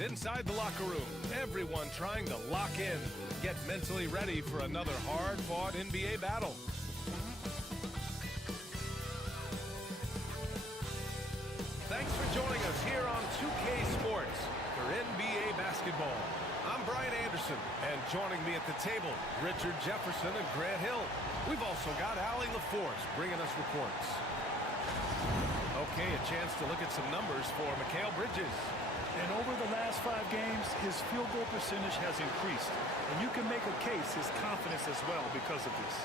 Inside the locker room, everyone trying to lock in, get mentally ready for another hard-fought NBA battle. Thanks for joining us here on 2K Sports for NBA basketball. I'm Brian Anderson, and joining me at the table, Richard Jefferson and Grant Hill. We've also got Allie LaForce bringing us reports. Okay, a chance to look at some numbers for Mikal Bridges. And over the last 5 games, his field goal percentage has increased. And you can make a case his confidence as well because of this.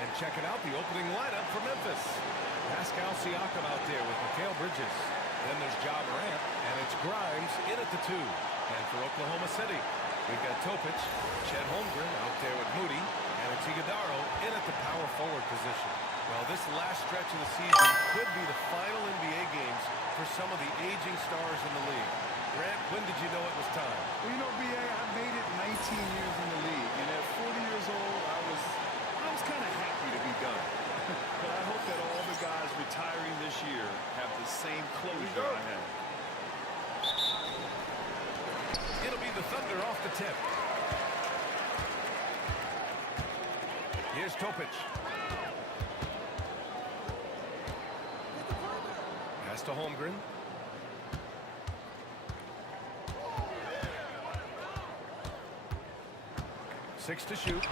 And check it out, the opening lineup for Memphis. Pascal Siakam out there with Mikal Bridges. Then there's Ja Morant, and it's Grimes in at the 2. And for Oklahoma City, we've got Topic, Chet Holmgren out there with Moody, and it's Iguodala in at the power forward position. Well, this last stretch of the season could be the final NBA games for some of the aging stars in the league. Grant, when did you know it was time? Well, you know, B.A., I made it 19 years in the league, and at 40 years old, I was kind of happy to be done. But I hope that all the guys retiring this year have the same closure I had. It'll be the Thunder off the tip. Here's Topic. Pass to Holmgren. Six to shoot.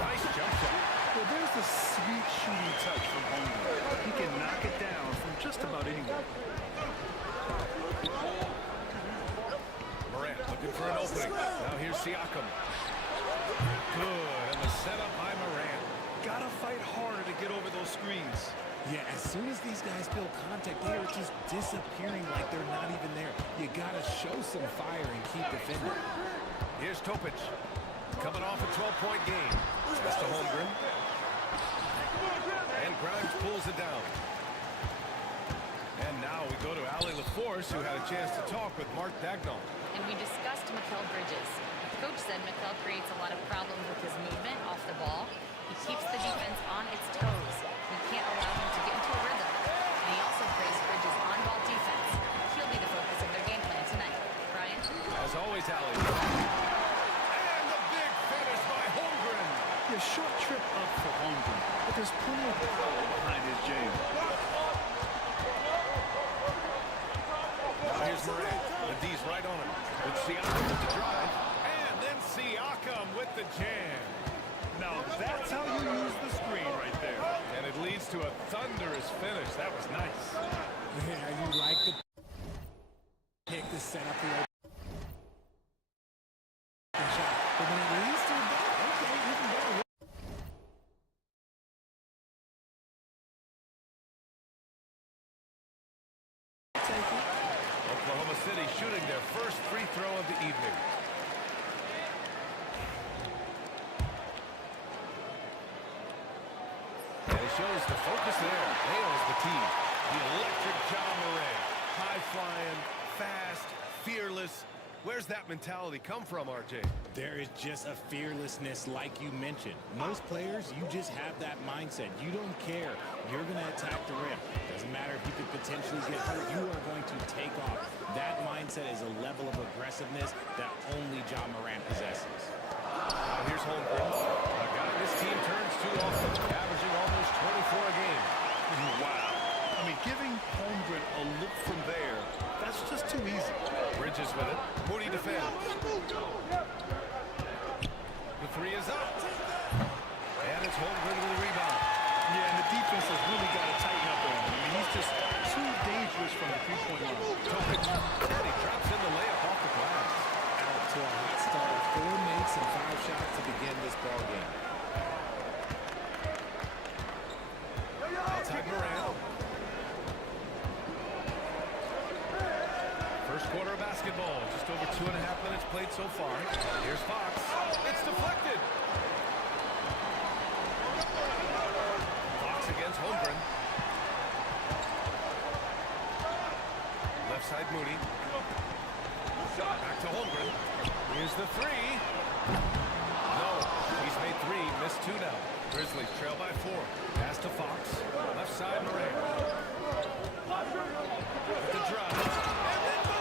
Nice jump shot. Well, there's the sweet shooting touch from Holmgren. He can knock it down from just about anywhere. Morant looking for an opening. Now here's Siakam. Good, and the setup by Morant. Gotta fight harder to get over those screens. Yeah, as soon as these guys feel contact, they are just disappearing like they're not even there. You gotta show some fire and keep defending. Here's Topic. Coming off a 12-point game. Pass to Holmgren. And Grimes pulls it down. And now we go to Allie LaForce, who had a chance to talk with Mark Dagnall. And we discussed Mikal Bridges. The coach said Mikal creates a lot of problems with his movement off the ball. He keeps the defense on its toes. We can't allow him to get into a rhythm. And he also praised Bridges' on-ball defense. He'll be the focus of their game plan tonight. Brian? As always, Allie. And the big finish by Holmgren. A short trip up for Holmgren, but there's plenty of power behind his jam. Now here's Morant. The D's right on him. With Siakam with the drive. And then Siakam with the jam. Now that's how you use the screen right there. And it leads to a thunderous finish. That was nice. Yeah, you like the pick to set up the open shot. But when it leads to a goal, okay, you can go. Oklahoma City shooting their first free throw of the evening. And it shows the focus there. Nails the team. The electric Ja Morant. High-flying, fast, fearless. Where's that mentality come from, RJ? There is just a fearlessness like you mentioned. Most players, you just have that mindset. You don't care. You're going to attack the rim. Doesn't matter if you could potentially get hurt. You are going to take off. That mindset is a level of aggressiveness that only Ja Morant possesses. Now here's Holmgren. A guy this team turns to often, averaging almost 24 a game. Wow. I mean, giving Holmgren a look from there, that's just too easy. Bridges with it. Moody defends. The three is up. And it's Holmgren with a rebound. Yeah, and the defense has really got to tighten up on him. I mean, he's just too dangerous from the three-point line. Topic. And he drops in the layup off the glass. Out to a hot start. 4 makes and 5 shots to begin this ball game. Outside Morant. First quarter of basketball. Just over 2.5 minutes played so far. Here's Fox. It's deflected. Fox against Holmgren. Left side Moody. Back to Holmgren. Here's the three. No. He's made 3. Missed 2 now. Grizzlies trail by 4. Pass to Fox. Left side Morant. With the drive. And then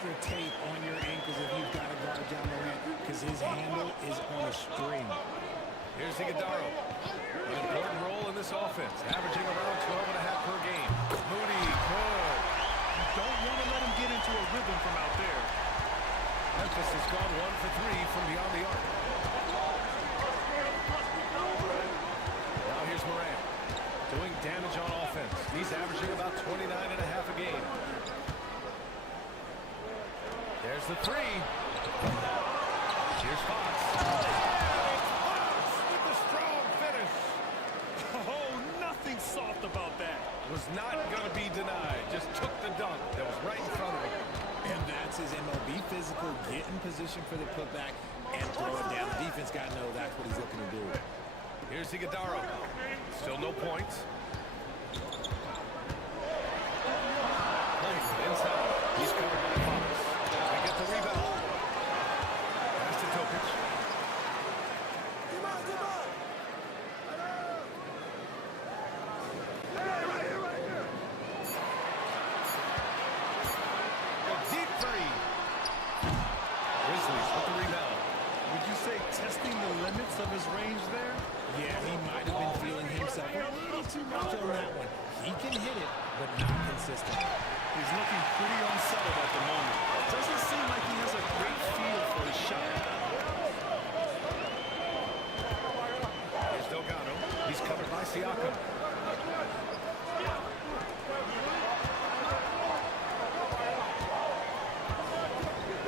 extra tape on your ankles if you've got to guard John Morant, because his handle is on a string. Here's Iguodala. An important role in this offense, averaging around 12.5 per game. Moody, good. You don't want to let him get into a rhythm from out there. Memphis has gone 1 for 3 from beyond the arc. Now here's Morant, doing damage on offense. He's averaging about 29.5 a game. There's the three. Here's Fox. Fox with the strong finish. Oh, nothing soft about that. Was not going to be denied. Just took the dunk that was right in front of him. And that's his MO. Be physical, get in position for the putback, and throw it down. The defense got to know that's what he's looking to do. Here's Iguodala. Still no points. Holmgren inside. He's covered by Fox. They get the rebound. Pass to Topic. A deep three. Grizzlies with the rebound. Would you say testing the limits of his range there? Yeah, he might have been feeling himself a little too much on that one. He can hit it, but not consistent. He's looking pretty unsettled at the moment. Doesn't seem like he has a great feel for his shot. Here's Delgado. He's covered by Siakam.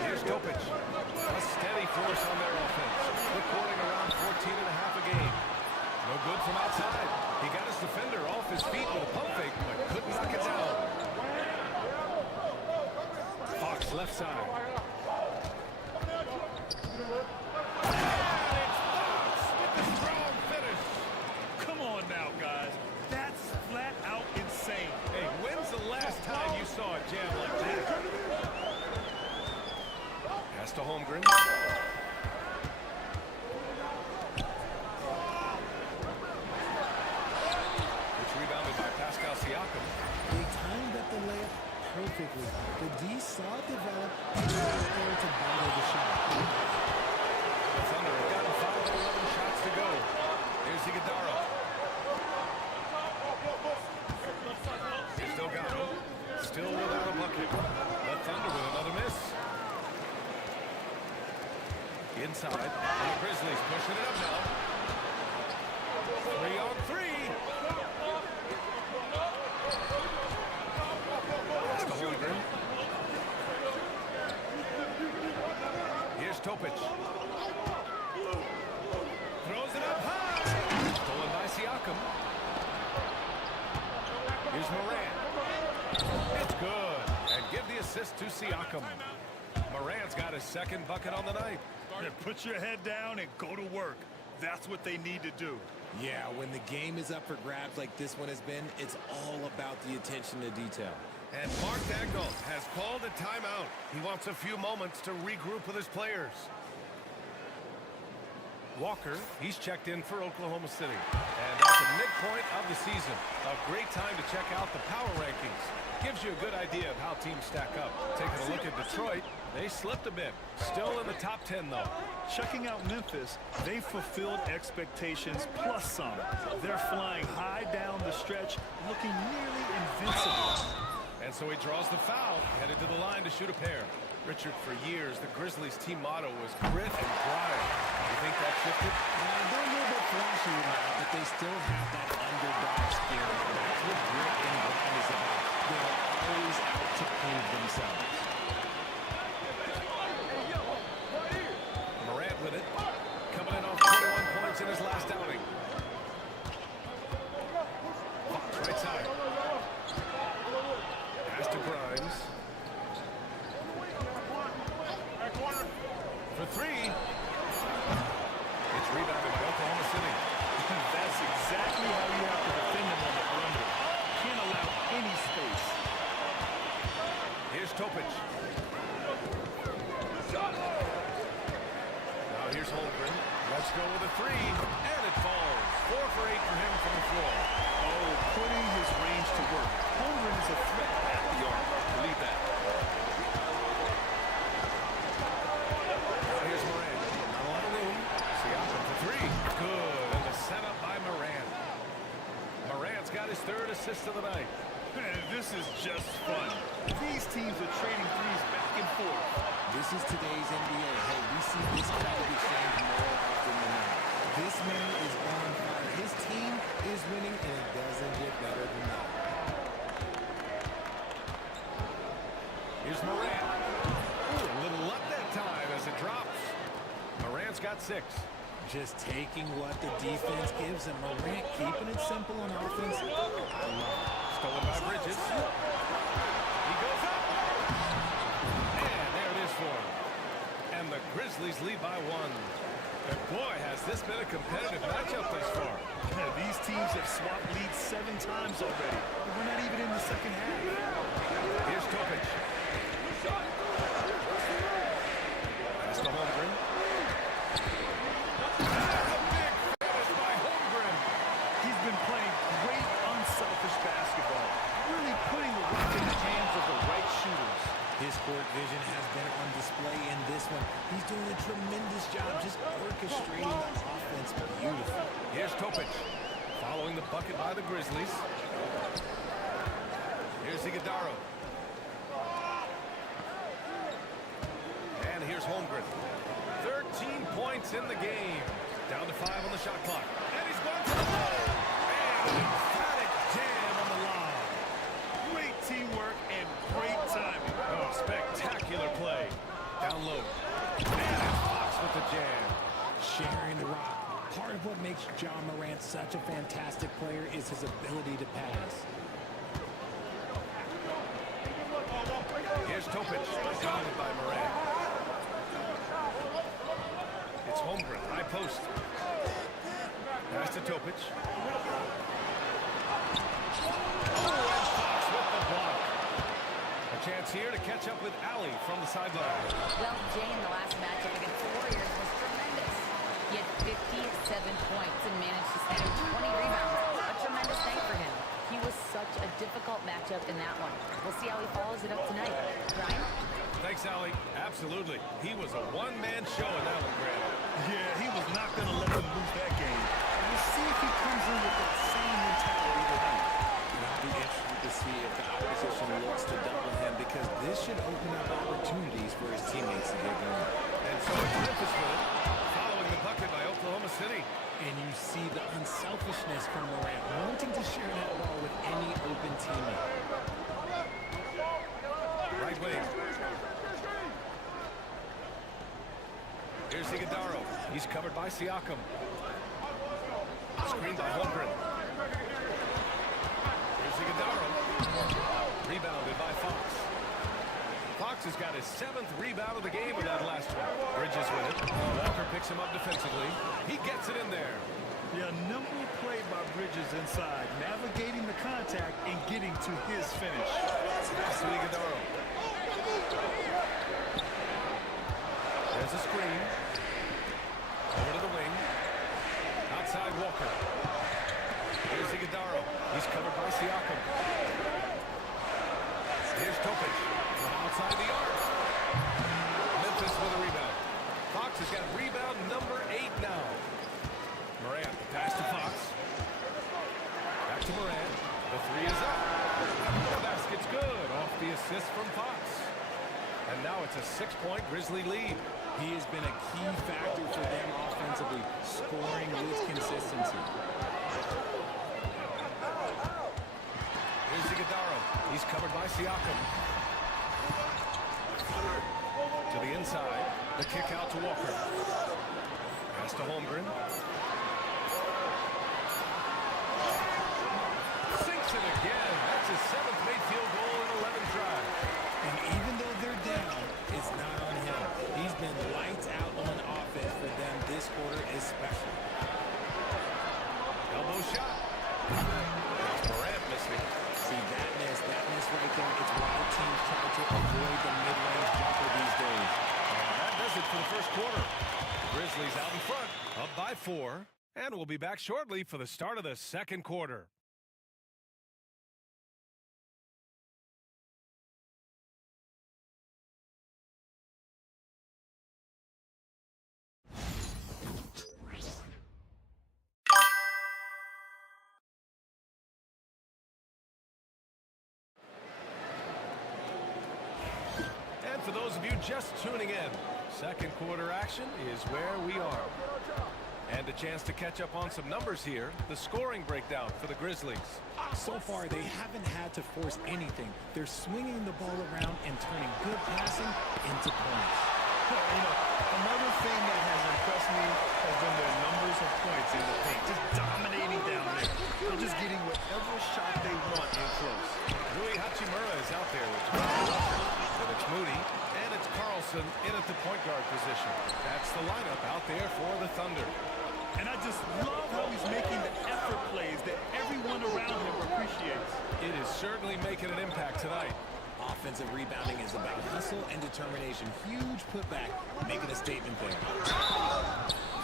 Here's Topic. A steady force on their offense. Recording around 14.5 a game. No good from outside. He got his defender off his feet with a pump fake, but couldn't knock it down. Fox left side. And it's Fox with the strong finish. Come on now, guys. That's flat out insane. Hey, when's the last time you saw a jam like that? Pass to Holmgren. It's rebounded by Pascal Siakam. They timed up the layup perfectly. The D saw it develop and was there to bottle the shot. The Thunder have gotten 5 of 11 shots to go. Here's Iguodala. Here's Delgado. Still without a bucket. The Thunder with another miss. Inside. And the Grizzlies pushing it up now. 3 on 3. That's the Holmgren. Here's Topic. Throws it up high. Stolen by Siakam. Here's Morant. It's good. And give the assist to Siakam. Morant's got his second bucket on the night. Put your head down and go to work. That's what they need to do. Yeah, when the game is up for grabs like this one has been, it's all about the attention to detail. And Mark Daigneault has called a timeout. He wants a few moments to regroup with his players. Walker, he's checked in for Oklahoma City. And at the midpoint of the season, a great time to check out the power rankings. Gives you a good idea of how teams stack up. Taking a look at Detroit, they slipped a bit. Still in the top 10, though. Checking out Memphis, they fulfilled expectations plus some. They're flying high down the stretch, looking nearly invincible. And so he draws the foul, headed to the line to shoot a pair. Richard, for years, the Grizzlies' team motto was grit and grind. You think that shifted? They're a little bit flashy now, but they still have that underdog spirit. That's what grit and grind is about. They're always out to prove themselves. Morant with it. Coming in off 21 points in his last outing. Fox right side. Pass to Grimes. For three. It's rebounded by Oklahoma City. That's exactly how you have to defend them on the perimeter. Can't allow any space. Here's Topic. Now here's Holmgren. Let's go with a three. And it falls. 4 for 8 for him from the floor. Oh, putting his range to work. Holmgren is a threat at the arc. Believe that. his third assist of the night. This is just fun. These teams are trading threes back and forth. This is today's NBA. Hey, we see this kind of exchange more often than not. This man is on fire. His team is winning, and it doesn't get better than that. Here's Morant. Ooh, a little luck that time as it drops. Morant's got 6. Just taking what the defense gives him. Morant keeping it simple on offense. I love it. Stolen by Bridges. He goes up. And there it is for him. And the Grizzlies lead by 1. And boy, has this been a competitive matchup thus far. These teams have swapped leads 7 times already. We're not even in the second half. Here's Topic. Pass to Holmgren. That's a big finish by Holmgren. He's been playing great, unselfish basketball. Really putting the rock in the hands of the right shooters. His court vision has been on display in this one. He's doing a tremendous job just orchestrating the offense beautifully. Here's Topic. Following the bucket by the Grizzlies. Here's Iguodala. And here's Holmgren. 13 points in the game. Down to 5 on the shot clock. And he's going to the hole. And an emphatic jam on the lob. Great teamwork and great timing. Oh, spectacular play. Down low. And it's Fox with the jam. Sharing the rock. Part of what makes John Morant such a fantastic player is his ability to pass. Here's Topic. Guarded by Morant. It's Holmgren. High post. Pass to Topic. Oh, and Fox with the block. A chance here to catch up with Alley from the sideline. Well, Jay in the last matchup against the Warriors was tremendous. He had 57 points and managed to snag 20 rebounds. A tremendous night for him. He was such a difficult matchup in that one. We'll see how he follows it up tonight. Ryan? Thanks, Alley. Absolutely. He was a one-man show in that one, Grant. Yeah, he was not going to let them lose that game. We'll see if he comes in with that same mentality tonight. And I'll be interested to see if the opposition looks to double him, because this should open up opportunities for his teammates to get going. And so it's Memphis with it, following the bucket by Oklahoma City. And you see the unselfishness from Morant, wanting to share that ball with any open teammate. Right wing. Here's Iguodala. He's covered by Siakam. Screen by Holmgren. Here's Iguodala. Rebounded by Fox. Fox has got his 7th rebound of the game in that last one. Bridges with it. Walker picks him up defensively. He gets it in there. Yeah, number play by Bridges inside, navigating the contact and getting to his finish. Pass to Iguodala. There's a screen. Over to the wing. Outside Walker. Here's Iguodala. He's covered by Siakam. Here's Topic. Outside the arc. Memphis with a rebound. Fox has got rebound number 8 now. Morant, the pass to Fox. Back to Morant. The 3 is up. The basket's good off the assist from Fox. And now it's a 6-point Grizzly lead. He has been a key factor for them offensively, scoring with consistency. Here's Iguodala. He's covered by Siakam. To the inside. The kick out to Walker. Pass to Holmgren. Sinks it again. That's his 7th made field goal in 11 tries. And even though they're down, it's not on him. He's been lights out on offense for them this quarter especially. Elbow shot. It's Morant missing. See, that miss right there. It's why teams try to avoid the mid-range jumper these days. And that does it for the first quarter. Grizzlies out in front, up by 4. And we'll be back shortly for the start of the second quarter. for those of you just tuning in, second quarter action is where we are. And a chance to catch up on some numbers here. The scoring breakdown for the Grizzlies. So far, they haven't had to force anything. They're swinging the ball around and turning good passing into points. Another thing that has impressed me has been their numbers of points in the paint. Just dominating down there. They're just getting whatever shot they want in close. Rui Hachimura is out there with and it's Moody, and it's Carlson in at the point guard position. That's the lineup out there for the Thunder. And I just love how he's making the effort plays that everyone around him appreciates. It is certainly making an impact tonight. Offensive rebounding is about hustle and determination. Huge putback, making a statement there.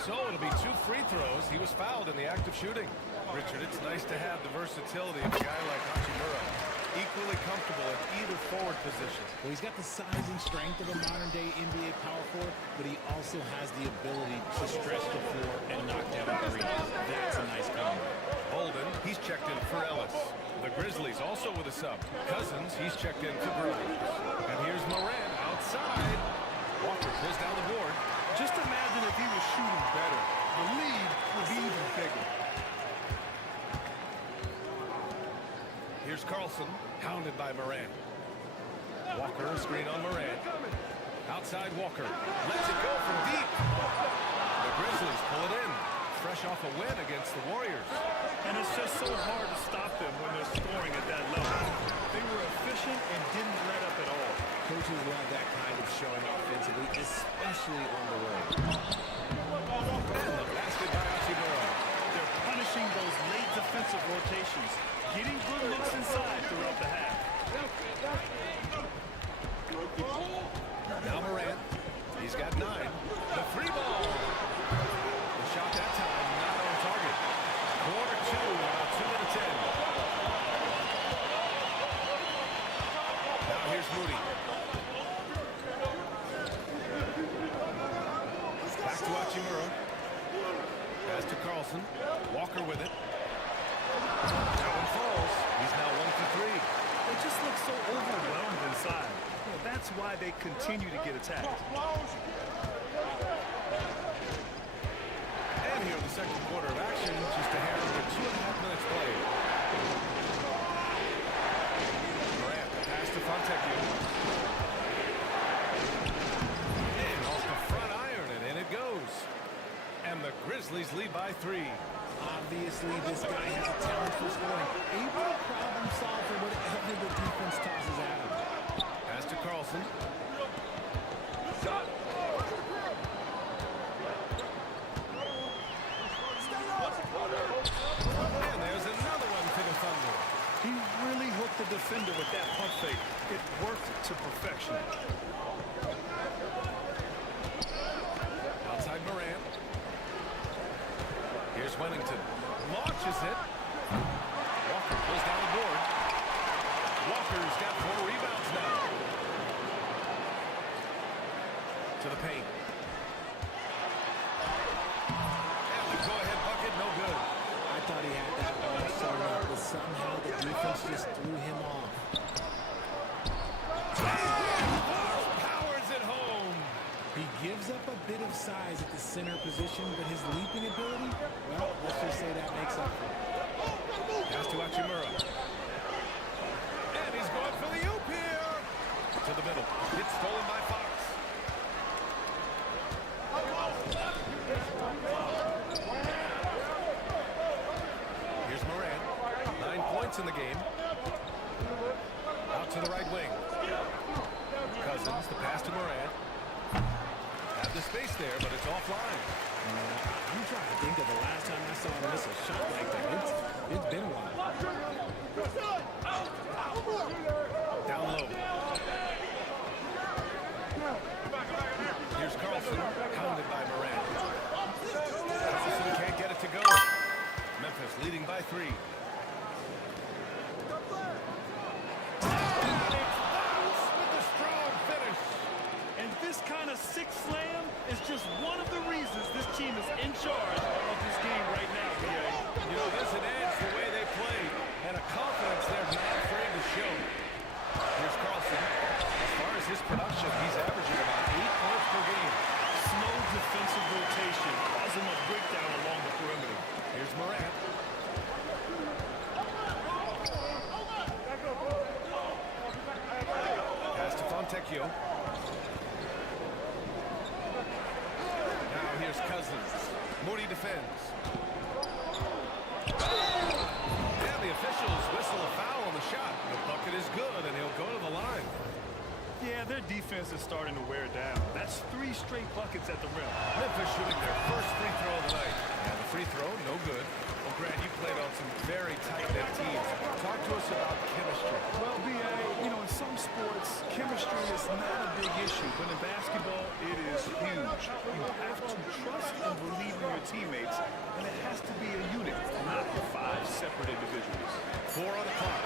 So it'll be 2 free throws. He was fouled in the act of shooting. Richard, it's nice to have the versatility of a guy like Hachimura. Equally comfortable at either forward position. Well, he's got the size and strength of a modern-day NBA power forward, but he also has the ability to stretch the floor and knock down threes. That's a nice combo. Bolden, he's checked in for Ellis. The Grizzlies also with a sub. Cousins, he's checked in for Grimes. And here's Moran outside. Walker pulls down the board. Just imagine if he was shooting better. The lead would be even bigger. Here's Carlson, hounded by Moran. Walker, screen on Moran. Outside Walker, lets it go from deep. The Grizzlies pull it in, fresh off a win against the Warriors. And it's just so hard to stop them when they're scoring at that level. They were efficient and didn't let up at all. Coaches love that kind of showing offensively, especially on the road. And the basket by Hachimura. They're punishing those late defensive rotations, getting good looks inside throughout the half. Now Morant, he's got 9. The free ball. The shot that time not on target. Quarter 2, about 2 minutes in. Now here's Moody. Back to Hachimura. Pass to Carlson. Walker with it. That one falls. He's now 1 for 3. They just look so overwhelmed inside. That's why they continue to get attacked. And here in the second quarter of action, just a hair under 2.5 minutes played. Morant, the pass to Fontecchio. And off the front iron, and in it goes. And the Grizzlies lead by 3. Obviously, this guy has a talent for scoring. Able to problem solve for whatever the defense tosses at him. Pass to Carlson. And there's another one to the Thunder. He really hooked the defender with that pump fake. It worked to perfection. Outside Morant. Here's Wennington. Launches it. Walker pulls down the board. Walker's got 4 rebounds now. To the paint. And the go-ahead bucket, no good. I thought he had that ball sewn up, but somehow the defense just threw him off. Powers it home. He gives up a bit of size at the center position, but his leaping ability, well, let's just say that makes up for it. Pass to Hachimura. And he's going for the oop here. To the middle. It's stolen by Fox. Here's Moran. 9 points in the game. Out to the right wing. Cousins, the pass to Moran. Have the space there, but it's offline. I'm trying to think of the last time I saw him miss a shot like that. It's been a while. Down low. Here's Carlson, pounded by Moran. Carlson can't get it to go. Memphis leading by 3. With the strong finish. And this kind of sick slam is just one of the reasons this team is in charge of this game right now, BA. You know, there's an edge the way they play, and a confidence they're not afraid to show. Here's Carlson. As far as his production. He's averaging about 8 points per game. Slow defensive rotation causing a breakdown along the perimeter. Here's Morant. Pass to Fontecchio. Now here's Cousins. Moody defends. And the officials whistle a foul on the shot. The bucket is good, and he'll go to the line. Yeah, their defense is starting to wear down. That's 3 straight buckets at the rim. Memphis shooting their first free throw of the night. And the free throw, no good. Well, Grant, you played on some very tight-knit teams. Talk to us about chemistry. Well, B.A., you know, in some sports, chemistry is not a big issue. But in basketball, it is huge. You have to trust and believe in your teammates, and it has to be a unit, not 5 separate individuals. 4 on the clock.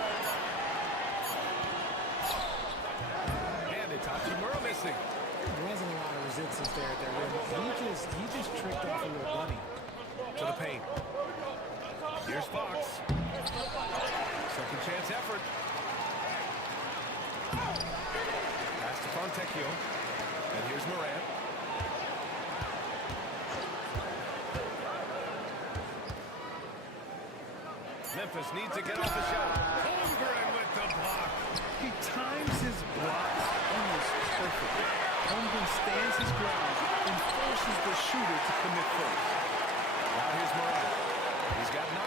And Itachi-Mura missing. There wasn't a lot of resistance there at their rim. He just tricked off a little bunny. To the paint. Here's Fox. Second chance effort. Pass to Fontecchio. And here's Morant. Memphis needs to get off the shot. Holmgren with the block. He times his blocks almost perfectly. Holmgren stands his ground and forces the shooter to commit first. Now here's Morant. He's got 9.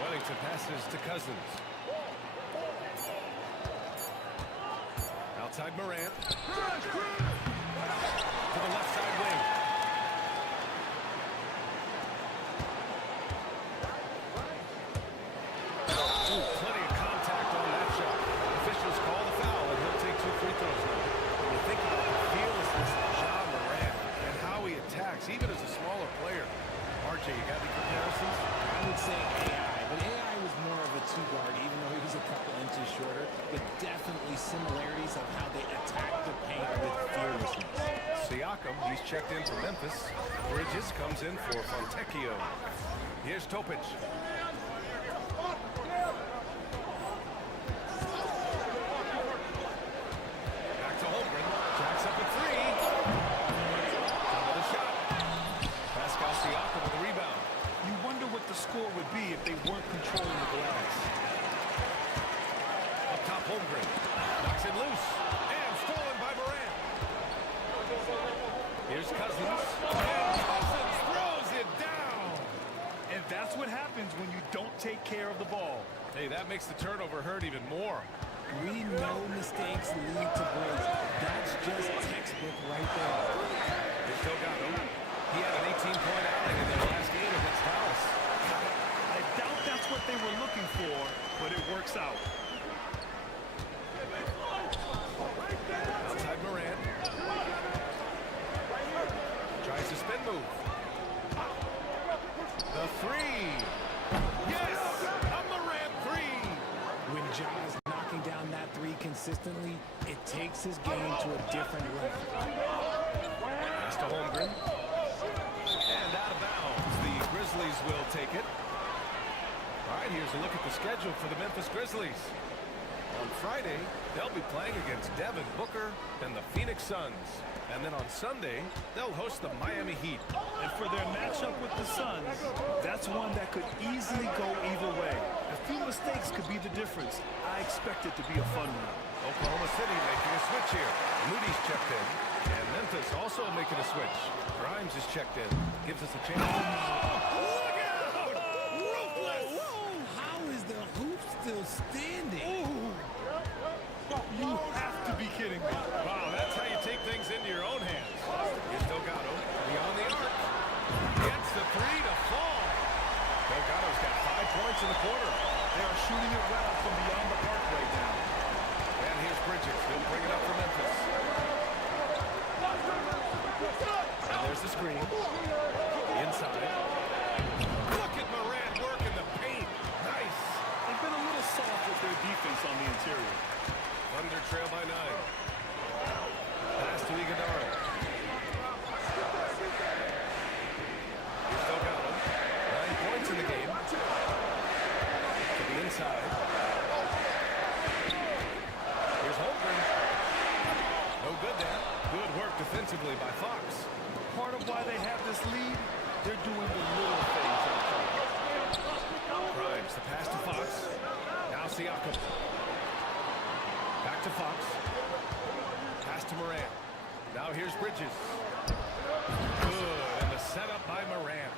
Wellington passes to Cousins. Outside Morant. To the left side wing. Ooh, plenty of contact on that shot. Officials call the foul, and he'll take 2 free throws now. When you think about the fearlessness of Ja Morant and how he attacks, even as a smaller player. RJ, you got any comparisons? I would say AI, but AI was more of a 2-guard, even though he was a couple inches shorter, but definitely similarities of how they attack the paint with fearlessness. Siakam, he's checked in for Memphis. Bridges comes in for Fontecchio. Here's Topic. Back to Holmgren. Jacks up at 3. Another shot. Pascal Siakam with the rebound. You wonder what the score would be if they weren't controlling the glass. Up top, Holmgren. Knocks it loose. And stolen by Morant. Here's Cousins. And Cousins throws it down. And that's what happens when you don't take care of the ball. Hey, that makes the turnover hurt even more. We know mistakes lead to breaks. That's just textbook right there. Here's Delgado. He had an 18-point outing in their last game against Dallas. I doubt that's what they were looking for, but it works out. Outside Morant. Tries a spin move. The 3. Yes! A Morant 3! When Ja's knocking down that 3 consistently, it takes his game to a different level. Pass to Holmgren. And out of bounds. The Grizzlies will take it. All right, here's a look at the schedule for the Memphis Grizzlies. On Friday, they'll be playing against Devin Booker and the Phoenix Suns. And then on Sunday, they'll host the Miami Heat. And for their matchup with the Suns, that's one that could easily go either way. A few mistakes could be the difference. I expect it to be a fun one. Oklahoma City making a switch here. Moody's checked in. And Memphis also making a switch. Grimes is checked in. Gives us a chance. Look out! Ruthless! How is the hoop still standing? You have to be kidding me. Wow, that's how you take things into your own hands. Here's Delgado. Beyond the arc. Gets the 3 to fall. Delgado's got 5 points in the quarter. They are shooting it well from beyond the arc right now. And here's Bridges. He'll bring it up for Memphis. And there's the screen. Inside. Look at Morant working the paint. Nice. They've been a little soft with their defense on the interior. Thunder trail by 9. Pass to Iguodala. Here's Delgado. 9 points in the game. To the inside. Here's Holmgren. Fakes the pass to Fox. Now Siakam. Back to Fox. Pass to Moran. Now here's Bridges. Good, and the setup by Moran.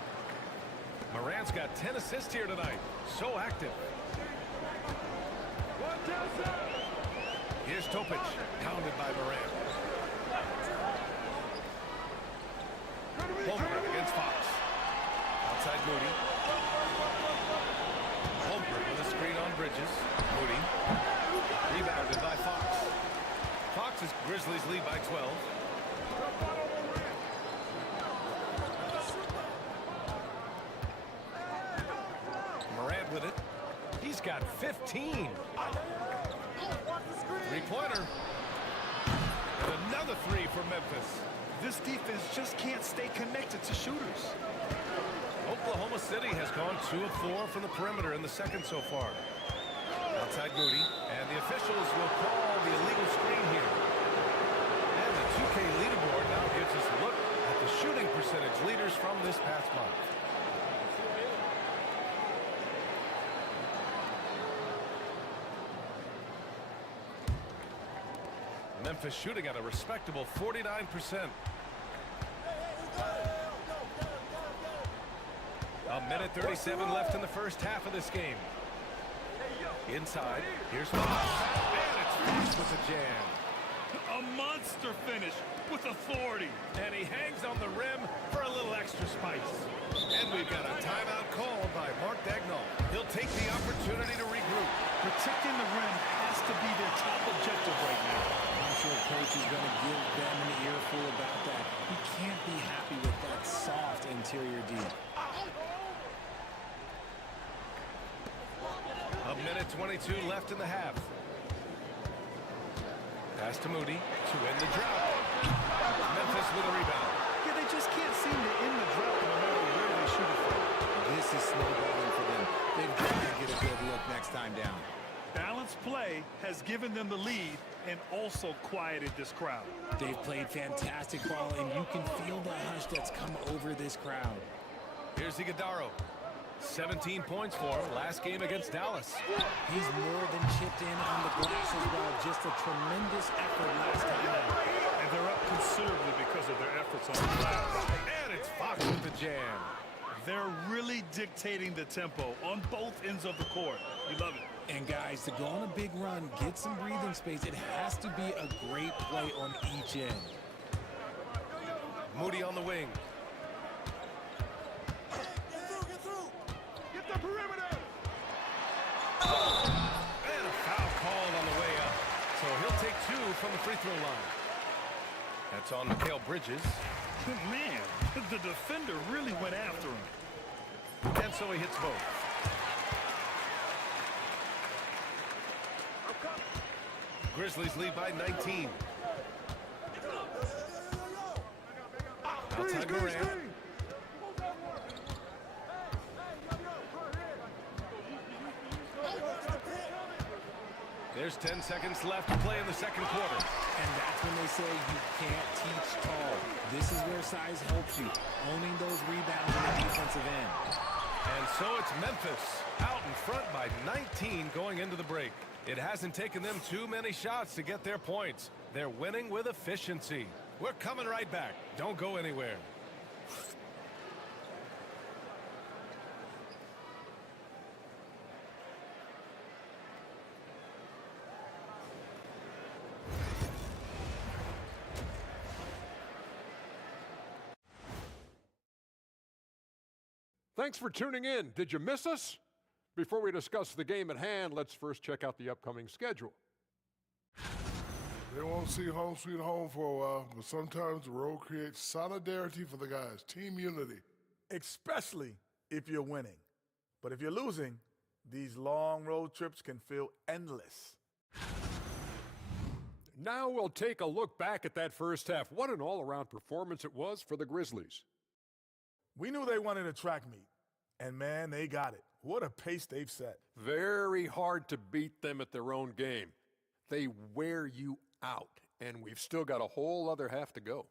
Moran's got 10 assists here tonight. So active. Here's Topic, pounded by Moran. Holmgren against Fox. Outside Moody. Holmgren with a screen on Bridges. Moody. Rebounded by Fox. Fox's Grizzlies lead by 12. Morant with it. He's got 15. Three-pointer. And another three for Memphis. This defense just can't stay connected to shooters. Oklahoma City has gone 2 of 4 from the perimeter in the second so far. Outside Moody, and the officials will call the illegal screen here. And the 2K leaderboard now gives us a look at the shooting percentage leaders from this past month. Memphis shooting at a respectable 49%. A minute 37 left in the first half of this game. Inside, here's Fox. And it's Fox with a jam. A monster finish with authority. And he hangs on the rim for a little extra spice. And we've got a timeout called by Mark Dagnall. He'll take the opportunity to regroup. Protecting the rim has to be their top objective right now. I'm sure coach is going to give them an earful about that. He can't be happy with that soft interior D. A minute 22 left in the half. Pass to Moody to end the drought. Memphis with a rebound. Yeah, they just can't seem to end the drought no matter where they shoot it from. This is snowballing for them. They've got to get a good look next time down. Balanced play has given them the lead and also quieted this crowd. They've played fantastic ball, and you can feel the hush that's come over this crowd. Here's Iguodaro. 17 points for him last game against Dallas. He's more than chipped in on the glass as well. Just a tremendous effort last time out. And they're up considerably because of their efforts on the glass. And it's Fox with the jam. They're really dictating the tempo on both ends of the court. You love it. And guys, to go on a big run, get some breathing space, it has to be a great play on each end. Moody on the wing. And a foul called on the way up. So he'll take 2 from the free throw line. That's on Mikal Bridges. Man, the defender really went after him. And so he hits both. Grizzlies lead by 19. Outside Moran. There's 10 seconds left to play in the second quarter. And that's when they say you can't teach tall. This is where size helps you, owning those rebounds in the defensive end. And so it's Memphis out in front by 19 going into the break. It hasn't taken them too many shots to get their points. They're winning with efficiency. We're coming right back. Don't go anywhere. Thanks for tuning in. Did you miss us? Before we discuss the game at hand, let's first check out the upcoming schedule. They won't see home sweet home for a while, but sometimes the road creates solidarity for the guys, team unity. Especially if you're winning. But if you're losing, these long road trips can feel endless. Now we'll take a look back at that first half. What an all-around performance it was for the Grizzlies. We knew they wanted a track meet, and man, they got it. What a pace they've set. Very hard to beat them at their own game. They wear you out, and we've still got a whole other half to go.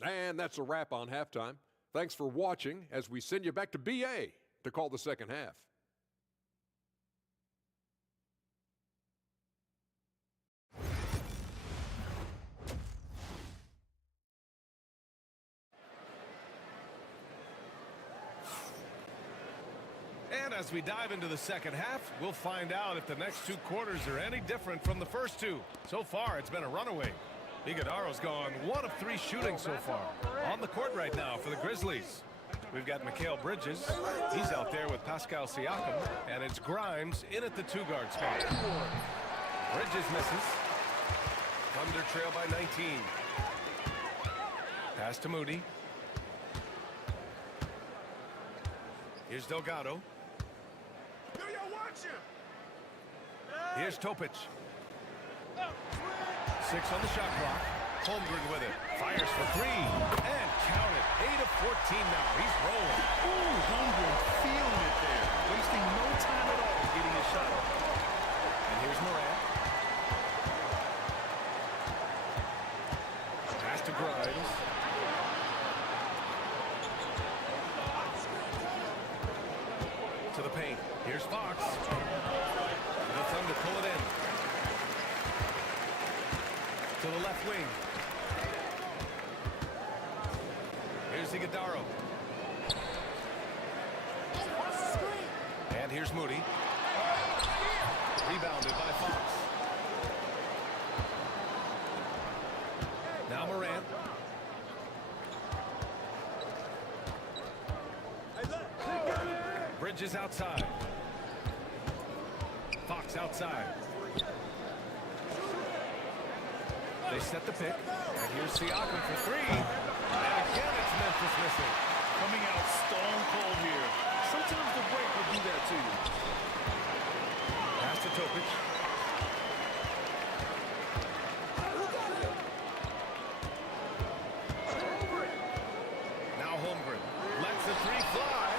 And that's a wrap on halftime. Thanks for watching as we send you back to BA to call the second half. And as we dive into the second half, we'll find out if the next 2 quarters are any different from the first 2. So far, it's been a runaway. Iguodaro's gone 1 of 3 shooting so far. On the court right now for the Grizzlies. We've got Mikal Bridges. He's out there with Pascal Siakam. And it's Grimes in at the 2-guard spot. Bridges misses. Thunder trail by 19. Pass to Moody. Here's Delgado. Here's Topic. 6 on the shot clock. Holmgren with it. Fires for 3. And count it. 8 of 14 now. He's rolling. Ooh, Holmgren feeling it there. Wasting no time at all getting a shot off. And here's Morant. Pass to Grimes. To the paint. Here's Fox. The Thunder pull it in. To the left wing. Here's Iguodaro. And here's Moody. Rebounded by Fox. Now Morant. Bridges outside. Fox outside. They set the pick. And here's Siakam for 3. And again, it's Memphis missing. Coming out stone cold here. Sometimes the break will do that to you. Pass to Topic. Now Holmgren lets the 3 fly.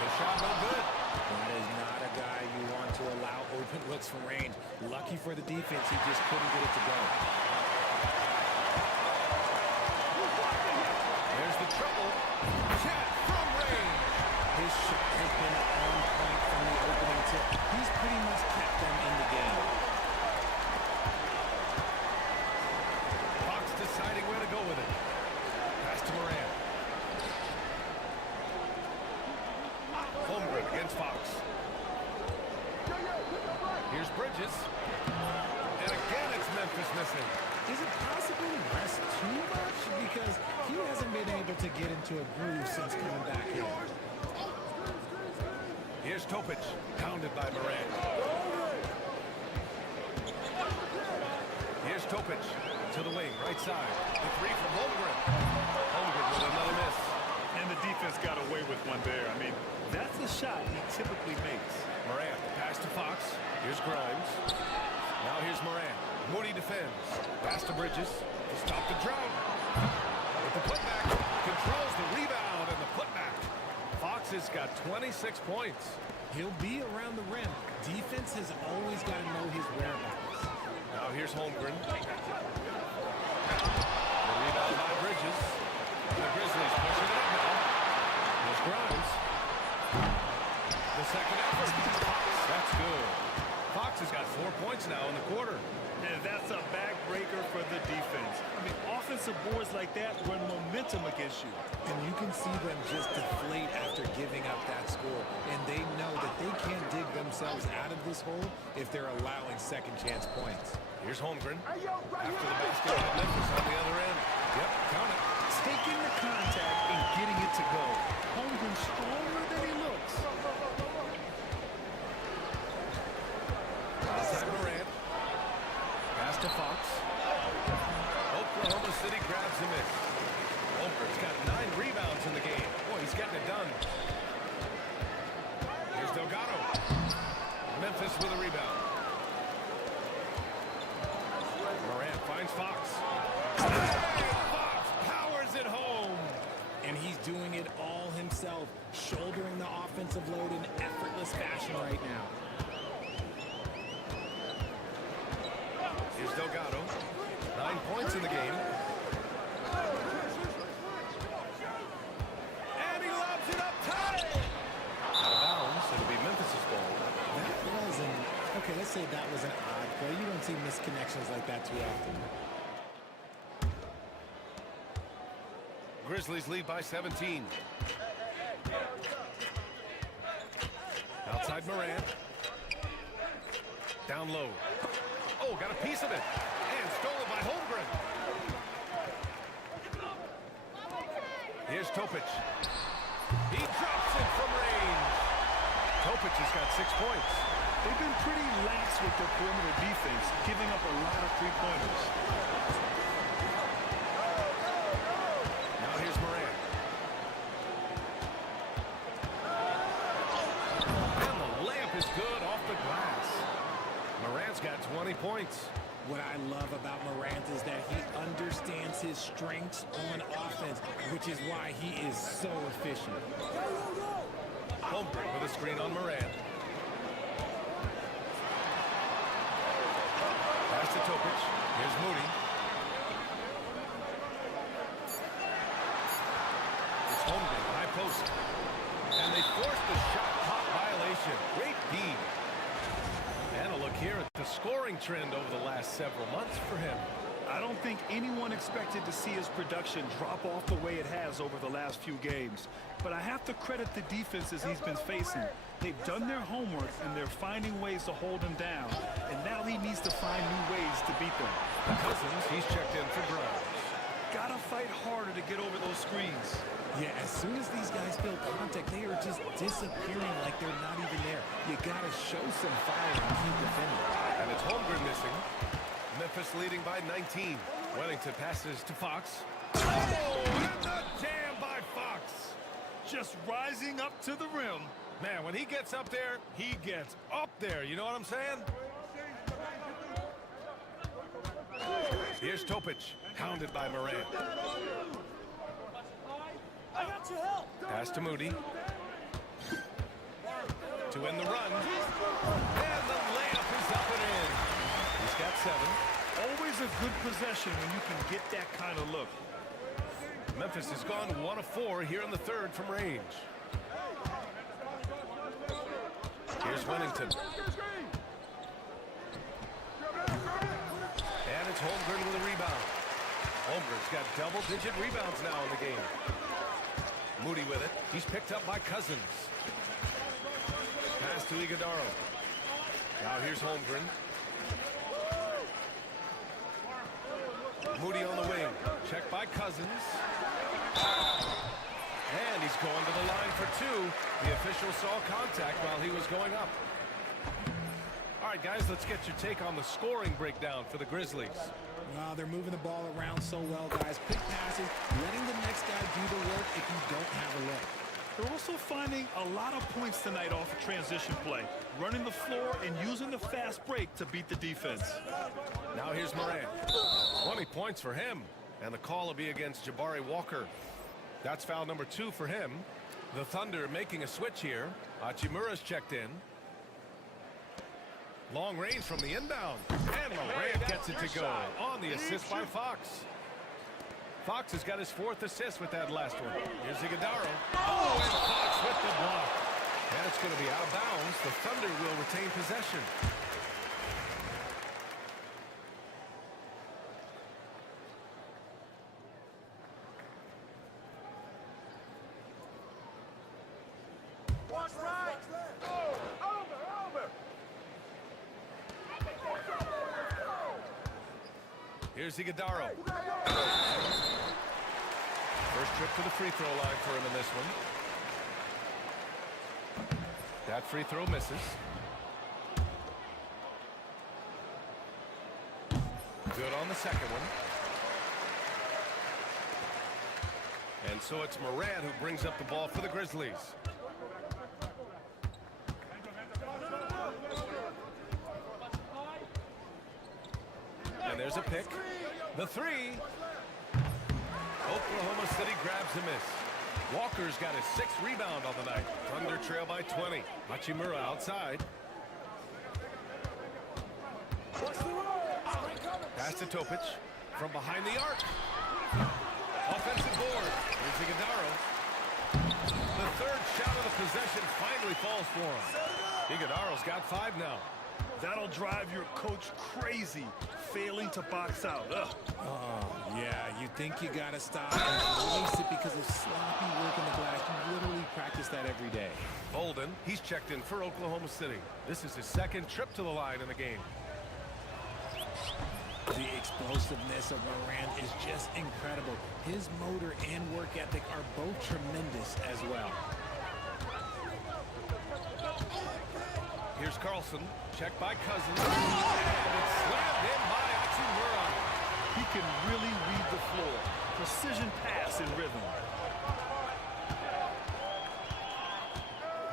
The shot no good. That is not a guy you want to allow open looks from range. Lucky for the defense, he just couldn't get it to go. There's the trouble. Chet from range. His shot has been on point from the opening tip. He's pretty much kept them in the game. Fox deciding where to go with it. Pass to Morant. Holmgren against Fox. Here's Bridges. And again, it's Memphis missing. Is it possible to rest too much? Because he hasn't been able to get into a groove since coming back in. Here's Topic, pounded by Morant. Here's Topic to the wing, right side. The 3 from Holmgren. Holmgren with another miss. And the defense got away with one there. I mean, that's the shot he typically makes. Morant, pass to Fox. Here's Grimes. Now here's Morant. Moody defends. Pass to Bridges. To stop the drought. With the putback. Controls the rebound and the putback. Fox has got 26 points. He'll be around the rim. Defense has always got to know his whereabouts. Now here's Holmgren. The rebound by Bridges. The Grizzlies pushing it up now. Here's Grimes. The second effort. That's good. Fox has got 4 points now in the quarter. And that's a backbreaker for the defense. I mean, offensive boards like that run momentum against you. And you can see them just deflate after giving up that score. And they know that they can't dig themselves out of this hole if they're allowing second chance points. Here's Holmgren. After the basket by Memphis on the other end. Yep, count it. Taking the contact and getting it to go. Holmgren stronger than he looks. Outside Morant. Pass to Fox. Oklahoma City grabs the miss. Holmgren's got 9 rebounds in the game. Boy, he's getting it done. Here's Delgado. Memphis with a rebound. Morant finds Fox. Fox powers it home. And he's doing it all himself, shouldering the offensive load in effortless fashion right now. Here's Delgado. 9 points in the game. miss connections like that too often. Grizzlies lead by 17. Outside Morant. Down low. Oh, got a piece of it. And stolen by Holmgren. Here's Topic. He drops it from range. Topic has got 6 points. They've been pretty lax with their perimeter defense, giving up a lot of three-pointers. Now here's Morant. And the layup is good off the glass. Morant's got 20 points. What I love about Morant is that he understands his strengths on offense, which is why he is so efficient. Holmgren with a screen on Morant. Pass to Topic. Here's Moody. It's Holmgren, high post. And they forced the shot clock violation. Great D. And a look here at the scoring trend over the last several months for him. I don't think anyone expected to see his production drop off the way it has over the last few games. But I have to credit the defenses he's been facing. They've done their homework, and they're finding ways to hold him down. And now he needs to find new ways to beat them. Cousins, he's checked in for Grimes. Gotta fight harder to get over those screens. Yeah, as soon as these guys feel contact, they are just disappearing like they're not even there. You gotta show some fire and keep defending. And it's Holmgren missing. Memphis leading by 19. Wellington passes to Fox. Oh, and the jam by Fox. Just rising up to the rim. Man, when he gets up there, he gets up there. You know what I'm saying? Here's Topic, hounded by Morant. Pass to Moody. To end the run. And the layup is up and in. He's got 7. Always a good possession when you can get that kind of look. Memphis has gone 1 of 4 here in the third from range. Here's Wellington. And it's Holmgren with a rebound. Holmgren's got double-digit rebounds now in the game. Moody with it. He's picked up by Cousins. Pass to Iguodaro. Now here's Holmgren. Moody on the wing. Checked by Cousins. And he's going to the line for 2. The official saw contact while he was going up. All right, guys, let's get your take on the scoring breakdown for the Grizzlies. Wow, they're moving the ball around so well, guys. Quick passes, letting the next guy do the work if you don't have a look. They're also finding a lot of points tonight off of transition play, running the floor and using the fast break to beat the defense. Now here's Morant. 20 points for him. And the call will be against Jabari Walker. That's foul number 2 for him. The Thunder making a switch here. Hachimura's checked in. Long range from the inbound. And Morant gets it to go on the assist by Fox. Fox has got his 4th assist with that last one. Here's Iguodaro. Oh, and Fox with the block. And it's going to be out of bounds. The Thunder will retain possession. Here's Iguodaro. First trip to the free throw line for him in this one. That free throw misses. Good on the second one. And so it's Morant who brings up the ball for the Grizzlies. And there's a pick. The 3. Oklahoma City grabs a miss. Walker's got his 6th rebound on the night. Thunder trail by 20. Hachimura outside. Pass to Topic from behind the arc. Offensive board. Here's Iguodaro. The 3rd shot of the possession finally falls for him. Iguodaro's got 5 now. That'll drive your coach crazy, failing to box out. Ugh. Oh, yeah, you think you got to stop and release it because of sloppy work in the glass. You literally practice that every day. Bolden, he's checked in for Oklahoma City. This is his second trip to the line in the game. The explosiveness of Morant is just incredible. His motor and work ethic are both tremendous as well. Here's Carlson, checked by Cousins, and it's slammed in by Hachimura. He can really read the floor. Precision pass in rhythm.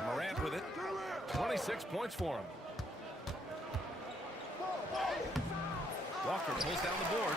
Morant with it. 26 points for him. Walker pulls down the board.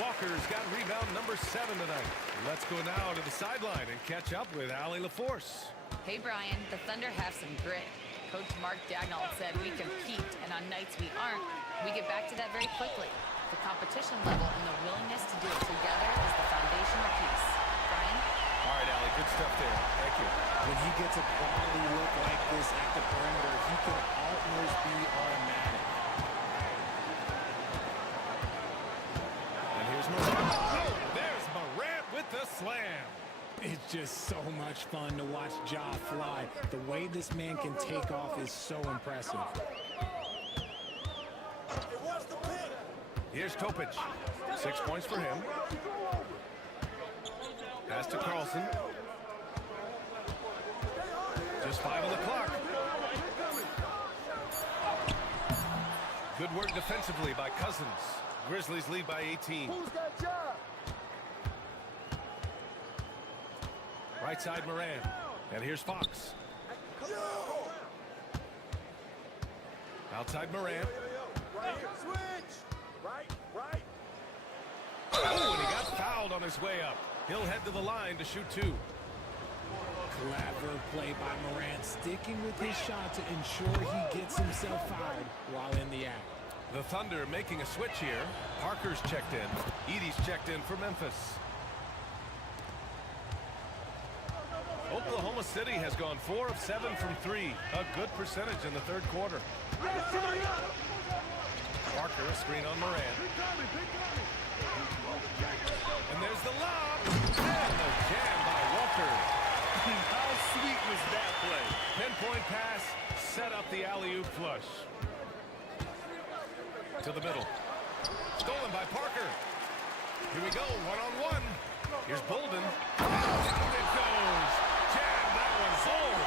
Walker's got rebound number 7 tonight. Let's go now to the sideline and catch up with Allie LaForce. Hey, Brian, the Thunder have some grit. Coach Mark Dagnall said we compete, and on nights we aren't, we get back to that very quickly. The competition level and the willingness to do it together is the foundational piece. Brian? All right, Allie, good stuff there. Thank you. When he gets a quality look like this at the perimeter, he can almost be automatic. And here's Morant. Oh, there's Morant with the slam. It's just so much fun to watch Ja fly. The way this man can take off is so impressive. Here's Topic. 6 points for him. Pass to Carlson. Just 5 on the clock. Good work defensively by Cousins. Grizzlies lead by 18. Right side Moran. And here's Fox. Outside Moran. Oh, and he got fouled on his way up. He'll head to the line to shoot 2. Clever play by Morant, sticking with his shot to ensure he gets himself fouled while in the act. The Thunder making a switch here. Parker's checked in. Edey's checked in for Memphis. Oklahoma City has gone 4 of 7 from 3. A good percentage in the third quarter. Parker, a screen on Moran. And there's the lob. And the jam by Walker. How sweet was that play? Pinpoint pass, set up the alley-oop flush. To the middle. Stolen by Parker. Here we go, one-on-one. Here's Bolden. Down it goes. Jam, that one's home.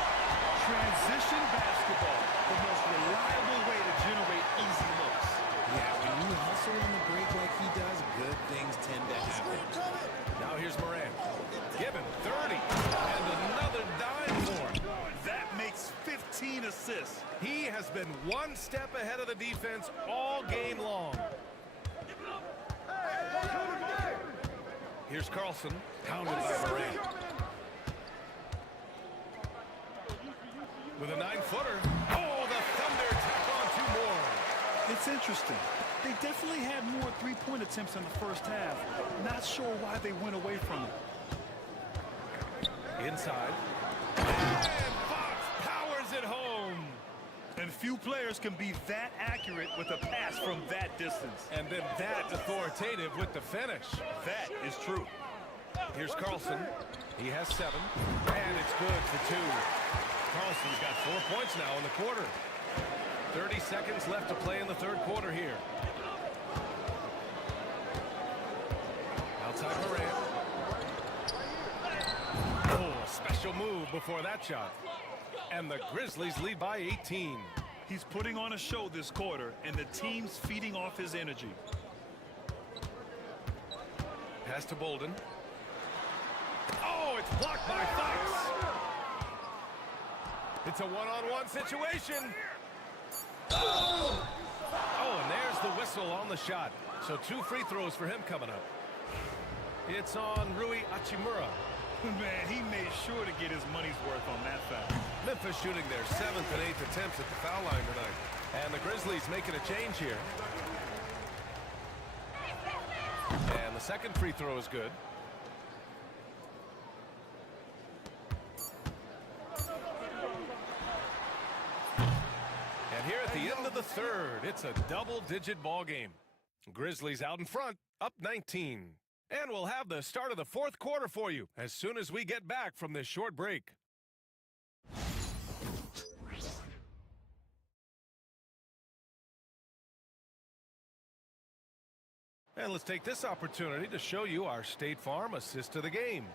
Transition basketball, the most reliable way to generate easy looks. Yeah, when you hustle on the break like he does, good things tend to happen. Now here's Moran. Given 30. And another dime for him. That makes 15 assists. He has been one step ahead of the defense all game long. Here's Carlson, pounded by Moran. With a 9-footer. Oh, the Thunder tack on 2 more. It's interesting. They definitely had more three-point attempts in the first half. Not sure why they went away from it. Inside. And Fox powers it home. And few players can be that accurate with a pass from that distance. And then that authoritative with the finish. That is true. Here's Carlson. He has 7. And it's good for 2. Carlson's got 4 points now in the quarter. 30 seconds left to play in the third quarter here. Outside Moran. Oh, a special move before that shot. And the Grizzlies lead by 18. He's putting on a show this quarter, and the team's feeding off his energy. Pass to Bolden. Oh, it's blocked by Fox. It's a one-on-one situation. Oh, and there's the whistle on the shot. So 2 free throws for him coming up. It's on Rui Hachimura. Man, he made sure to get his money's worth on that foul. Memphis shooting their 7th and 8th attempts at the foul line tonight. And the Grizzlies making a change here. And the second free throw is good. And here at the end of the the third. It's a double-digit ball game. Grizzlies out in front, up 19. And we'll have the start of the fourth quarter for you as soon as we get back from this short break. And let's take this opportunity to show you our State Farm assist of the game.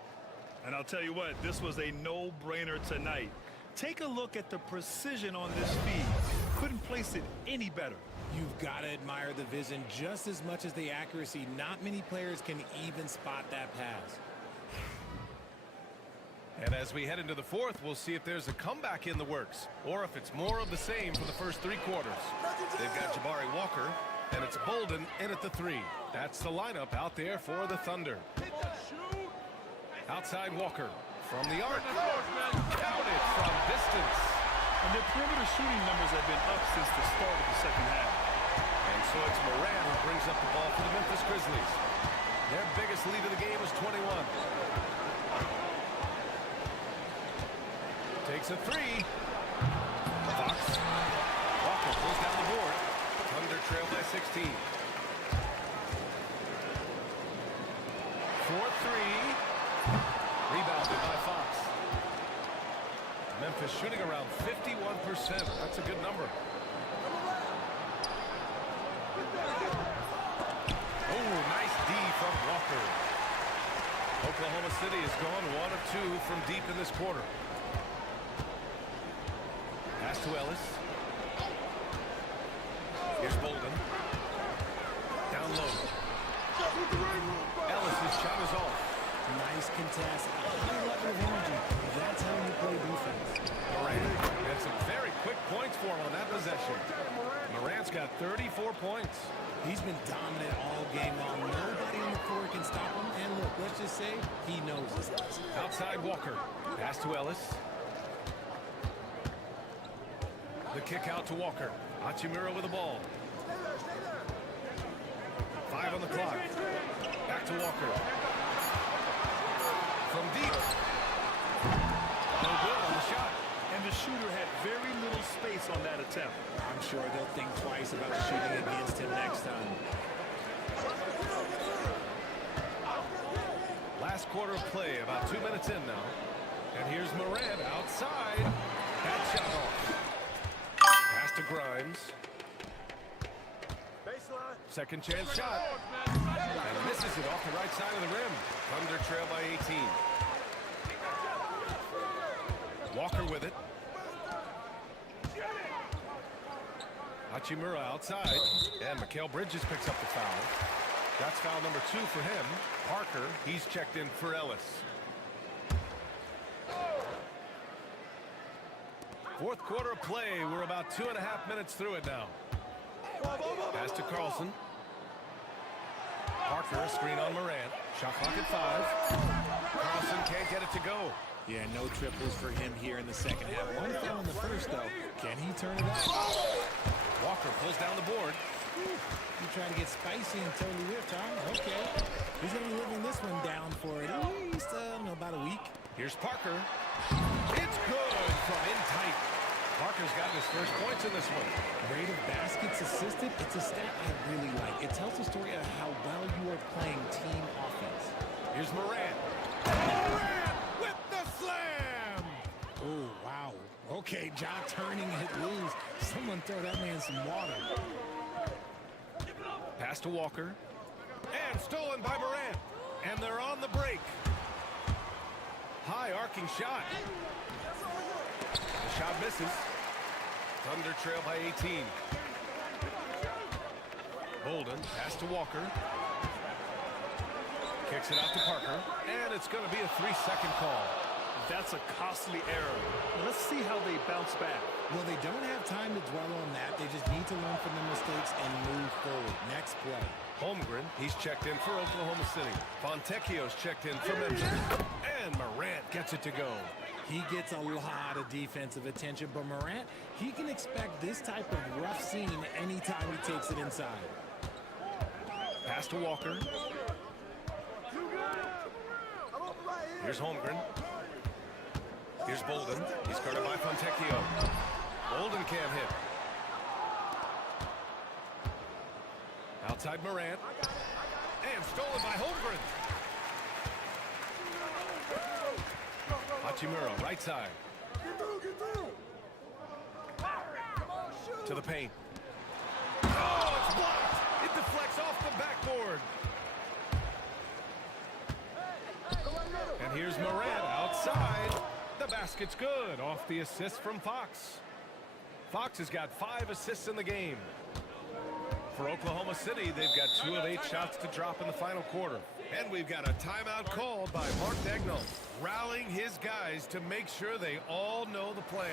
And I'll tell you what, this was a no-brainer tonight. Take a look at the precision on this feed. Couldn't place it any better. You've got to admire the vision just as much as the accuracy. Not many players can even spot that pass. And as we head into the fourth, we'll see if there's a comeback in the works or if it's more of the same for the first three quarters. They've got Jabari Walker, and it's Bolden in at the three. That's the lineup out there for the Thunder. Outside Walker from the arc. Counted from distance. And their perimeter shooting numbers have been up since the start of the second half. And so it's Moran who brings up the ball for the Memphis Grizzlies. Their biggest lead of the game is 21. Takes a three. Fox. Walker pulls down the board. Thunder trail by 16. 4-3. Rebounded by Fox. Memphis shooting around 51%. That's a good number. Oh, nice D from Walker. Oklahoma City has gone 1 of 2 from deep in this quarter. Pass to Ellis. Here's Bolden. Down low. Ellis' shot is off. Nice contest. A high level of energy. That's how you play defense. Morant had some very quick points for him on that possession. Morant's got 34 points. He's been dominant all game long. Nobody on the court can stop him. And look, let's just say he knows it. Outside Walker. Pass to Ellis. The kick out to Walker. Hachimura with the ball. 5 on the clock. Back to Walker. From deep. No good on the shot. And the shooter had very little space on that attempt. I'm sure they'll think twice about shooting against him next time. Last quarter of play, about 2 minutes in now. And here's Morant outside. That shot off. Pass to Grimes. Second chance shot. And misses it off the right side of the rim. Thunder trail by 18. Walker with it. Hachimura outside. And MyCareer Bridges picks up the foul. That's foul number 2 for him. Parker, he's checked in for Ellis. Fourth quarter of play. We're about 2.5 minutes through it now. Pass to Carlson. Parker, a screen on Morant. Shot clock at 5. Carlson can't get it to go. Yeah, no triples for him here in the second half. One foul in the first, though. Can he turn it up? Walker pulls down the board. You trying to get spicy and totally whipped, huh? Okay. He's going to be living this one down for at least, about a week. Here's Parker. It's good from in tight. Parker's got his first points in this one. Rate of baskets assisted, it's a stat I really like. It tells the story of how well you are playing team offense. Here's Morant. Morant with the slam! Oh, wow. Okay, Ja turning it loose. Someone throw that man some water. Pass to Walker. And stolen by Morant. And they're on the break. High arcing shot. The shot misses. Thunder trail by 18. Bolden, pass to Walker. Kicks it out to Parker. And it's going to be a 3-second call. That's a costly error. Now let's see how they bounce back. Well, they don't have time to dwell on that. They just need to learn from their mistakes and move forward. Next play. Holmgren, he's checked in for Oklahoma City. Fontecchio's checked in for Memphis. And Morant gets it to go. He gets a lot of defensive attention, but Morant, he can expect this type of rough scene anytime he takes it inside. Pass to Walker. Here's Holmgren. Here's Bolden. He's guarded by Fontecchio. Bolden can't hit. Outside Morant. And stolen by Holmgren. Hachimura, right side. To the paint. Oh, it's blocked. It deflects off the backboard. And here's Morant outside. The basket's good off the assist from Fox. Fox has got 5 assists in the game. For Oklahoma City, they've got 2 of 8 shots to drop in the final quarter. And we've got a timeout called by Mark Dagnall, rallying his guys to make sure they all know the plan.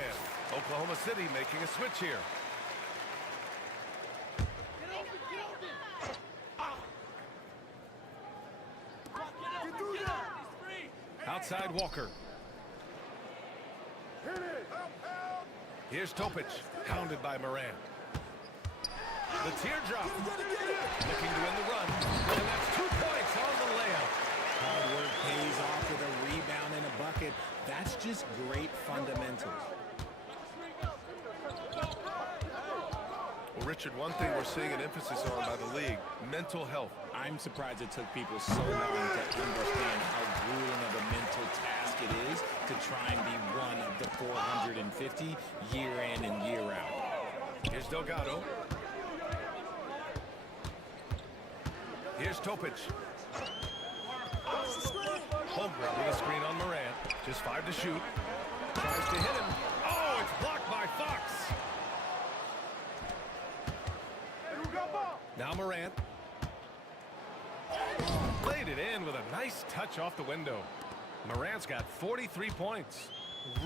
Oklahoma City making a switch here. Outside Walker. Here's Topic, hounded by Morant. The teardrop. Looking to win the run. And that's 2 points on the layup. Hard work pays off with a rebound and a bucket. That's just great fundamentals. Well, Richard, one thing we're seeing an emphasis on by the league, mental health. I'm surprised it took people so long to understand how grueling of a mental task it is to try and be one of the 450 year in and year out. Here's Delgado. Here's Topic. Holmgren with a screen on Morant. Just 5 to shoot. Tries to hit him. Oh, it's blocked by Fox. Now Morant. Laid it in with a nice touch off the window. Morant's got 43 points.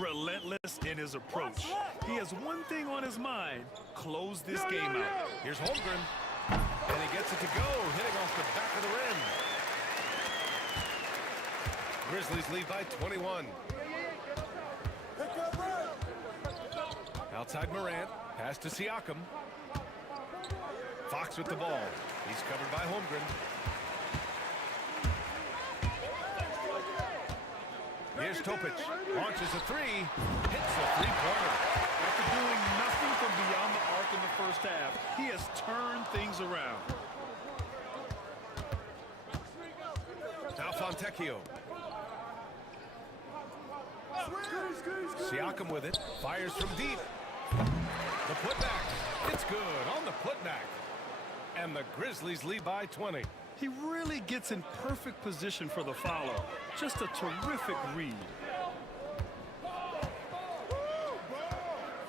Relentless in his approach. He has one thing on his mind: close this game out. Here's Holmgren. And he gets it to go, hitting off the back of the rim. Grizzlies lead by 21. Outside Morant. Pass to Siakam. Fox with the ball. He's covered by Holmgren. Here's Topic. Launches a 3. Hits the three-pointer. After doing nothing from beyond the arc in the first half, he has turned things around. Now Fontecchio. Siakam with it. Fires from deep. The putback. It's good on the putback. And the Grizzlies lead by 20. He really gets in perfect position for the follow. Just a terrific read.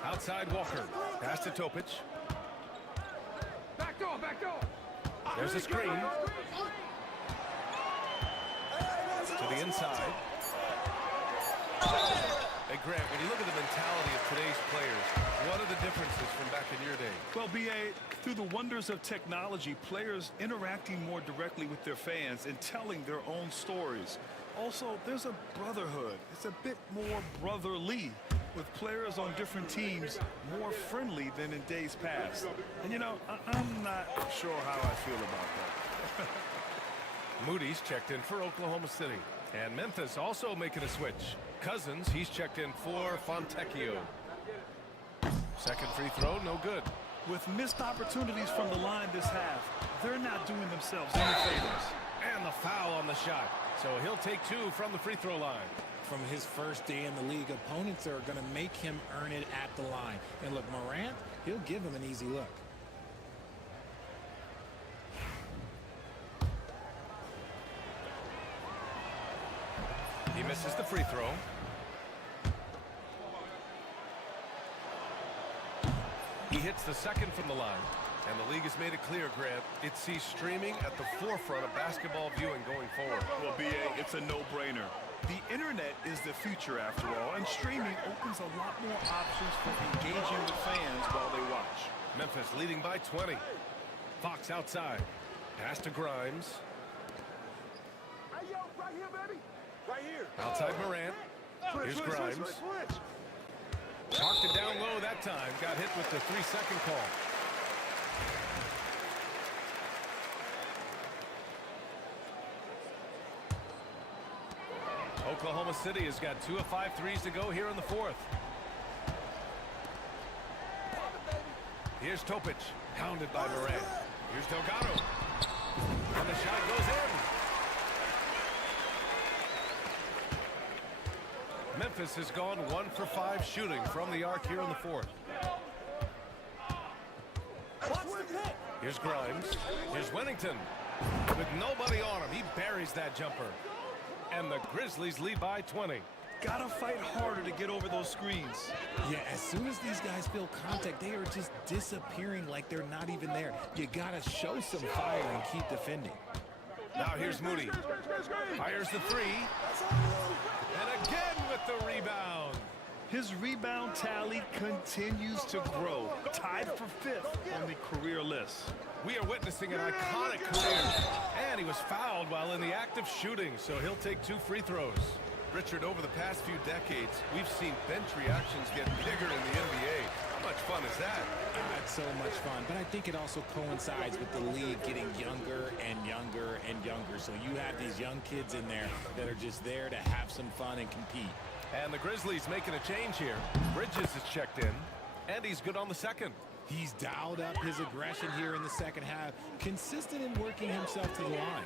Outside Walker. Pass to Topic. Back door, back door. There's a screen. To the inside. Hey, Grant, when you look at the mentality of today's players, what are the differences from back in your day? Well, B.A., through the wonders of technology, players interacting more directly with their fans and telling their own stories. Also, there's a brotherhood. It's a bit more brotherly, with players on different teams more friendly than in days past. And, you know, I'm not sure how I feel about that. Moody's checked in for Oklahoma City. And Memphis also making a switch. Cousins, he's checked in for Fontecchio. Second free throw, no good. With missed opportunities from the line this half, they're not doing themselves any favors. And the foul on the shot. So he'll take 2 from the free throw line. From his first day in the league, opponents are going to make him earn it at the line. And look, Morant, he'll give him an easy look. He misses the free throw. He hits the second from the line. And the league has made it clear, Grant, it sees streaming at the forefront of basketball viewing going forward. Well, B.A., it's a no-brainer. The internet is the future, after all, and streaming opens a lot more options for engaging with fans while they watch. Memphis leading by 20. Fox outside. Pass to Grimes. Hey, yo, right here, baby. Right here. Outside Morant. Here's Grimes. Parked it down low that time. Got hit with the 3-second call. Oklahoma City has got 2 of 5 threes to go here in the fourth. Here's Topic, hounded by Morant. Here's Delgado. And the shot goes in. Memphis has gone 1 for 5 shooting from the arc here in the fourth. Here's Grimes. Here's Wennington. With nobody on him, he buries that jumper. And the Grizzlies lead by 20. Gotta fight harder to get over those screens. Yeah, as soon as these guys feel contact, they are just disappearing like they're not even there. You gotta show some fire and keep defending. Now here's Moody. Fires the three. And again with the rebound. His rebound tally continues to grow. Tied for 5th on the career list. We are witnessing an iconic career. And he was fouled while in the act of shooting, so he'll take 2 free throws. Richard, over the past few decades, we've seen bench reactions get bigger in the NBA. How much fun is that? That's so much fun, but I think it also coincides with the league getting younger and younger and younger. So you have these young kids in there that are just there to have some fun and compete. And the Grizzlies making a change here. Bridges is checked in, and he's good on the second. He's dialed up his aggression here in the second half, consistent in working himself to the line.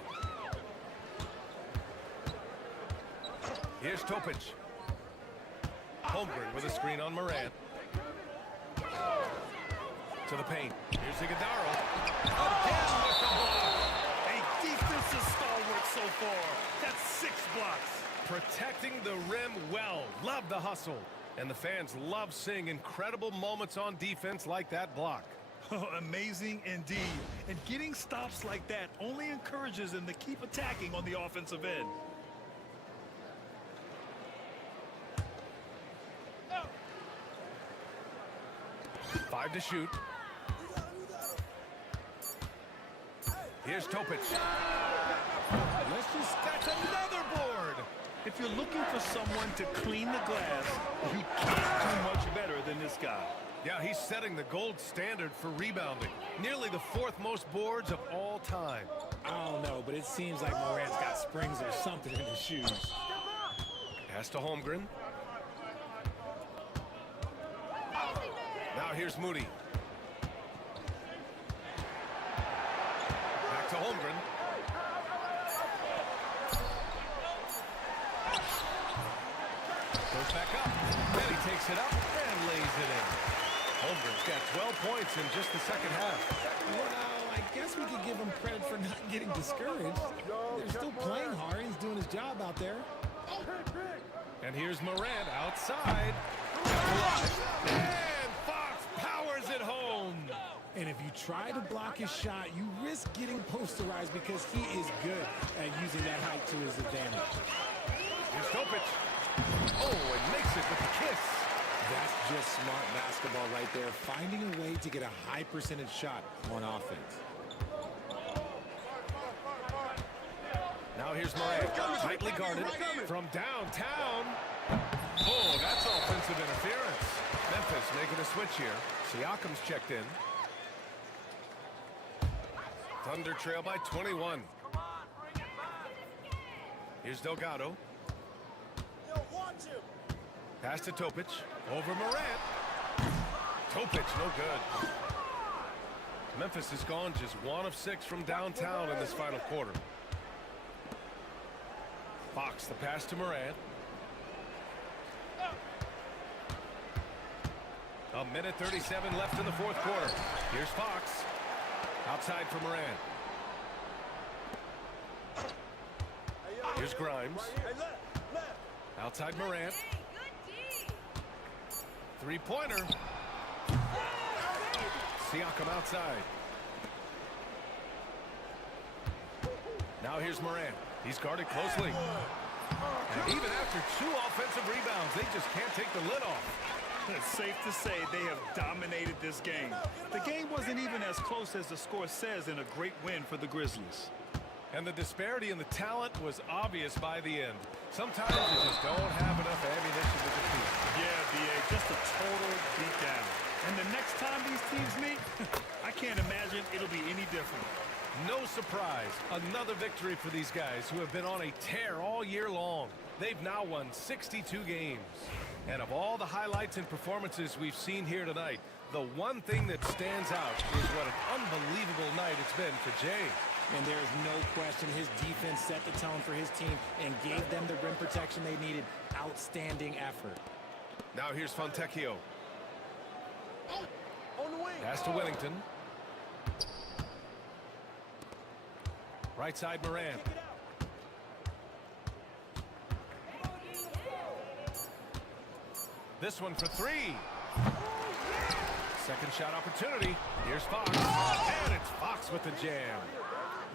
Here's Topic. Holmgren with a screen on Morant. To the paint. Here's Iguodala. Again with the block. A defensive stalwart so far. That's 6 blocks. Protecting the rim well. Love the hustle. And the fans love seeing incredible moments on defense like that block. Oh, amazing indeed. And getting stops like that only encourages them to keep attacking on the offensive end. Five to shoot. Here's Topic. That's another board. If you're looking for someone to clean the glass, you can't do much better than this guy. Yeah, he's setting the gold standard for rebounding. Nearly the 4th most boards of all time. I don't know, but it seems like Morant's got springs or something in his shoes. Pass to Holmgren. Now here's Moody. Back to Holmgren. Goes back up. Then he takes it up and lays it in. Holmgren's got 12 points in just the second half. Well, I guess we could give him credit for not getting discouraged. They're still playing hard. He's doing his job out there. And here's Morant outside. And Fox powers it home. And if you try to block his shot, you risk getting posterized because he is good at using that height to his advantage. Here's Topic. Oh, and makes it with the kiss. That's just smart basketball right there, finding a way to get a high percentage shot on offense. Now here's Morant, tightly guarded from downtown. Oh, that's offensive interference. Memphis making a switch here. Siakam's checked in. Thunder trail by 21. Here's Delgado. Pass to Topic. Over Morant. Topic, no good. Memphis has gone just 1 of 6 from downtown in this final quarter. Fox, the pass to Morant. A minute 37 left in the fourth quarter. Here's Fox. Outside for Morant. Here's Grimes. Outside Morant. Three-pointer. Siakam outside. Now here's Morant. He's guarded closely. And even after 2 offensive rebounds, they just can't take the lid off. It's safe to say they have dominated this game. The game wasn't even as close as the score says in a great win for the Grizzlies. And the disparity in the talent was obvious by the end. Sometimes you just don't have enough ammunition to defeat. Yeah, B.A., just a total beatdown. And the next time these teams meet, I can't imagine it'll be any different. No surprise, another victory for these guys who have been on a tear all year long. They've now won 62 games. And of all the highlights and performances we've seen here tonight, the one thing that stands out is what an unbelievable night it's been for Jay. And there is no question his defense set the tone for his team and gave them the rim protection they needed. Outstanding effort. Now here's Fontecchio. On the wing. Pass to Whittington. Right side Moran. This one for three. Second shot opportunity. Here's Fox. And it's Fox with the jam.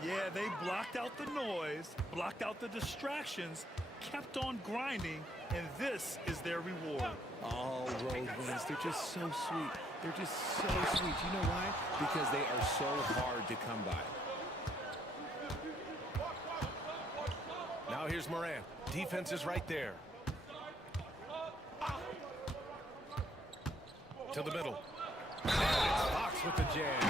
Yeah, they blocked out the noise, blocked out the distractions, kept on grinding, and this is their reward. All road wins. They're just so sweet. They're just so sweet. You know why? Because they are so hard to come by. Now here's Moran. Defense is right there. To the middle. And it's Fox with the jam.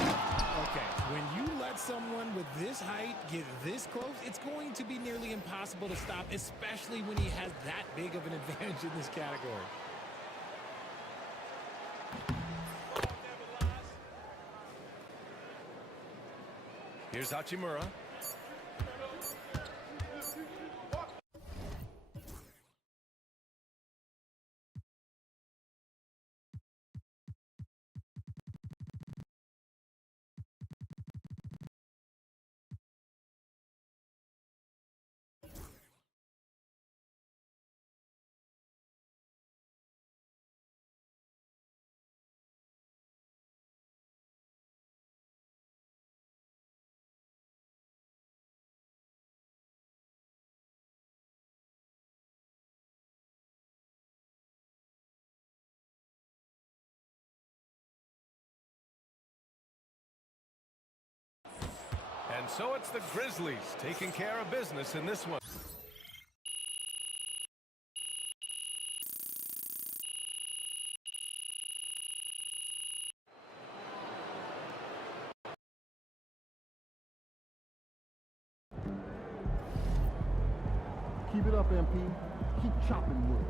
Okay, when you let someone with this height get this close, it's going to be nearly impossible to stop, especially when he has that big of an advantage in this category. Here's Hachimura. And so it's the Grizzlies taking care of business in this one. Keep it up, MP. Keep chopping wood.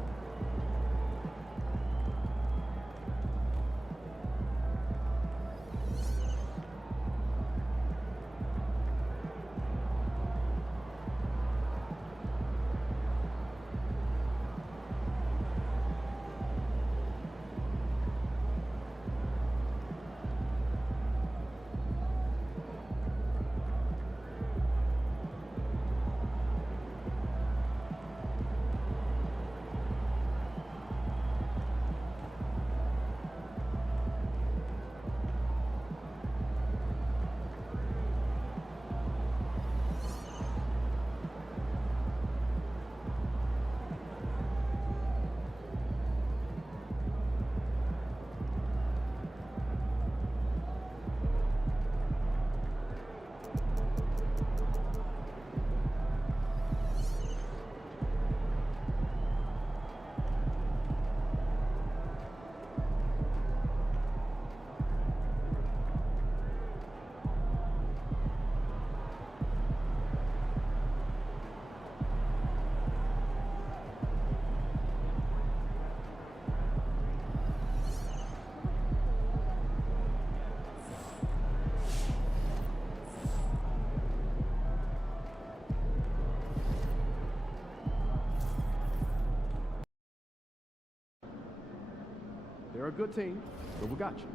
They're a good team, but we got you.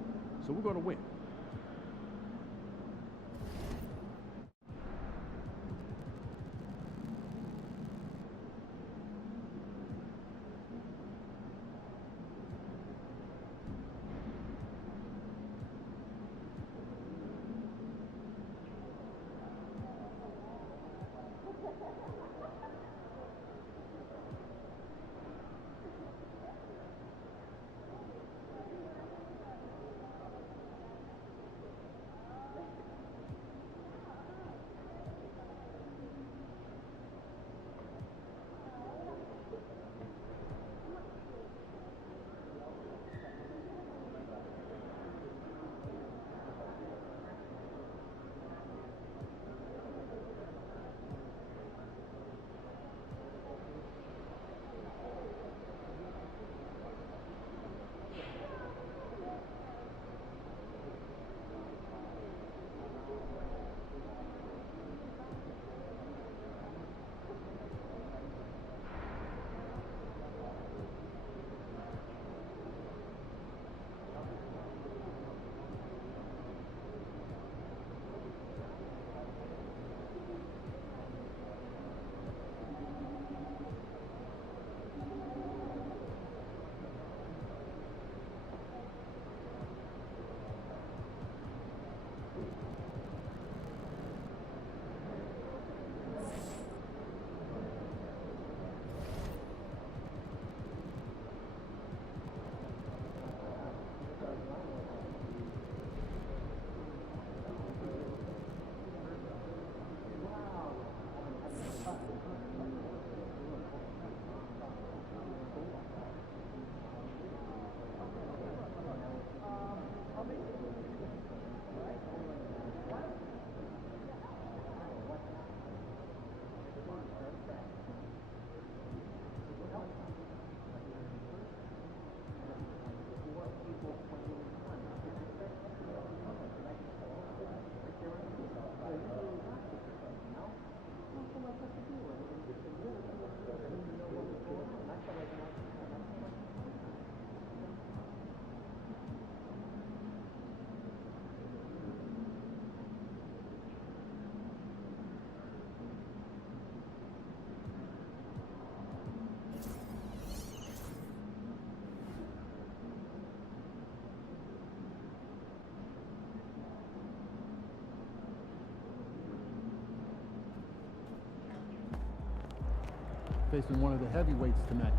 So we're going to win. facing one of the heavyweights tonight.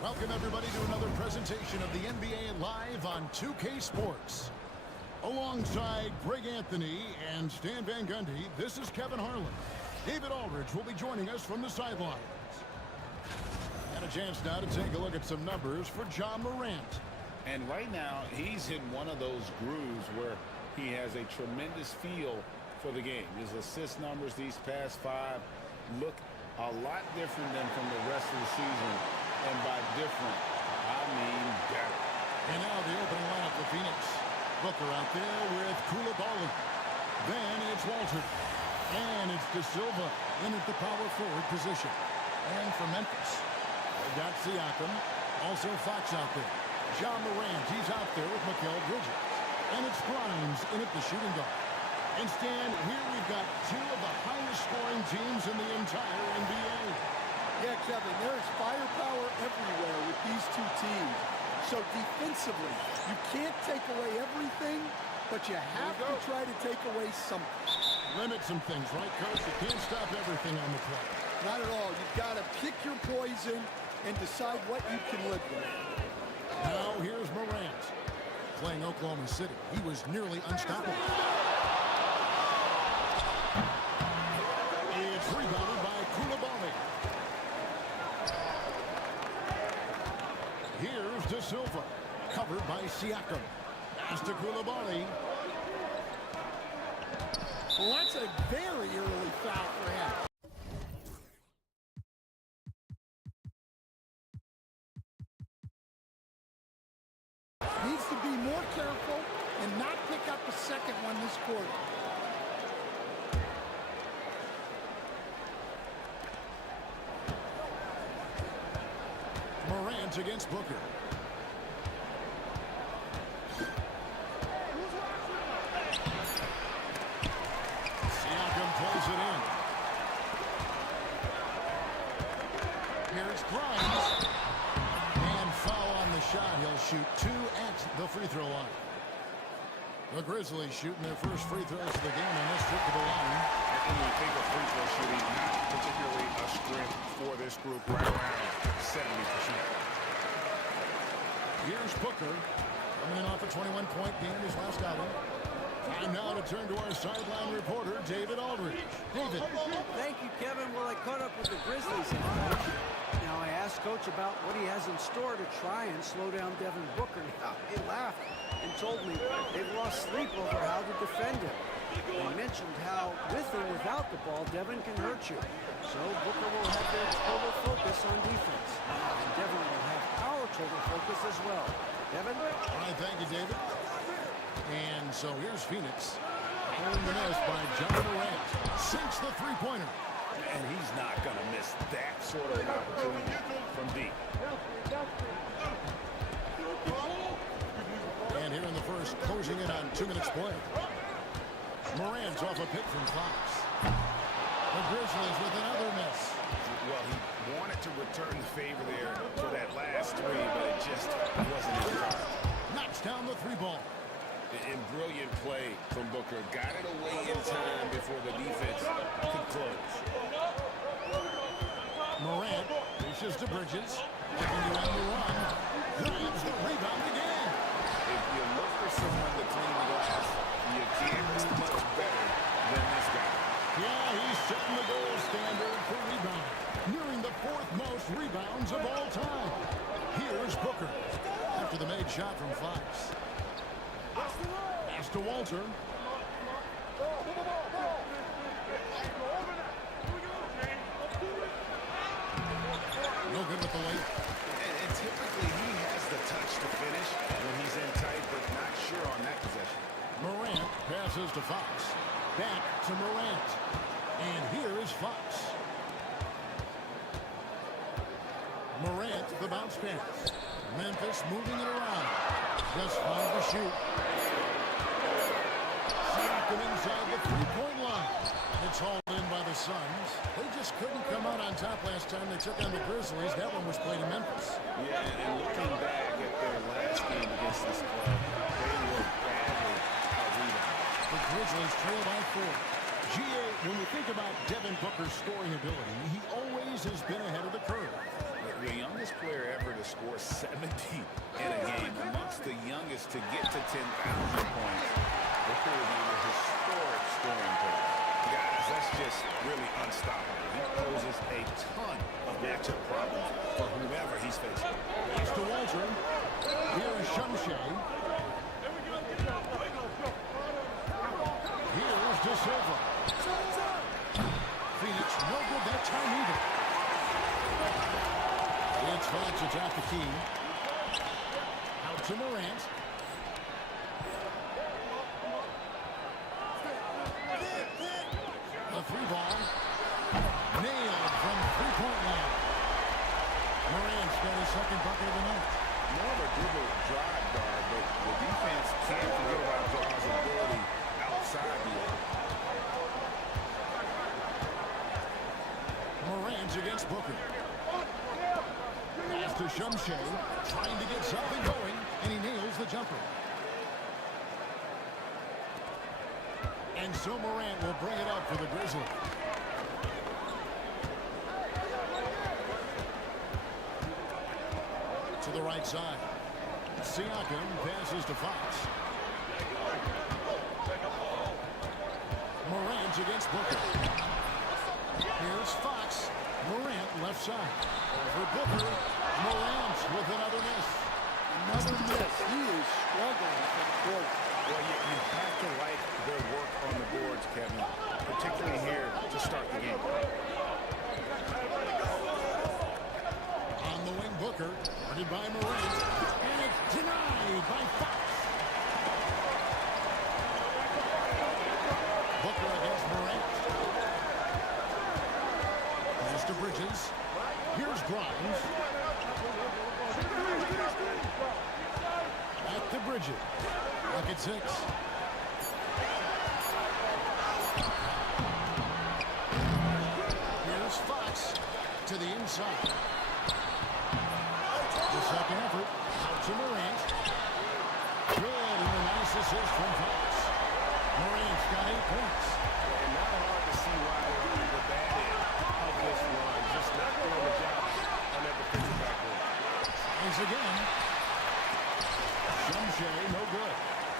Welcome, everybody, to another presentation of the NBA Live on 2K Sports. Alongside Greg Anthony and Stan Van Gundy, this is Kevin Harlan. David Aldridge will be joining us from the sidelines. And a chance now to take a look at some numbers for John Morant. And right now, he's in one of those grooves where he has a tremendous feel for the game. His assist numbers these past 5 look a lot different than from the rest of the season. And by different, I mean better. And now the opening lineup for Phoenix. Booker out there with Koulibaly. Then it's Walter. And it's De Silva in at the power forward position. And for Memphis, they've got Siakam. Also Fox out there. John Morant, he's out there with Mikal Bridges. And it's Grimes in at the shooting guard. And Stan, here we've got 2 of the highest scoring teams in the entire NBA. Yeah, Kevin, there's firepower everywhere with these 2 teams. So defensively, you can't take away everything, but you have to try to take away something. Limit some things, right, Coach? You can't stop everything on the play. Not at all. You've got to pick your poison and decide what you can live with. Now here's Morant. Playing Oklahoma City, he was nearly unstoppable. It's rebounded by Koulibaly. Here's De Silva, covered by Siakam. Pass to Koulibaly. Well, that's a very early foul for him. Needs to be more careful and not pick up a second one this quarter. Morant against Booker. Siakam pulls it in. Here's Grimes. And foul on the shot. He'll shoot 2 at the free throw line. The Grizzlies shooting their first free throws of the game on this trip to the line. When we think of free throw shooting, not particularly a strength for this group, right around 70%. Here's Booker, coming in off a 21-point game his last outing. Time now to turn to our sideline reporter, David Aldridge. David. Thank you, Kevin. Well, I caught up with the Grizzlies tonight. Now, I asked Coach about what he has in store to try and slow down Devin Booker. Now, he laughed and told me they've lost sleep over how to defend him. They mentioned how, with or without the ball, Devin can hurt you. So Booker will have their total focus on defense. And Devin will have our total focus as well. Devin? All right, thank you, David. And so here's Phoenix. Pulling the miss by John Morant. Sinks the three-pointer. And he's not going to miss that sort of opportunity from deep. And here in the first, closing in on 2 minutes play. Morant's off a pick from Fox. The Grizzlies with another miss. Well, he wanted to return the favor there for that last 3, but it just wasn't his card. Knocks down the 3-ball. And brilliant play from Booker. Got it away in time before the defense could close. Morant dishes to Bridges. Looking to end the run. Grabs the rebound again. If you look for someone to clean the glass, you can't do much better than this guy. Yeah, he's setting the gold standard for rebounding. Nearing the 4th most rebounds of all time. Here's Booker. After the made shot from Fox. Pass to Walter. No good with the weight. And typically he has the touch to finish when he's in tight, but not sure on that possession. Morant passes to Fox. Back to Morant. And here is Fox. Morant, the bounce pass. Memphis moving it around. Just 5 to shoot. Siakam inside the 3-point line. It's hauled in by the Suns. They just couldn't come out on top last time they took on the Grizzlies. That one was played in Memphis. Yeah, and looking back at their last game against this club, they were badly out-rebounded. The Grizzlies trail by 4. GA, when we think about Devin Booker's scoring ability, he always has been ahead of the curve. The youngest player ever to score 70 in a game, amongst the youngest to get to 10,000 points. Booker is on a historic scoring pace. Guys, that's just really unstoppable. He poses a ton of matchup problems for whomever he's facing. Pass to Walter. Here is Shumshay. Here's De Silva. Phoenix, no good that time either. It's Fox atop the key. Out to Morant. A 3-ball. Nailed from 3-point line. Morant's got his 2nd bucket of the night. More of a dribble drive guard, but the defense can't forget about Jaw's ability outside the arc. Morant against Booker. Pass to Shumshay, trying to get something going, and he nails the jumper. And so Morant will bring it up for the Grizzlies. To the right side. Siakam passes to Fox. Morant against Booker. Here's Fox. Morant left side. Over Booker. Morant with another miss. Another miss. He is struggling for the court. Well, you have to like their work on the boards, Kevin, particularly here to start the game. On the wing, Booker. Guarded by Morant. And it's denied by Fox. Booker against Morant. Pass to Bridges. Here's Grimes. Back to Bridges. Look at 6. Here's Fox to the inside. The 2nd effort. Out to Morant. Good, and a nice assist from Fox. Morant's got 8 points. And not hard to see why they're on the bad end of this run. Just not doing the job on that defensive backboard. Tries again. Shumshay, no good.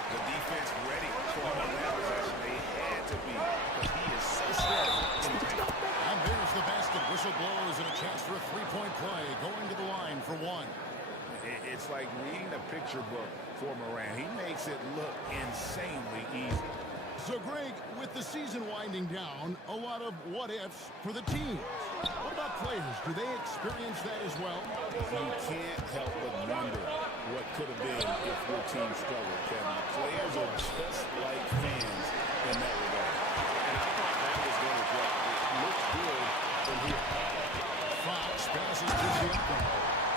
The defense ready for him on that possession. They had to be, because he is so slow in the paint. And there's the basket. Whistle blows and a chance for a 3-point play. Going to the line for 1. It's like reading a picture book for Morant. He makes it look insanely easy. So, Greg, with the season winding down, a lot of what-ifs for the teams. What about players? Do they experience that as well? You can't help but wonder what could have been if your team struggled, Kevin. Players are just like fans in that regard. And I thought that was going to drop. It looks good from here. Fox passes to Siakam.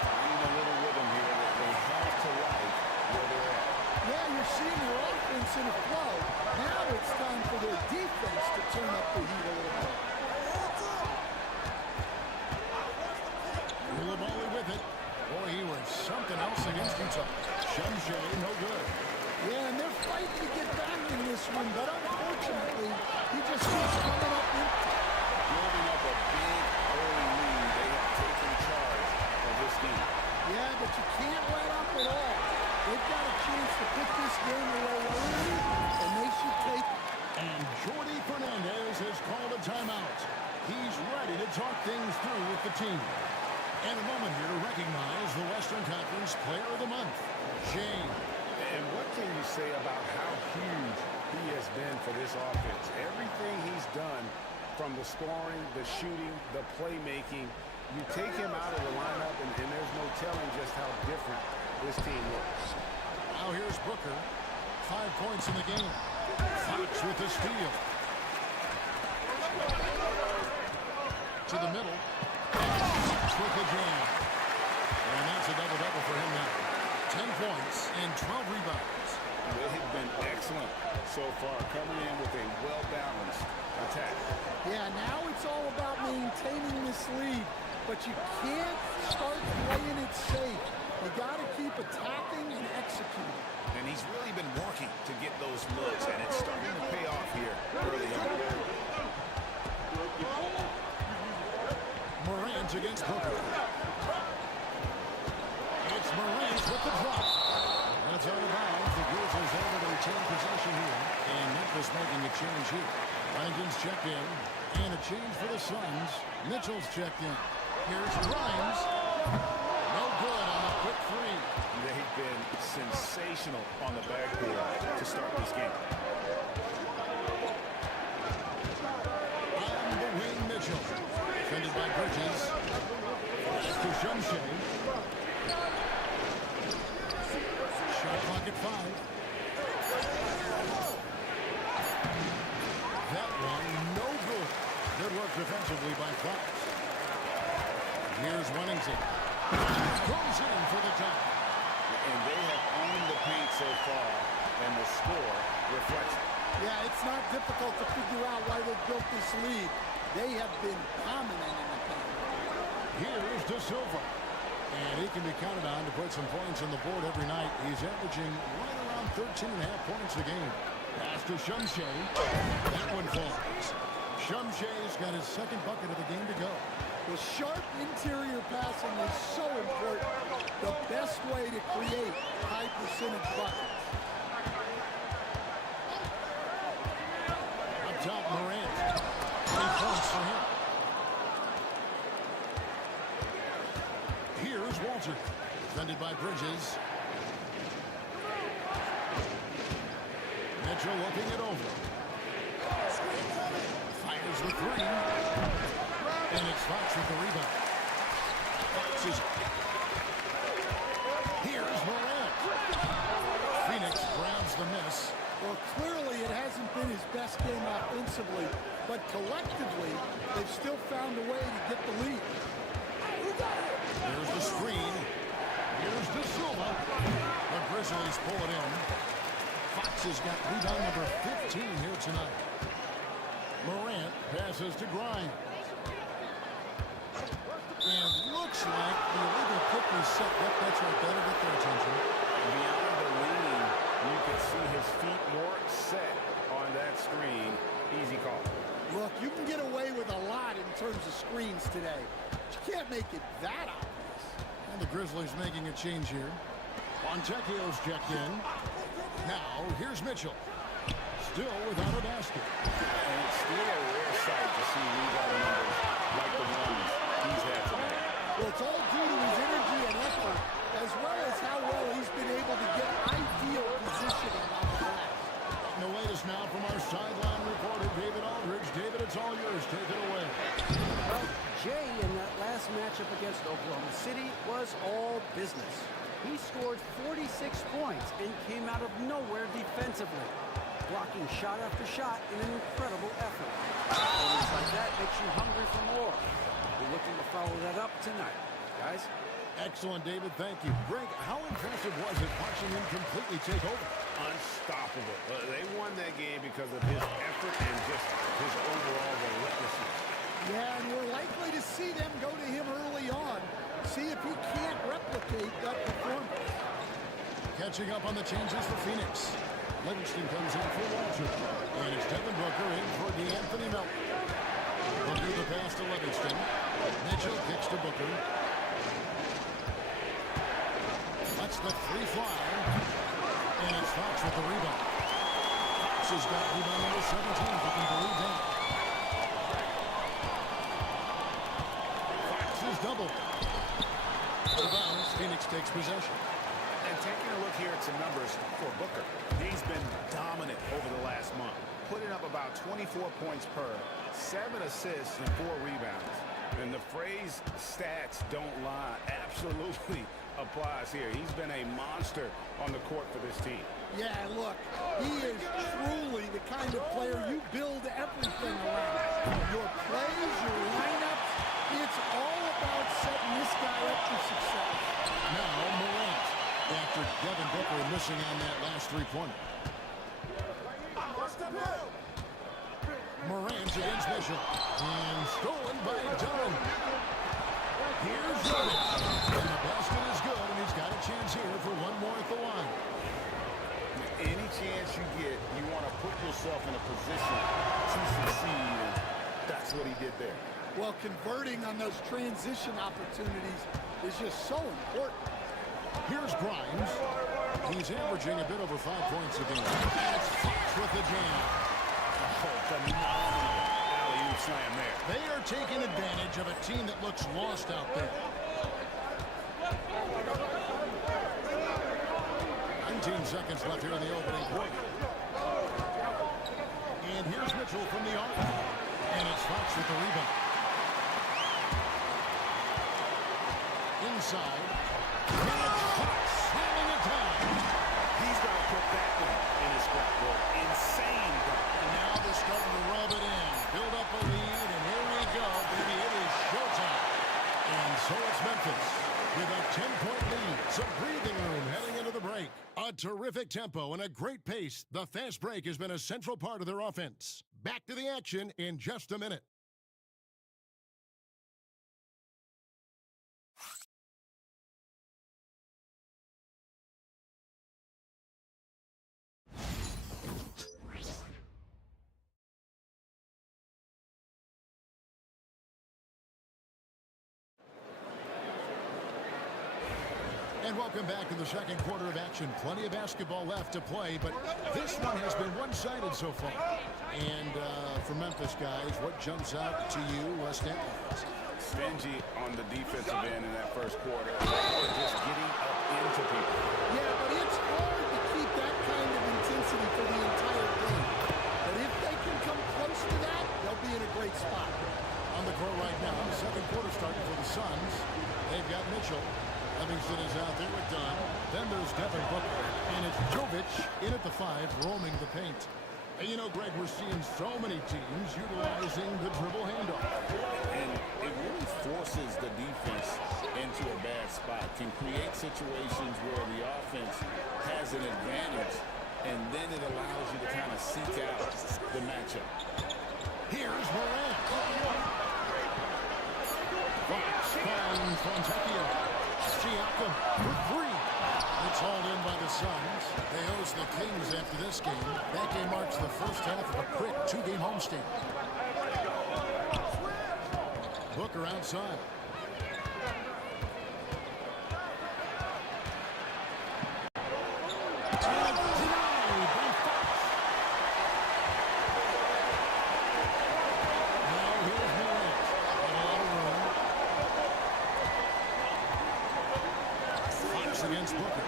Finding a little rhythm here that they have to like where they're at. Yeah, you're seeing their offense in a flow. Now it's time for their defense to turn up the heat a little bit. Coulibaly with it. Boy, he was something else against Utah. Shumshay, no good. Yeah, and they're fighting to get back in this one, but unfortunately, he just keeps coming up empty. Building up a big early lead, they have scheme. Yeah, but you can't let up at all. They've got a chance to put this game away early, and they should take it. And Jordi Fernandez has called a timeout. He's ready to talk things through with the team. And a moment here to recognize the Western Conference Player of the Month, Shane. And what can you say about how huge he has been for this offense? Everything he's done, from the scoring, the shooting, the playmaking, you take him out of the lineup, and there's no telling just how different this team looks. Now here's Booker. 5 points in the game. Fox with the steal. To the middle. Fox with the jam. And that's a double-double for him now. 10 points and 12 rebounds. They have been excellent so far, coming in with a well-balanced attack. Yeah, now it's all about maintaining this lead, but you can't start playing it safe. You got to keep attacking and executing. And he's really been working to get those looks, and it's starting to pay off here early on. Morant against Booker. It's Morant with the drop. That's out of bounds. The Grizzlies able to retain possession here. And Memphis making a change here. Langdon's checked in. And a change for the Suns. Mitchell's checked in. Here's Grimes. No good on the quick three. They've been sensational on the backboard to start this game. On the wing, Mitchell. Defended by Bridges. To Shumshay. Shot clock at 5. That one, no good. Good work defensively by Fox. Here's Wennington. Goes in for the top. And they have owned the paint so far, and the score reflects it. Yeah, it's not difficult to figure out why they built this lead. They have been dominant in the paint. Here's De Silva. And he can be counted on to put some points on the board every night. He's averaging right around 13.5 points a game. Pass to Shumshay. That one falls. Shumshay's got his second bucket of the game to go. The sharp interior passing is so important. The best way to create high percentage buckets. Up top, Morant. 3 points for him. Here's Walter. Defended by Bridges. Mitchell looking it over. Fires the 3. And it's Fox with the rebound. Fox is... Here's Morant. Phoenix grabs the miss. Well, clearly it hasn't been his best game offensively, but collectively, they've still found a way to get the lead. There's the screen. Here's De Silva. The Grizzlies pull it in. Fox has got rebound number 15 here tonight. Morant passes to Grimes. And looks like the illegal kick was set. Yep, that's right. That'll get their attention. Beyond the leaning, you can see his feet more set on that screen. Easy call. Look, you can get away with a lot in terms of screens today. But you can't make it that obvious. And the Grizzlies making a change here. Fontecchio's checked in. Now, here's Mitchell. Still without a basket. And it's still a rare sight to see rebound numbers like the ones he's had tonight. Well, it's all due to his energy and effort, as well as how well he's been able to get ideal positioning on the glass. And the latest now from our sideline reporter, David Aldridge. David, it's all yours. Take it away. Well, Jay in that last matchup against Oklahoma City was all business. He scored 46 points and came out of nowhere defensively, blocking shot after shot in an incredible effort. Performance like that makes you hungry for more. We're looking to follow that up tonight, guys. Excellent, David. Thank you. Greg, how impressive was it watching him completely take over? Unstoppable. They won that game because of his effort and just his overall relentlessness. Yeah, and we're likely to see them go to him early on. See if he can't replicate that performance. Catching up on the changes for Phoenix. Livingston comes in for Walter. And it's Devin Booker in for DeAnthony Melton. Booker the pass to Livingston. Mitchell kicks to Booker. the free fly. And it's Fox with the rebound. Fox has got rebound number 17, if you can believe that. Fox is doubled. The bounce, Phoenix takes possession. And taking a look here at some numbers for Booker. He's been dominant over the last month, putting up about 24 points per, 7 assists, and 4 rebounds. And the phrase stats don't lie absolutely applies here. He's been a monster on the court for this team. Yeah, look, he is truly the kind of player you build everything around. Your plays, your lineups, it's all about setting this guy up for success. Now Morant, after Devin Booker missing on that last three-pointer. Morant against Bishop. And stolen by Dunn. Here's Jovic. And the basket is good, and he's got a chance here for one more at the line. Any chance you get, you want to put yourself in a position to succeed, and that's what he did there. Well, converting on those transition opportunities is just so important. Here's Grimes. He's averaging a bit over 5 points a game. And it's Fox with the jam. Oh, phenomenal alley-oop slam there. They are taking advantage of a team that looks lost out there. 19 seconds left here in the opening quarter. And here's Mitchell from the arc. And it's Fox with the rebound. Inside. And it's Fox slamming it down. He's got to put that one in his scrapbook. Insane. And now they're starting to rub it in. Build up a lead, and here we go, baby. It is showtime. And so it's Memphis with a 10-point lead. Some breathing room heading into the break. A terrific tempo and a great pace. The fast break has been a central part of their offense. Back to the action in just a minute. And welcome back to the second quarter of action. Plenty of basketball left to play, but this one has been one-sided so far. And for Memphis, guys, what jumps out to you stat-wise? Stingy on the defensive end in that first quarter. Just getting up into people. Yeah, but it's hard to keep that kind of intensity for the entire game. But if they can come close to that, they'll be in a great spot. On the court right now, the second quarter starting for the Suns. They've got Mitchell. Livingston is out there with Dunn. Then there's Devin Booker. And it's Jovic in at the 5, roaming the paint. And you know, Greg, we're seeing so many teams utilizing the dribble handoff. And it really forces the defense into a bad spot. Can create situations where the offense has an advantage, and then it allows you to kind of seek out the matchup. Here's Morant. Fox finds Fontecchio. Siakam for 3. It's hauled in by the Suns. They host the Kings after this game. That game marks the first half of a quick 2-game homestand. Booker outside. And denied by Fox. Now here's Morant. A lot of room. Fox against Booker.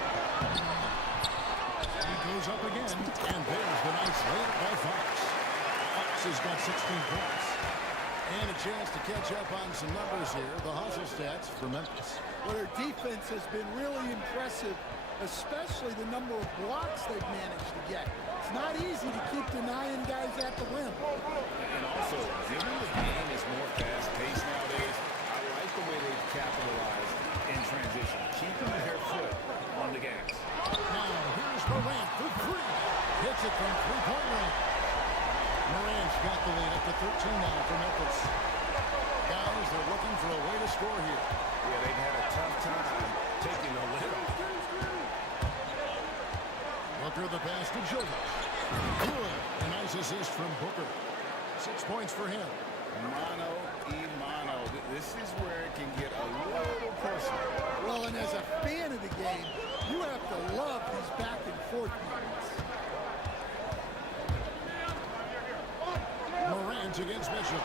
He goes up again, and there's the nice layup by Fox. Fox has got 16 points. And a chance to catch up on some numbers here. The hustle stats for Memphis. Well, their defense has been really impressive, especially the number of blocks they've managed to get. It's not easy to keep denying guys at the rim. And also, given the game is more fast-paced nowadays, I like the way they've capitalized in transition, keeping their foot on the gas. Now, here's Morant for 3. Hits it from three-point range. Morant's got the lead up to 13 now for Memphis. Guys, they're looking for a way to score here. Yeah, they've had a tough time taking the lid off. Booker the pass to Jovic. Good. A nice assist from Booker. 6 points for him. Mano y mano. This is where it can get a little personal. Well, and as a fan of the game, you have 4th minutes. Morant against Mitchell.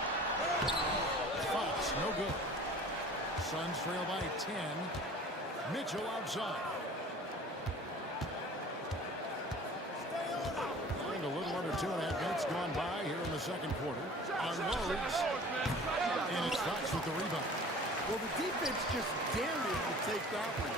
Fox, no good. Suns trail by 10. Mitchell outside. And a little under 2.5 minutes gone by here in the second quarter. Unloads. And it's Fox with the rebound. Well, the defense just dared him to take that one.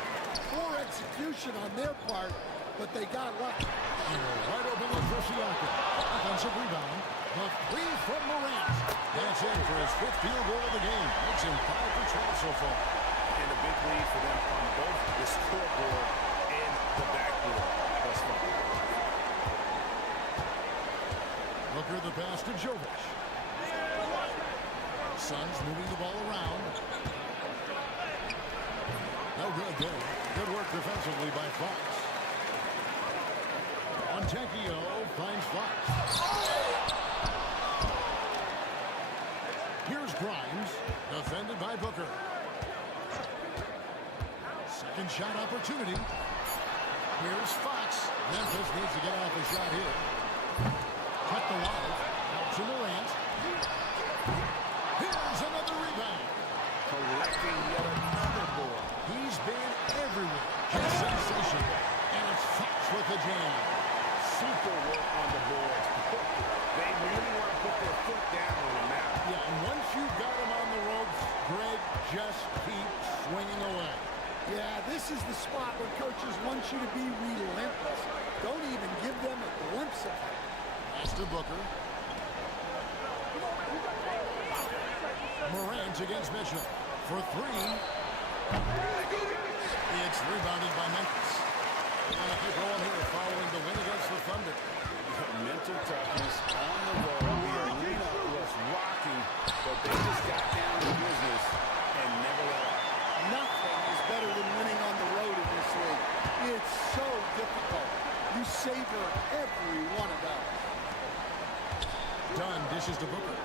Poor execution on their part, but they got lucky. Right open look for Siakam. Offensive rebound. The three from Morant. That's in for his 5th field goal of the game. Makes him 5 for 12 so far. And a big lead for them on both the scoreboard and the backboard thus far. Booker the pass to Jovic. Suns moving the ball around. No good there. Good work defensively by Fox. Montecchio finds Fox. Here's Grimes, defended by Booker. Second shot opportunity. Here's Fox. Memphis needs to get off a shot here. Cut the line. Out to Morant. Here's another rebound. Collecting yet another board. He's been everywhere. Just sensation. And it's Fox with the jam. Super work on the boards. They really want to put their foot down on the map. Yeah, and once you've got him on the ropes, Greg, just keep swinging away. Yeah, this is the spot where coaches want you to be relentless. Don't even give them a glimpse of it. Pass to Booker. Morant against Mitchell for 3. It's rebounded by Memphis. Keep rolling here following the win against the Thunder. Mental toughness on the road. The arena was rocking, but they just got down to business and never let up. Nothing is better than winning on the road in this league. It's so difficult. You savor every one of those. Dunn dishes to Booker.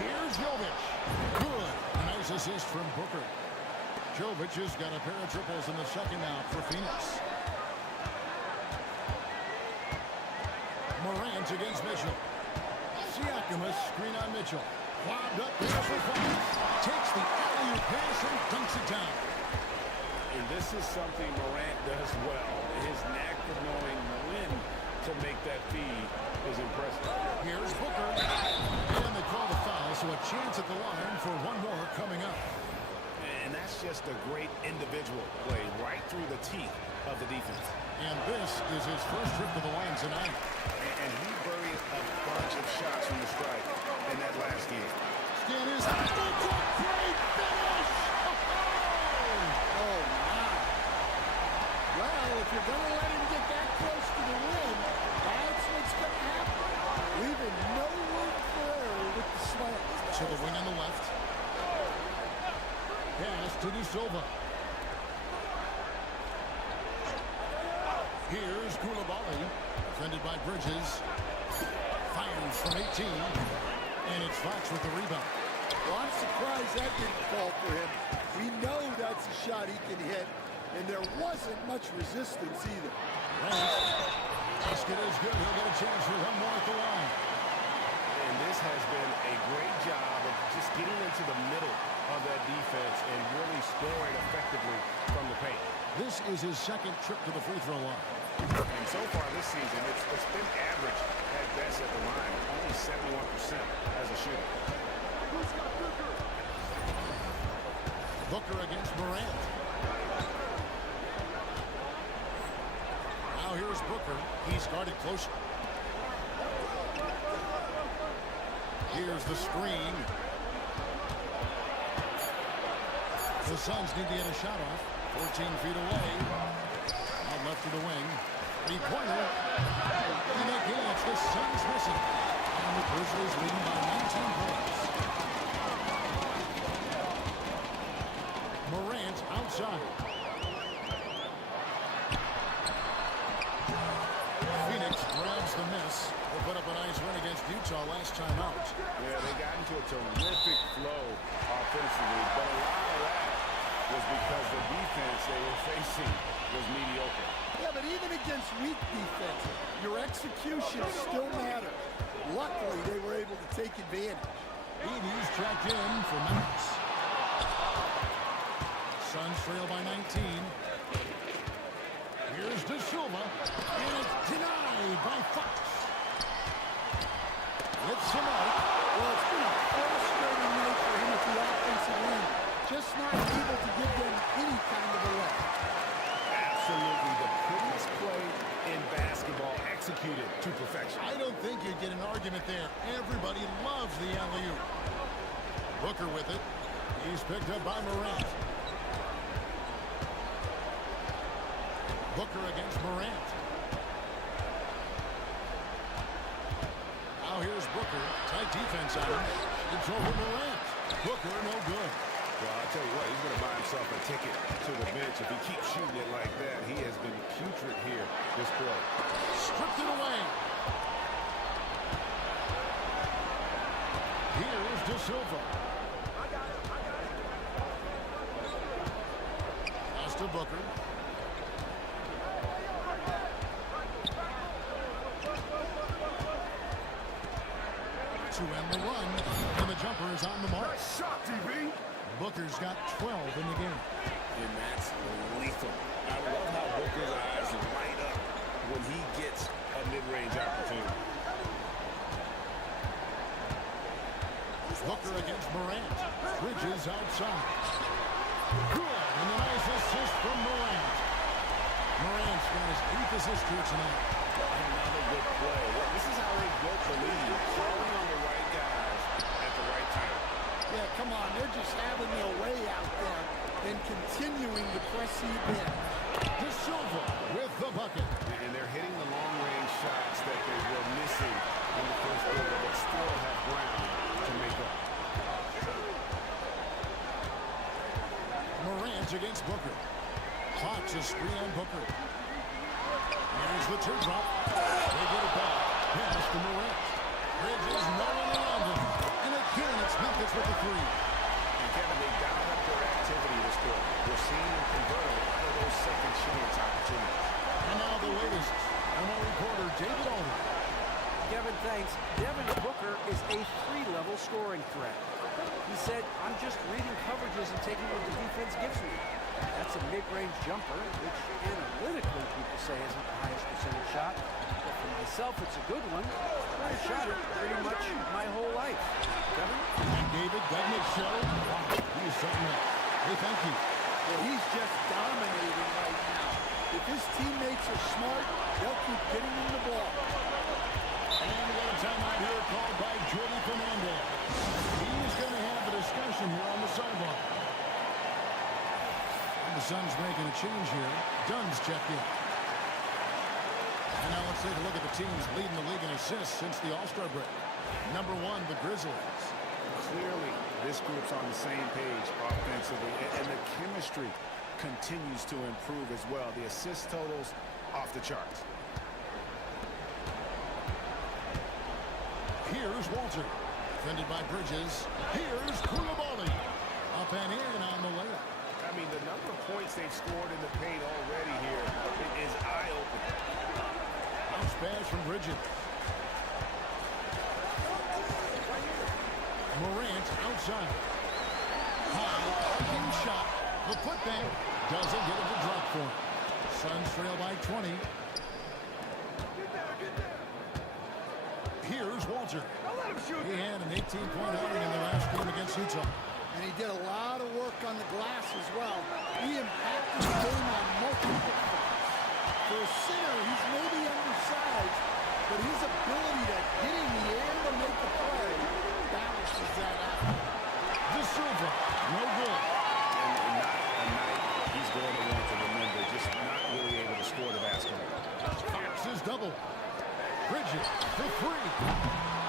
Here's Jovic. Good. Nice assist from Booker. Jovic has got a pair of triples in the second out for Phoenix. Morant against Mitchell. Siakam a screen on Mitchell. Lobbed up there for Fox. Takes the alley-oop pass and dunks it down. And this is something Morant does well. His knack for knowing when to make that feed is impressive. Here's Booker. And they call the foul, so a chance at the line for one more coming up. And that's just a great individual play right through the teeth of the defense. And this is his first trip to the line tonight. And he buried a bunch of shots from the strike in that last game. Skin is up. It's a great finish! Oh, my. Well, if you're going to let him get that close to the rim, that's what's going to happen. Leaving no room for error with the slam. To the wing on the left. Pass to De Silva. Here's Koulibaly, defended by Bridges. Fires from 18. And it's Fox with the rebound. Well, I'm surprised that didn't fall for him. We know that's a shot he can hit, and there wasn't much resistance either. Basket is good. He'll get a chance for one more at the line. And this has been a great job of just getting into the middle of that defense and really scoring effectively from the paint. This is his second trip to the free throw line. And so far this season, it's been average at best at the line. Only 71% as a shooter. Booker against Morant. Now here's Booker. He's guarded closer. Here's the screen. The Suns need to get a shot off. 14 feet away. Out left to the wing. Three-pointer. And again, it's the Suns missing. And the Grizzlies leading by 19 points. Morant outside. Phoenix grabs the miss. They put up a nice win against Utah last time out. Yeah, they got into a terrific flow offensively, but a lot of that was because the defense defense they were facing was mediocre. Yeah, but even against weak defense, your execution still matters. Luckily, they were able to take advantage. Edie's checked in for Memphis. Suns trail by 19. Here's De Silva, and it's denied by Fox. It's Samart. Well, it's been a frustrating night for him at the offensive end. Just not able to give them any kind of a look. Absolutely the prettiest play in basketball, executed to perfection. I don't think you'd get an argument there. Everybody loves the alley-oop. Booker with it. He's picked up by Morant. Booker against Morant. Now here's Booker. Tight defense on him. It's over Morant. Booker, no good. Well, I'll tell you what, he's going to buy himself a ticket to the bench. If he keeps shooting it like that, he has been putrid here this quarter. Stripped it away. Here's De Silva. Pass to Booker. To end the run, and the jumper is on the mark. Nice shot, TV. Booker's got 12 in the game. And that's lethal. I love how Booker's eyes light up when he gets a mid-range opportunity. Booker against Morant. Bridges outside. Good, and a nice assist from Morant. Morant's got his 8th assist here tonight. Another good play. Well, this is how they built the lead. Calling on the right guys at the right time. Yeah, come on. They're just having their way out there and continuing to press you in. De Silva with the bucket. And they're hitting the long-range shots that they were missing in the first quarter, but still have ground to make up. Morant against Booker. Hawks a screen on Booker. Here's the teardrop. They get it back. Pass to Morant. Bridges no one around him. And again, it's Memphis with the three. And Kevin, they dialed up their activity this quarter. We're seeing them convert a lot of those second chance opportunities. And now the latest. From our reporter, David Alden. Kevin, thanks. Devin Booker is a 3-level scoring threat. He said, I'm just reading coverages and taking what the defense gives me. That's a mid-range jumper, which analytically people say isn't the highest percentage shot. But for myself, it's a good one. I've shot it pretty much my whole life. Kevin? And David, doesn't it show? Wow, he's something else. Hey, thank you. Well, he's just dominating right now. If his teammates are smart, they'll keep getting him the ball. And we got a timeout here called by Jordy Fernandez. He's going to have a discussion here on the sideline. And the Suns making a change here. Dunn's checked in. And now let's take a look at the teams leading the league in assists since the All-Star break. Number 1, the Grizzlies. Clearly, this group's on the same page offensively, and the chemistry continues to improve as well. The assist totals off the charts. Here's Walter. Defended by Bridges. Here's Koulibaly. Up and in on the layup. I mean, the number of points they've scored in the paint already here is eye-opening. Bounce pass from Bridges. Morant outside. High, arcing shot. The putback doesn't get it to drop for him. Suns trail by 20. Here's Walter. He had an 18-point outing in the last game against Utah. And he did a lot of work on the glass as well. He impacted the game on multiple fronts. For a center, he's maybe undersized, but his ability to get in the air to make the play balances that out. De Silva, no good. And not a night he's going to want to remember, just not really able to score the basketball. Fox is double. Bridges for 3.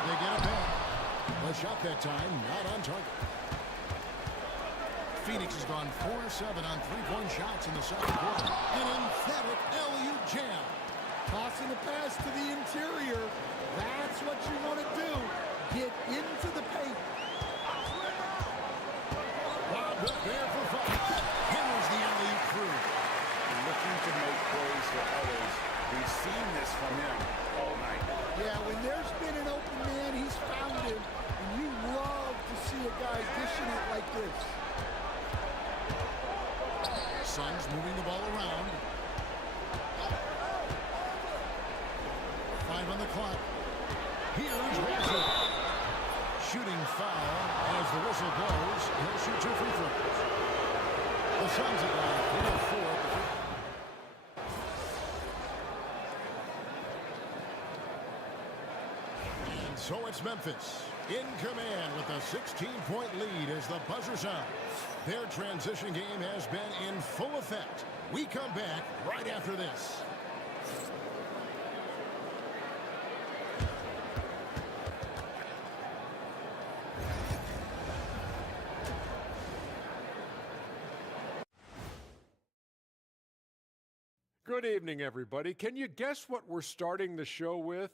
They get it back. The shot that time, not on target. Phoenix has gone 4-7 on 3-point shots in the second quarter. An emphatic LU jam. Tossing a pass to the interior. That's what you want to do. Get into the paint. Lobbed up there for Fox. Hammers the alley through. Suns moving the ball around. 5 on the clock. Here's Walter. Shooting foul as the whistle blows. He'll shoot 2 free throws. The Suns have gone 3 of 4. And so it's Memphis in command with a 16-point lead as the buzzer sounds. Their transition game has been in full effect. We come back right after this. Good evening, everybody. Can you guess what we're starting the show with?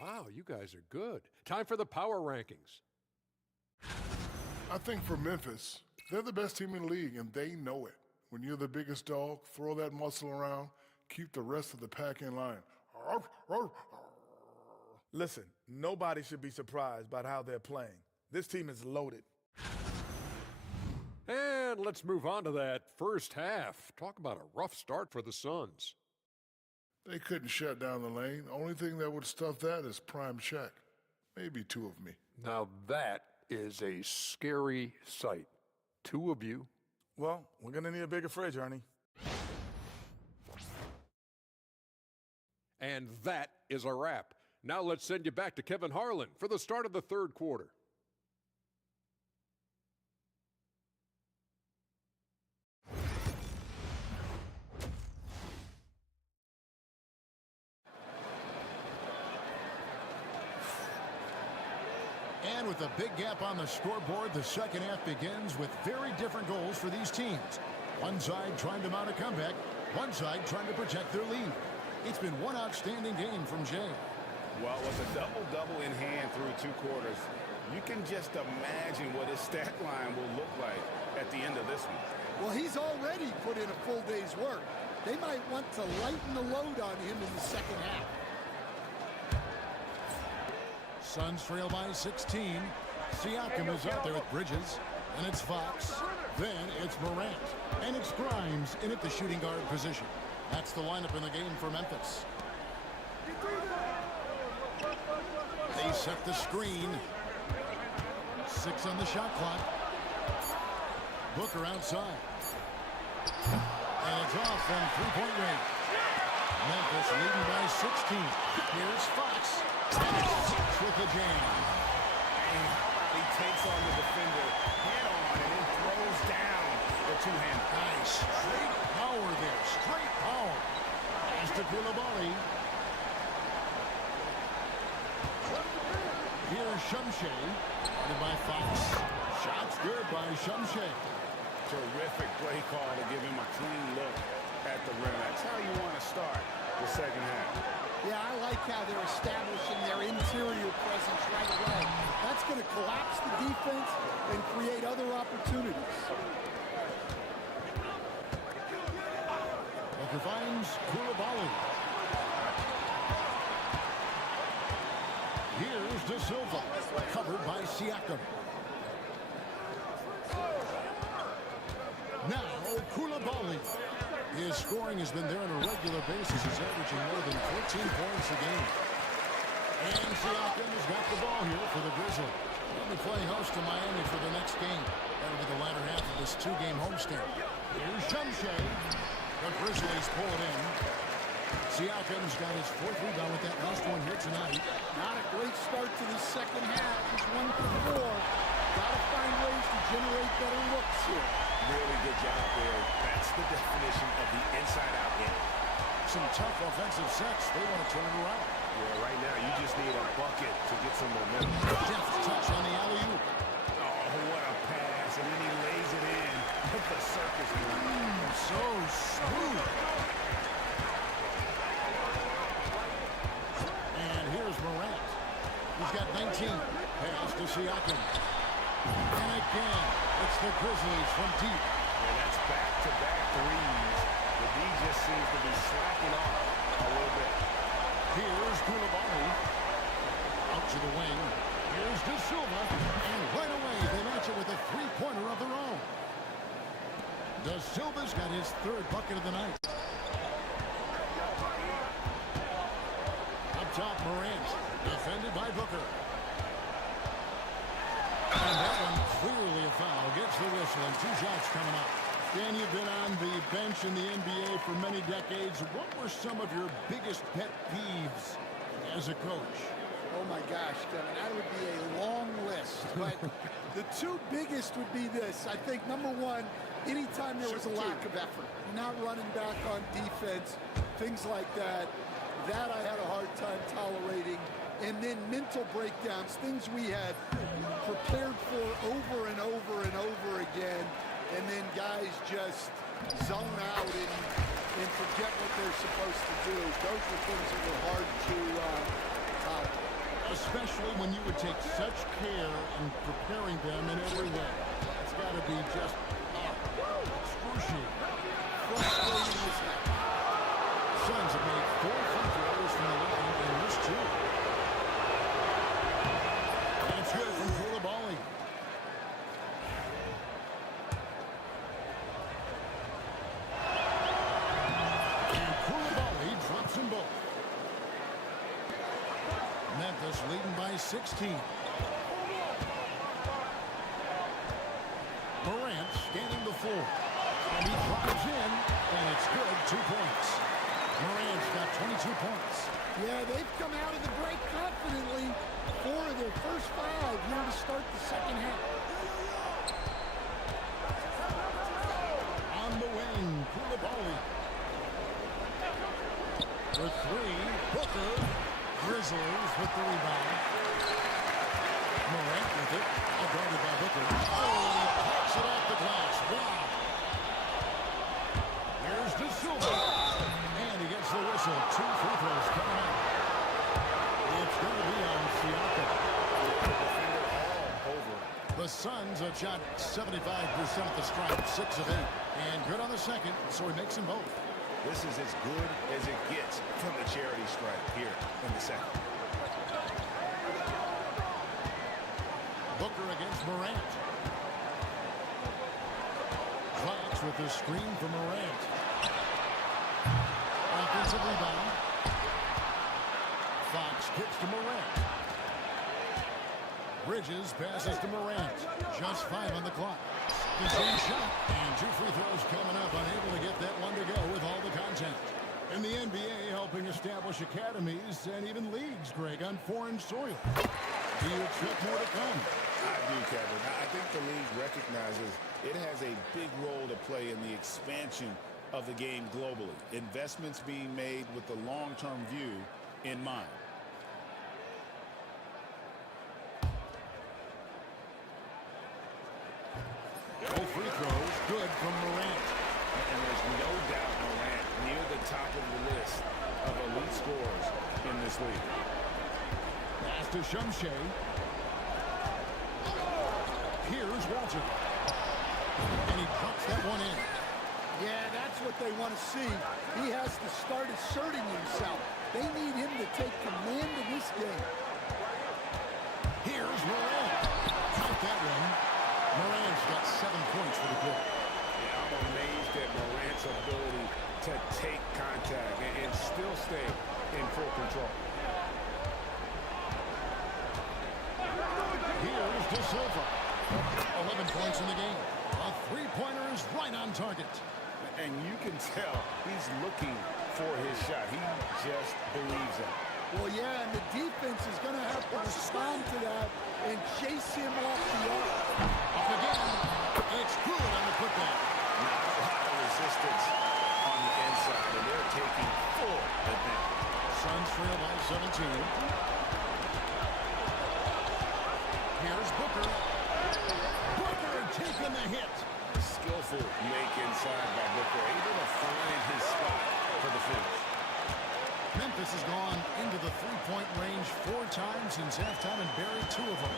Wow, you guys are good. Time for the power rankings. I think for Memphis, they're the best team in the league, and they know it. When you're the biggest dog, throw that muscle around, keep the rest of the pack in line. Listen, nobody should be surprised by how they're playing. This team is loaded. And let's move on to that first half. Talk about a rough start for the Suns. They couldn't shut down the lane. Only thing that would stuff that is prime check. Maybe 2 of me. Now that is a scary sight. 2 of you. Well, we're going to need a bigger fridge, Ernie. And that is a wrap. Now let's send you back to Kevin Harlan for the start of the third quarter. And with a big gap on the scoreboard, the second half begins with very different goals for these teams. One side trying to mount a comeback, one side trying to protect their lead. It's been one outstanding game from Jay. Well, with a double-double in hand through 2 quarters, you can just imagine what his stat line will look like at the end of this one. Well, he's already put in a full day's work. They might want to lighten the load on him in the second half. Suns trail by 16. Siakam is out there with Bridges. And it's Fox. Then it's Morant. And it's Grimes in at the shooting guard position. That's the lineup in the game for Memphis. They set the screen. 6 on the shot clock. Booker outside. And it's off from 3-point range. Memphis leading by 16. Here's Fox. And it's Fox with the jam. And how about he takes on the defender head on and then throws down the 2-hand. Nice. Straight power there. Straight power. As to Koulibaly. Here's Shumshay. Guarded by Fox. Shots good by Shumshay. Terrific play call to give him a clean look at the rim. That's how you want to start the second half. Yeah, I like how they're establishing their interior presence right away. That's going to collapse the defense and create other opportunities. Booker finds Koulibaly. Here's De Silva, covered by Siakam. Now Koulibaly. His scoring has been there on a regular basis. He's averaging more than 14 points a game. And Siakam has got the ball here for the Grizzlies. They'll be playing host to Miami for the next game. That'll be the latter half of this 2-game homestand. Here's Shumshay. The Grizzlies pull it in. Siakam's got his 4th rebound with that last one here tonight. Not a great start to the second half. Just 1 for 4. Got to find ways to generate better looks here. Really good job there. That's the definition of the inside-out game. Some tough offensive sets. They want to turn it around. Yeah, right now you just need a bucket to get some momentum. Deft touch on the alley-oop. Oh, what a pass. And then he lays it in with the circus move. So smooth. And here's Morant. He's got 19. Pass to Siakam. And again, it's the Grizzlies from deep. And that's back-to-back threes. The D just seems to be slacking off a little bit. Here's Koulibaly. Out to the wing. Here's De Silva. And right away, they match it with a 3-pointer of their own. Da Silva's got his third bucket of the night. Up top, Morant, defended by Booker. And that one clearly a foul. Gets the whistle and 2 shots coming up. Dan, you've been on the bench in the NBA for many decades. What were some of your biggest pet peeves as a coach? Oh my gosh, Kevin, that would be a long list. But the 2 biggest would be this. I think number 1, anytime there was a lack of effort, not running back on defense, things like that, that I had a hard time tolerating. And then mental breakdowns, things we had prepared for over and over and over again, and then guys just zone out and forget what they're supposed to do. Those were things that were hard to tolerate. Especially when you would take such care in preparing them in every way. It's got to be just excruciating. Frustrating as heck. Suns have made 4 free throws from the line and missed 2. And it's good from Koulibaly. And Koulibaly drops them both. Memphis leading by 16. Morant scanning the floor. And he drives in, and it's good, 2 points. Morant's got 22 points. Yeah, they've come out of the break confidently. 4 of their first 5 here to start the second half. On the wing, Koulibaly. For 3, Booker. Grizzlies with the rebound. Morant with it. Guarded by Booker. Oh, and he picks it off the glass. Wow. Here's Da Silva. And he gets the whistle. 2 free throws coming up. It's going to be on Siakam. Defender all over. The Suns have shot 75% at the stripe. 6 of 8. And good on the second, so he makes them both. This is as good as it gets from the charity stripe here in the second. Booker against Morant. Fox with the screen for Morant. Offensive rebound. Fox kicks to Morant. Bridges passes to Morant. Just 5 on the clock. The same shot. And 2 free throws coming up. Unable to get that one to go with all the contact. In the NBA, helping establish academies and even leagues, Greg, on foreign soil. Do you expect more to come? I do, Kevin. I think the league recognizes it has a big role to play in the expansion of the game globally. Investments being made with the long-term view in mind. No free throws. Good from Morant. And there's no doubt Morant near the top of the list of elite scorers in this league. Pass to Shumshay. Here's Walter. And he puts that one in. Yeah, that's what they want to see. He has to start asserting himself. They need him to take command of this game. Here's Morant. Count that one. Morant's got 7 points for the quarter. Yeah, I'm amazed at Morant's ability to take contact and still stay in full control. Here's Da Silva. 11 points in the game. A 3-pointer is right on target. And you can tell he's looking for his shot. He just believes it. Well, yeah, and the defense is going to have to respond to that and chase him off the arc. Up again. It's good on the putback. Not a lot of resistance on the inside, and they're taking full advantage. Suns trail by 17. Here's Booker. Booker taking the hit. Skillful make inside by Booker, able to find his spot for the finish. Memphis has gone into the 3-point range 4 times since halftime and buried 2 of them.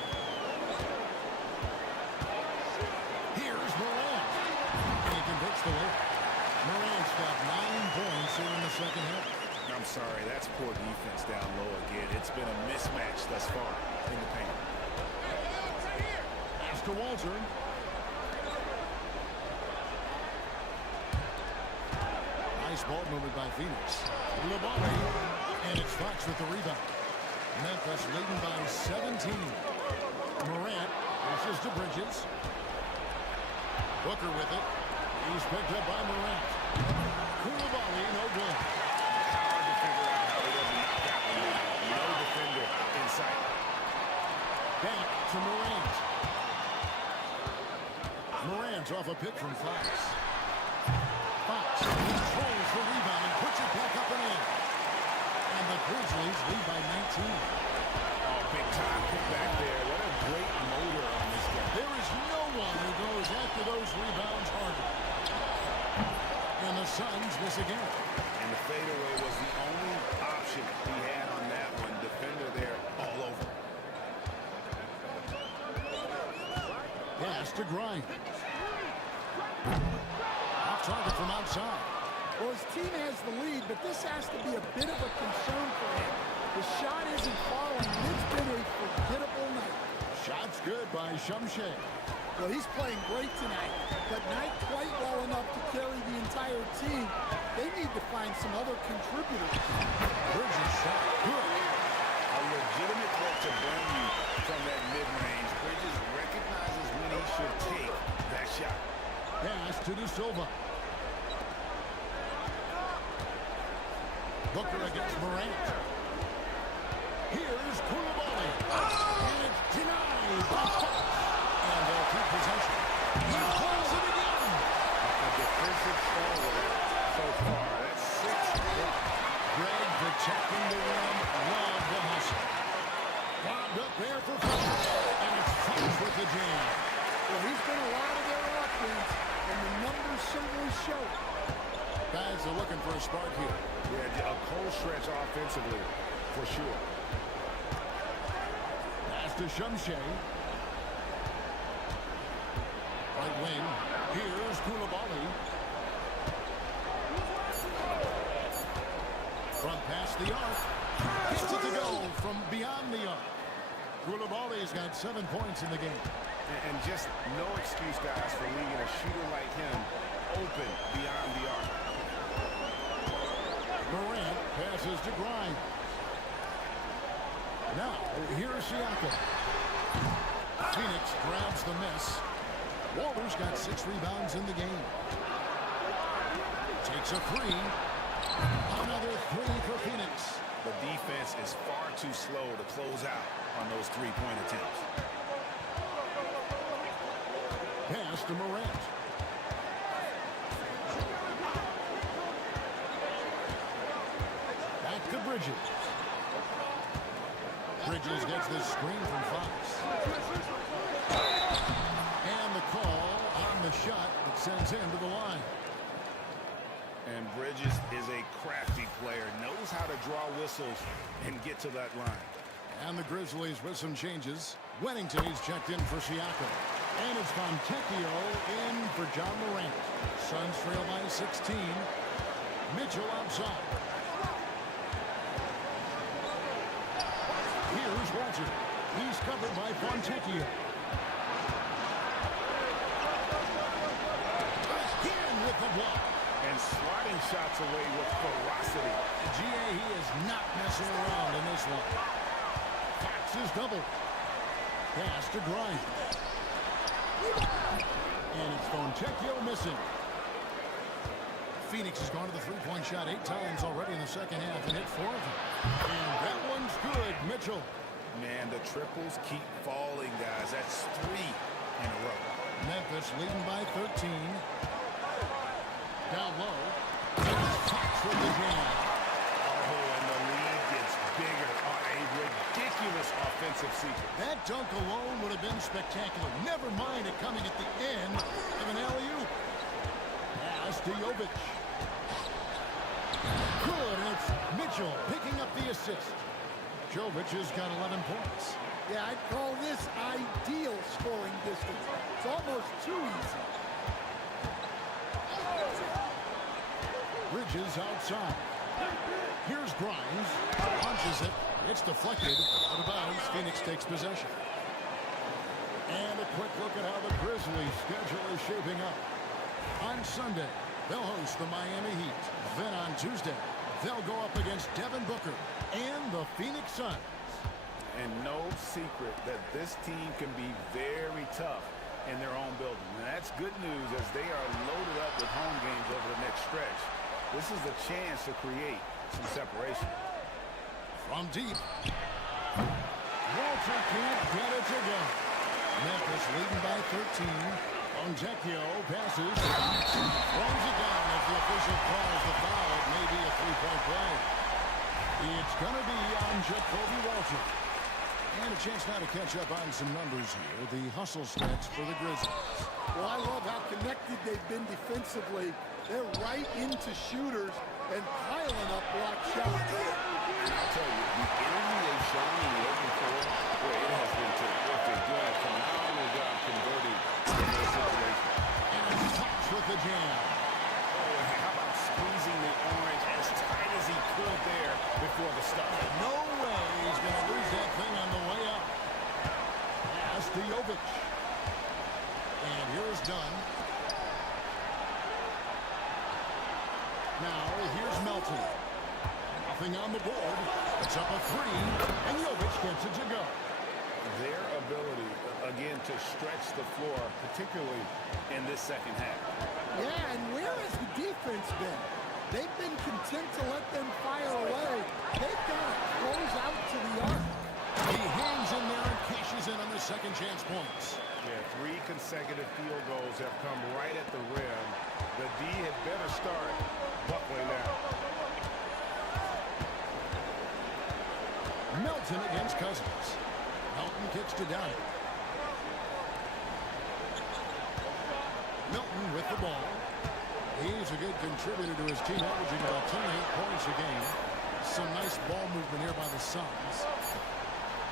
Here's Morant. And he converts the layup. Morant's got 9 points here in the second half. I'm sorry, that's poor defense down low again. It's been a mismatch thus far in the paint. Pass to Walter. Nice ball movement by Phoenix. Labonte, and it's Fox with the rebound. Memphis leading by 17. Morant pushes to Bridges. Booker with it. He's picked up by Morant. Koulibaly, no good. Hard to figure out how he doesn't knock that one down. No defender in sight. Back to Morant. Morant's off a pick from Fox. Fox controls the rebound and puts it back up and in. And the Grizzlies lead by 19. Oh, big time pick back there. What a great motor on this guy. There is no one who goes after those rebounds harder. And the Suns miss again. And the fadeaway was the only option he had on that one. Defender there all over. Pass to Grimes. Off target from outside. Well, his team has the lead, but this has to be a bit of a concern for him. The shot isn't falling, and it's been a forgettable night. Shot's good by Shumshay. Well, he's playing great tonight, but not quite well enough to carry the entire team. They need to find some other contributors. Bridges shot good. A legitimate threat to burn you from that mid-range. Bridges recognizes when he should take that shot. Pass to De Silva. Booker against Morant. Here's Koulibaly. And it's denied by Fox. And they'll keep possession. He pulls it again. A defensive forward so far. That's 6. Greg protecting the rim. Love the hustle. Bobbed up there for Fox. And it's Fox with the jam. Well, he's been a lot of their offense, and the numbers certainly show. Guys are looking for a spark here. Yeah, a cold stretch offensively, for sure. Pass to Shumshay. Right wing. Here's Koulibaly. From past the arc. Gets it to go from beyond the arc. Koulibaly's got 7 points in the game. And just no excuse, guys, for leaving a shooter like him open beyond the arc. Morant passes to Grimes. Now, here's Siakam. Phoenix grabs the miss. Walter's got 6 rebounds in the game. Takes a 3. Another 3 for Phoenix. The defense is far too slow to close out on those 3-point attempts. Pass to Morant. Back to Bridges. Bridges gets this screen from Fox. And the call on the shot that sends him to the line. And Bridges is a crafty player, knows how to draw whistles and get to that line. And the Grizzlies with some changes. Wennington is checked in for Siakam. And it's Fontecchio in for John Morant. Suns trail by 16. Mitchell outside. Here's Walter. He's covered by Fontecchio. Again with the block. And swatting shots away with ferocity. GA, he is not messing around in this one. Fox is double. Pass to Grimes. And it's Fontecchio missing. Phoenix has gone to the three-point shot 8 times already in the second half and hit 4 of them. And that one's good. Mitchell. Man, the triples keep falling, guys. That's 3 in a row. Memphis leading by 13. Down low. And it's Fox with the jam. Oh, and the lead gets bigger on a ridiculous offensive sequence. That dunk alone would have been spectacular. Never mind it coming at the end of an alley-oop. Pass to Jovic. Good, and it's Mitchell picking up the assist. Jovic has got 11 points. Yeah, I'd call this ideal scoring distance. It's almost too easy. Bridges outside. Here's Grimes. Launches it. It's deflected. Out of bounds. Phoenix takes possession. And a quick look at how the Grizzlies' schedule is shaping up. On Sunday, they'll host the Miami Heat. Then on Tuesday, they'll go up against Devin Booker and the Phoenix Suns. And no secret that this team can be very tough in their own building. And that's good news as they are loaded up with home games over the next stretch. This is the chance to create some separation. From deep, Walter can't get it to go. Memphis leading by 13. Onjekio passes. Throws it down as the official calls the foul. It may be a three-point play. It's going to be on Jacoby Walter. And a chance now to catch up on some numbers here. The hustle stats for the Grizzlies. Well, I love how connected they've been defensively. They're right into shooters and piling up block shots. I'll tell you, the energy they've shown in the open floor, boy, it has been terrific. Doing a phenomenal job converting in those situations. And Fox with the jam. Oh, and how about squeezing the orange as tight as he could there before the stop? No way he's going to lose that thing on the way up. Pass to Jovic. And here's Dunn. Now here's Melton. Nothing on the board. It's up a three, and Jovic gets it to go. Their ability, again, to stretch the floor, particularly in this second half. Yeah, and where has the defense been? They've been content to let them fire away. They've got to close out to the arc. He hangs in there and cashes in on the second chance points. Yeah, 3 consecutive field goals have come right at the rim. The D had better start buckling now. Melton against Cousins. Melton kicks to Dunn. Melton with the ball. He's a good contributor to his team, averaging about 10 points a game. Some nice ball movement here by the Suns.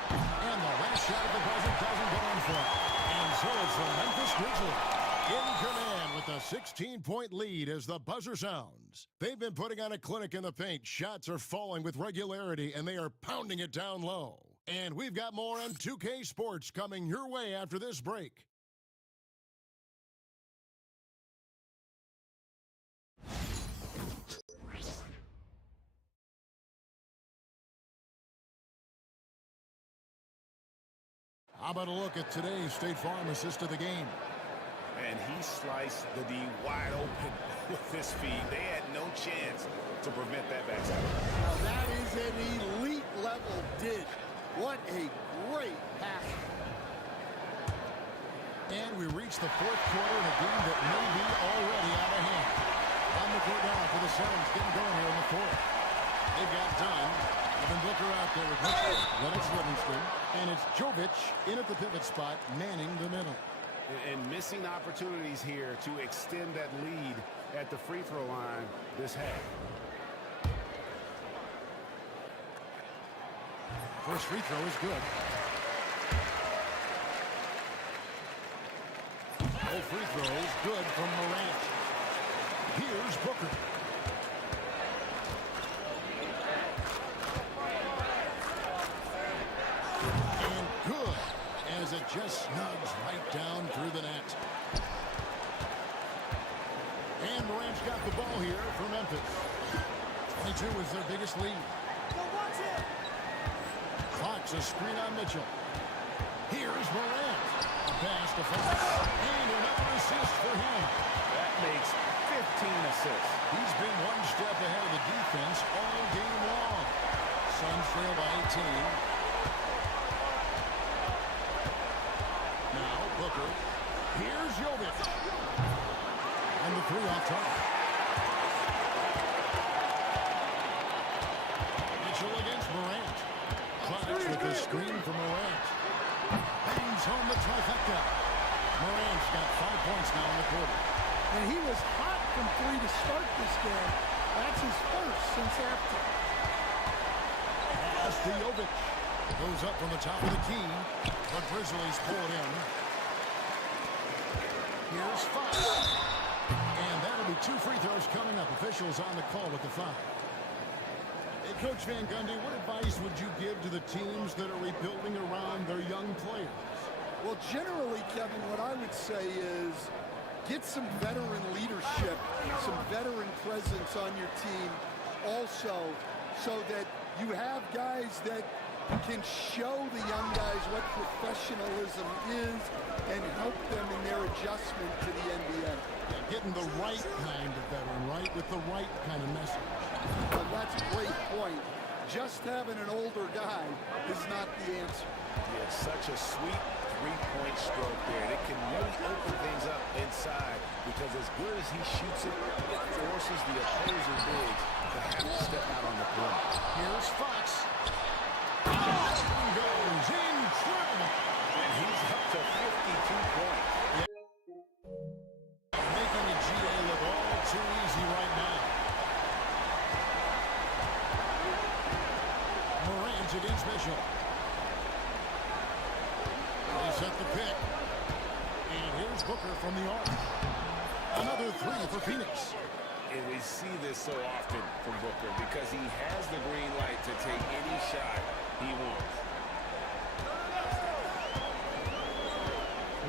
And the last shot at the buzzer doesn't go in for it. And so it's the Memphis Grizzlies in command with a 16-point lead as the buzzer sounds. They've been putting on a clinic in the paint. Shots are falling with regularity, and they are pounding it down low. And we've got more on 2K Sports coming your way after this break. How about a look at today's State Farm assist of the game? And he sliced the D wide open with his feed. They had no chance to prevent that backside. Now that is an elite level dig. What a great pass. And we reach the fourth quarter in a game that may be already out of hand. On the court now for the Suns, getting going here in the fourth. They've got Dunn. Devin Booker out there with Mitchell. Then it's Livingston. And it's Jovic in at the pivot spot, manning the middle. And missing opportunities here to extend that lead at the free throw line this half. First free throw is good. Both free throws good from Morant. Here's Booker. And good as it just snugs right down through the net. And Morant's got the ball here for Memphis. 22 is their biggest lead. Fox a screen on Mitchell. Here's Morant. A pass to Fox. And another assist for him. That makes 15 assists. He's been one step ahead of the defense all game long. Suns trail by 18. Now Booker. Here's Jovic. And the three off target. Mitchell against Morant. Fox with the screen for Morant. Bangs home the trifecta. Morant's got 5 points now in the quarter. And he was hot from three to start this game. That's his first since after. Pass to Jovic. Goes up from the top of the key. The Grizzlies pull it in. Here's Fox. And that'll be 2 free throws coming up. Officials on the call with the foul. Hey, Coach Van Gundy, what advice would you give to the teams that are rebuilding around their young players? Well, generally, Kevin, what I would say is get some veteran leadership, some presence on your team also, so that you have guys that can show the young guys what professionalism is and help them in their adjustment to the NBA. Yeah, getting the right kind of veteran, right, with the right kind of message. Well, that's a great point. Just having an older guy is not the answer. Yeah, such a sweet three-point stroke there. It can really open things up inside because as good as he shoots it, it forces the opposing bigs to have to step out on the perimeter. Here's Fox. Goes incredible. And he's up to 52 points. Making the GA look all too easy right now. Morant against Mitchell. They set the pick. And here's Booker from the arc. Another three for Phoenix. And we see this so often from Booker because he has the green light to take any shot he wants.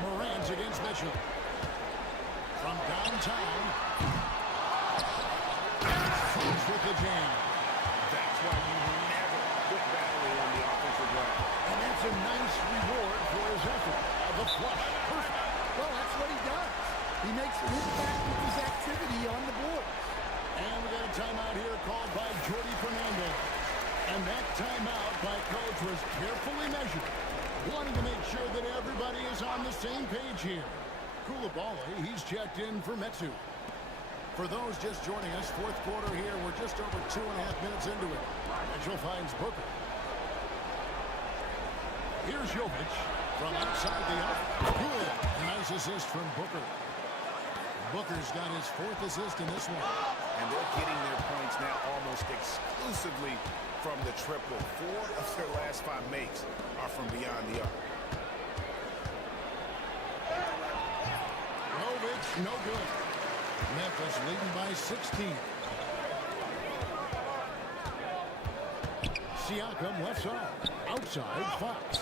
Morant against Mitchell. From downtown. Fox with the jam. That's why you never quit battling on the offensive line. And that's a nice reward for his effort. The flush. Perfect. Well, that's what he does. He makes an impact with his activity on the board. And we got a timeout here called by Jordi Fernandez. And that timeout by coach was carefully measured, wanting to make sure that everybody is on the same page here. Koulibaly, he's checked in for Metsu. For those just joining us, fourth quarter here, we're just over 2.5 minutes into it. Mitchell finds Booker. Here's Jovic from outside the arc. Good. A nice assist from Booker. Booker's got his fourth assist in this one. And they're getting their points now almost exclusively from the triple. 4 of their last 5 makes are from beyond the arc. Jovic, no good. Memphis leading by 16. Siakam left side. Outside, Fox.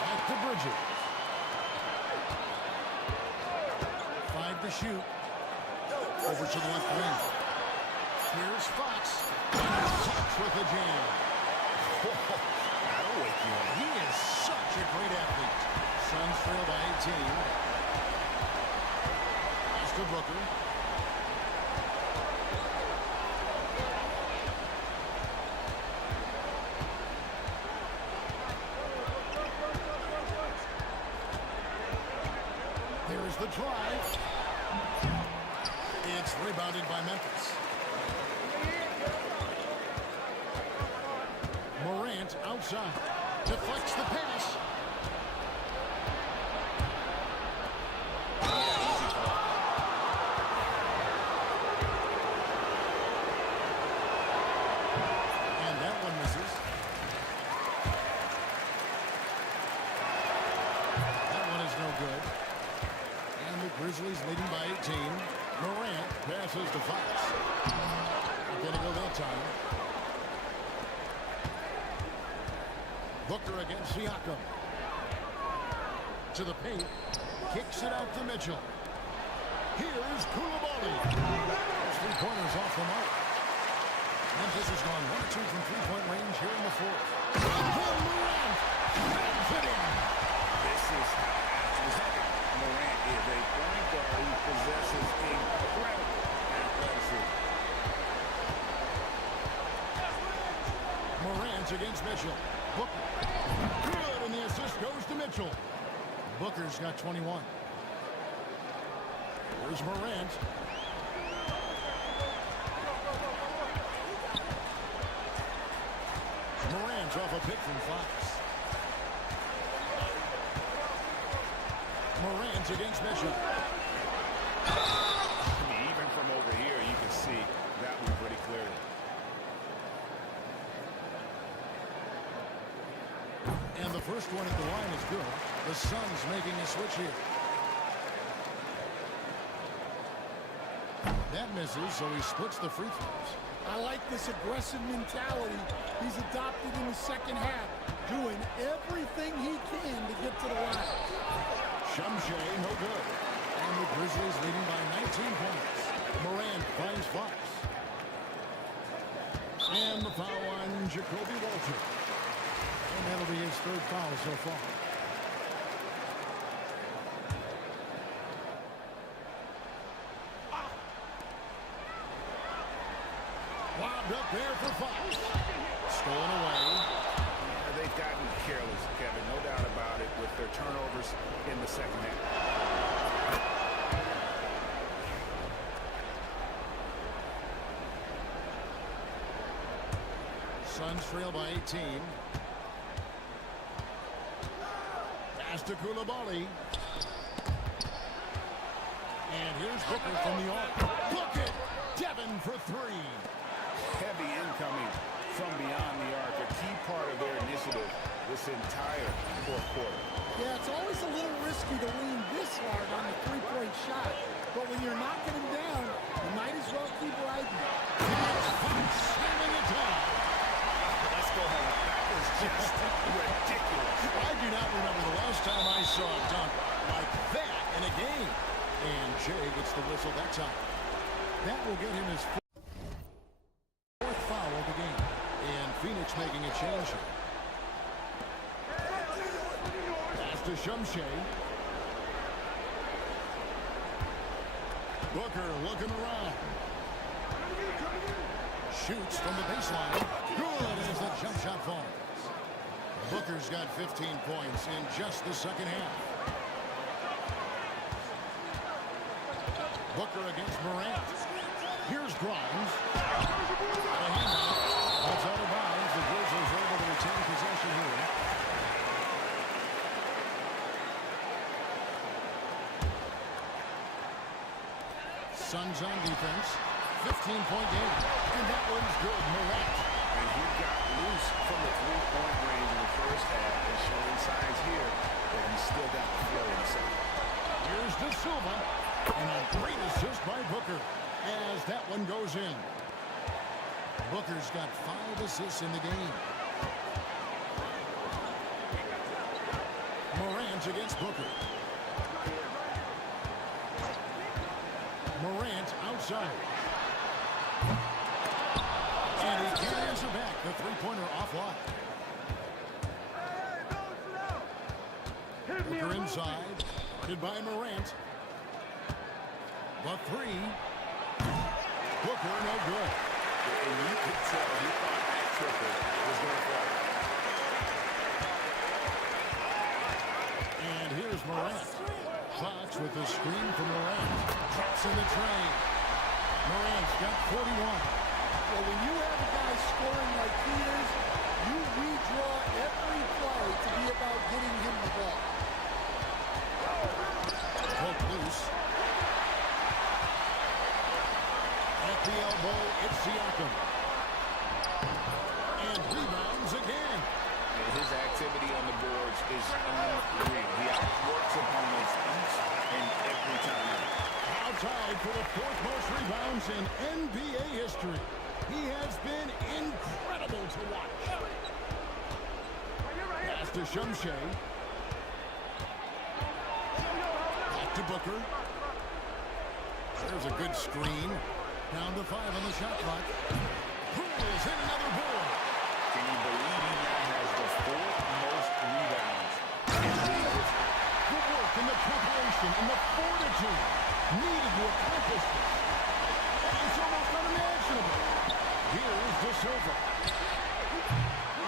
Back to Bridges. 5 to shoot. Over to the left wing. Here's Fox. Fox with a jam. That'll wake you up. He is such a great athlete. Suns trail by 18. Pass to Booker. There's the drive. It's rebounded by Memphis. Morant outside. Deflects the pass. And that one misses. That one is no good. And the Grizzlies leading by 18. Morant passes to Fox. Not going to go that time. Booker against Siakam. To the paint. Kicks it out to Mitchell. Here's Koulibaly. Those 3 pointers off the mark. Memphis has gone 1 or 2 from 3-point range here in the fourth. Morant. Put in. This is how athletic Morant is. A point guard who possesses incredible athleticism. Morant against Mitchell. Booker. Good, and the assist goes to Mitchell. Booker's got 21. Here's Morant. Morant's off a pick from Fox. Morant against Mitchell. I mean, even from over here, you can see that one pretty clearly. And the first one at the line is good. The Suns making a switch here. That misses, so he splits the free throws. I like this aggressive mentality he's adopted in the second half, doing everything he can to get to the line. Shumshay, no good. And the Grizzlies leading by Fox. And the foul on Jacoby Walter. And that'll be his third foul so far. Lobbed up there for Fox. Stolen away. Yeah, they've gotten careless, Kevin, no doubt about it, with their turnovers in the second half. Suns trail by 18. Pass to Koulibaly. And here's Booker from the arc. Book it! Devin for three. Heavy incoming from beyond the arc, a key part of their initiative this entire fourth quarter. Yeah, it's always a little risky to lean this hard on the three-point shot. But when you're knocking him down, you might as well keep riding. Slamming it down. Let's go home. That was just ridiculous. I do not remember the last time I saw a dunk like that in a game. And Jay gets the whistle that time. That will get him his fourth foul of the game. And Phoenix making a change here. Pass to Shumshay. Booker looking around. Shoots from the baseline. Good as the jump shot falls. Booker's got 15 points in just the second half. Booker against Morant. Here's Grimes. A handout. That's out of bounds. The Grizzlies able to retain possession here. Suns on defense. 15-point game. And that one's good. Morant. And he got loose from the three-point range in the first half and showing signs here that he's still got the flow in the second. Here's De Silva. And a great assist by Booker as that one goes in. Booker's got 5 assists in the game. Morant against Booker. Morant outside. And he can't answer back. The three-pointer offline. Booker inside. Guarded by Morant. The three. Booker no good. And you could tell he thought that triple was going to fall. And here's Morant. Fox with the screen from Morant. Traps in the train. Morant's got 41. Well, when you have a guy scoring like he is, you redraw every play to be about getting him the ball. Poke loose. At the elbow, it's Siakam. And rebounds again. And his activity on the boards is unreal. He outworks opponents each and every time. Now tied for the 4th most rebounds in NBA history. He has been incredible to watch. Pass to Shumshay. Back to Booker. There's a good screen. Down to 5 on the shot clock. Pulls in another board. Can you believe he now has the 4th most rebounds in league history? Good work in the preparation and the fortitude needed to accomplish this. It's almost unimaginable. Here's De Silva.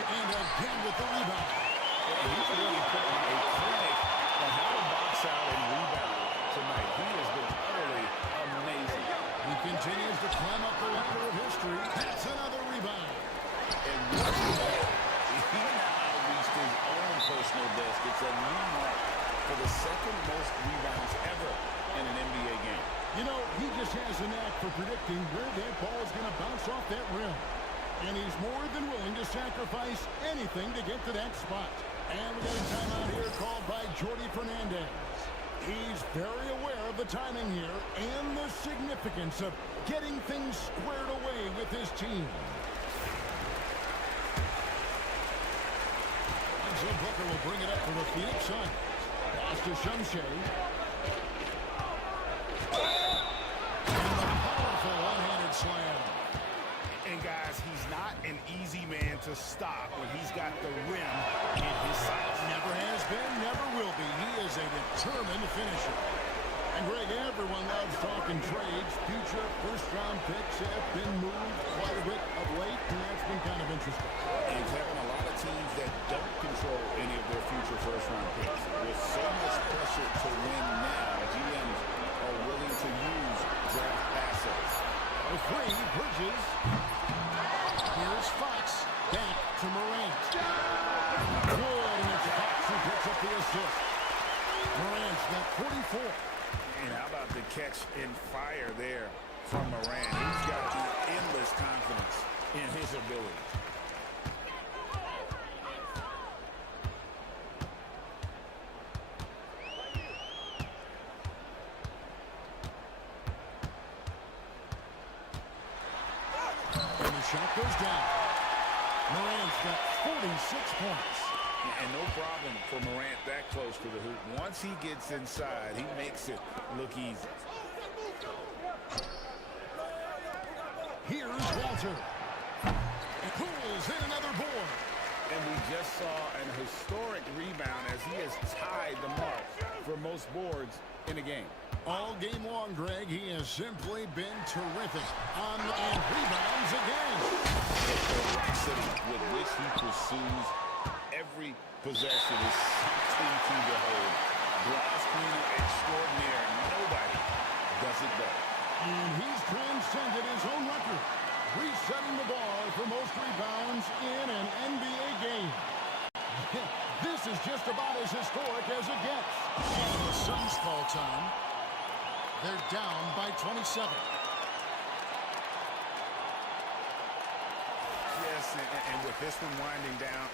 And again with the rebound. He's really put on a clinic on how to box out and rebound tonight. He has been utterly amazing. He continues to climb up the ladder of history. That's another rebound. And look at that. He now reached his own personal best. It's a new mark for the 2nd most rebounds ever in an NBA game. You know, he just has a knack for predicting where that ball is going to bounce off that rim. And he's more than willing to sacrifice anything to get to that spot. And we got a timeout here called by Jordi Fernandez. He's very aware of the timing here and the significance of getting things squared away with his team. And so Booker will bring it up for the Phoenix Suns. Pass to Shumshay. And the powerful one-handed to stop when he's got the rim in his sights. Never has been, never will be. He is a determined finisher. And, Greg, everyone loves talking trades. Future first-round picks have been moved quite a bit of late, and that's been kind of interesting. And he's having a lot of teams that don't control any of their future first-round picks. With so much pressure to win now, GMs are willing to use draft assets. The three, Bridges. Here's Fox. Back to Morant. Good, and it's Fox who picks up the assist. Morant's got 44. And how about the catch and fire there from Morant? He's got the endless confidence in his ability. And the shot goes down. Morant's got 46 points. And no problem for Morant that close to the hoop. Once he gets inside, he makes it look easy. Here's Walter. And pulls in another board. And we just saw an historic rebound as he has tied the mark for most boards in a game. All game long, Greg, he has simply been terrific. And rebounds again. The ferocity with which he pursues every possession is something to behold. Glass cleaner extraordinaire. Nobody does it better. And he's transcended his own record, resetting the bar for most rebounds in an NBA game. This is just about as historic as it gets. And the Suns call time. They're down by 27. Yes, and with this one winding down,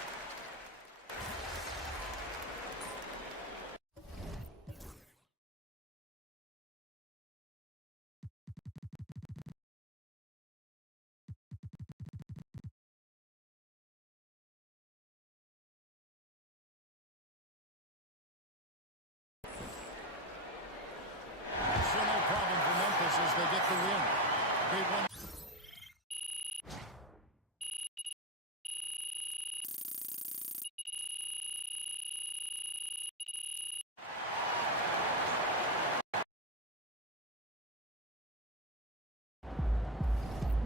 So no problem for Memphis as they get the win. They won.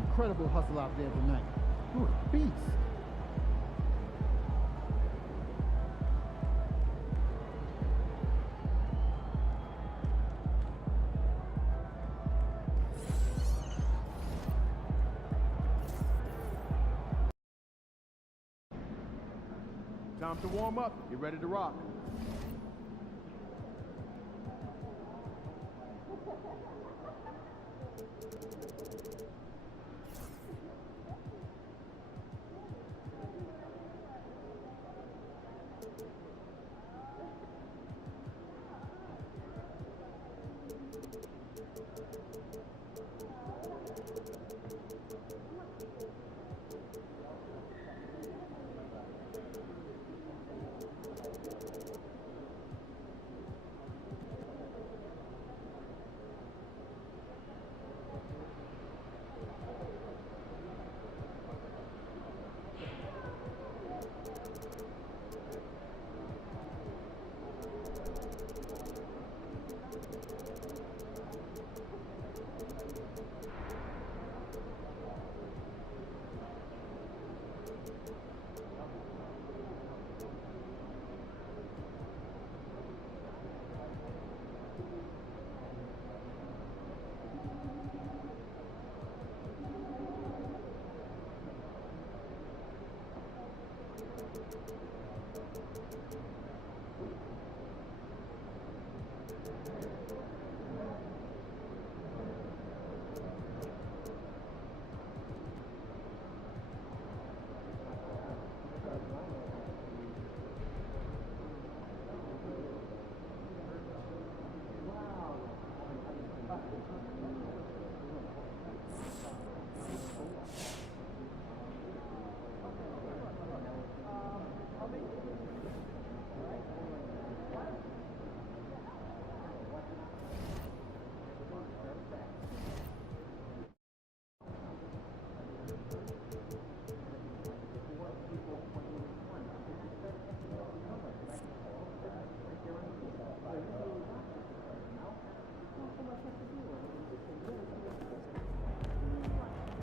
Incredible hustle out there tonight. You're a beast. Time to warm up. Get ready to rock.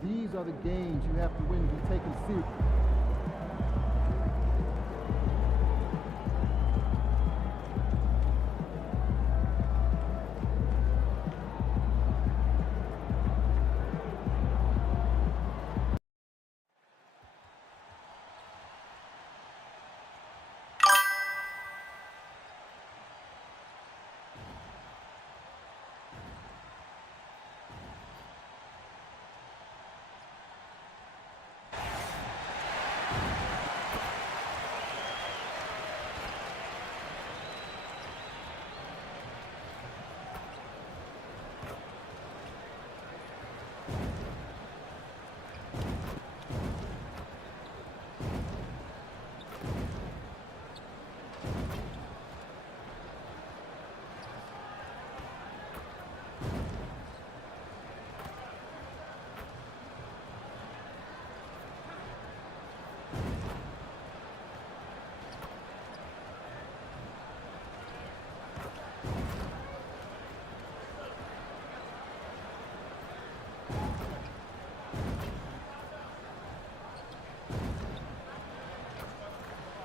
These are the games you have to win to be taken seriously.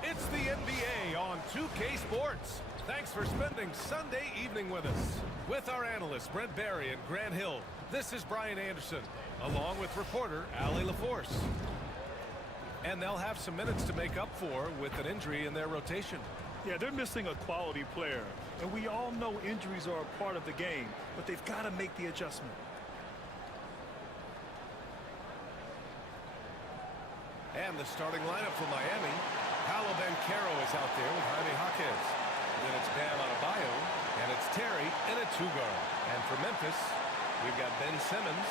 It's the NBA on 2K Sports. Thanks for spending Sunday evening with us. With our analysts, Brent Barry and Grant Hill, this is Brian Anderson, along with reporter Allie LaForce. And they'll have some minutes to make up for with an injury in their rotation. Yeah, they're missing a quality player. And we all know injuries are a part of the game, but they've got to make the adjustment. And the starting lineup for Miami. Paolo Banchero is out there with Jaime Jaquez. Then it's Bam Adebayo, and it's Terry in a two-guard. And for Memphis, we've got Ben Simmons.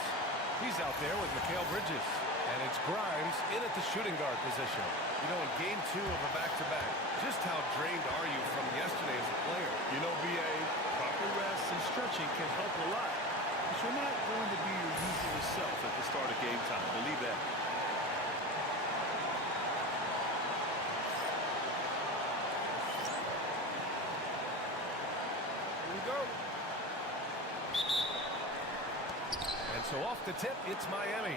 He's out there with Mikal Bridges. And it's Grimes in at the shooting guard position. You know, in game 2 of a back-to-back, just how drained are you from yesterday as a player? You know, BA, proper rest and stretching can help a lot. But you're not going to be your usual self at the start of game time. Believe that. So off the tip, it's Miami.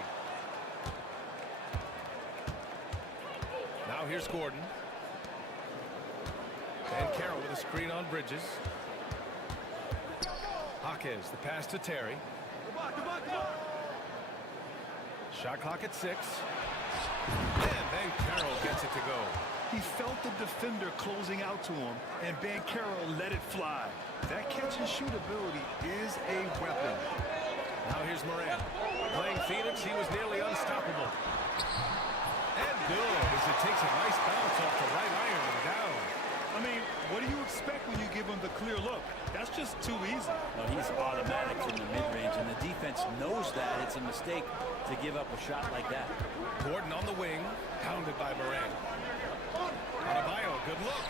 Now here's Gordon. Banchero with a screen on Bridges. Jaquez, the pass to Terry. Shot clock at 6. And Banchero gets it to go. He felt the defender closing out to him, and Banchero let it fly. That catch-and-shoot ability is a weapon. Now here's Morant. Playing Phoenix, he was nearly unstoppable. And good as it takes a nice bounce off the right iron and down. I mean, what do you expect when you give him the clear look? That's just too easy. Well, he's automatic from the mid-range, and the defense knows that it's a mistake to give up a shot like that. Gordon on the wing, pounded by Morant. Adebayo, good look.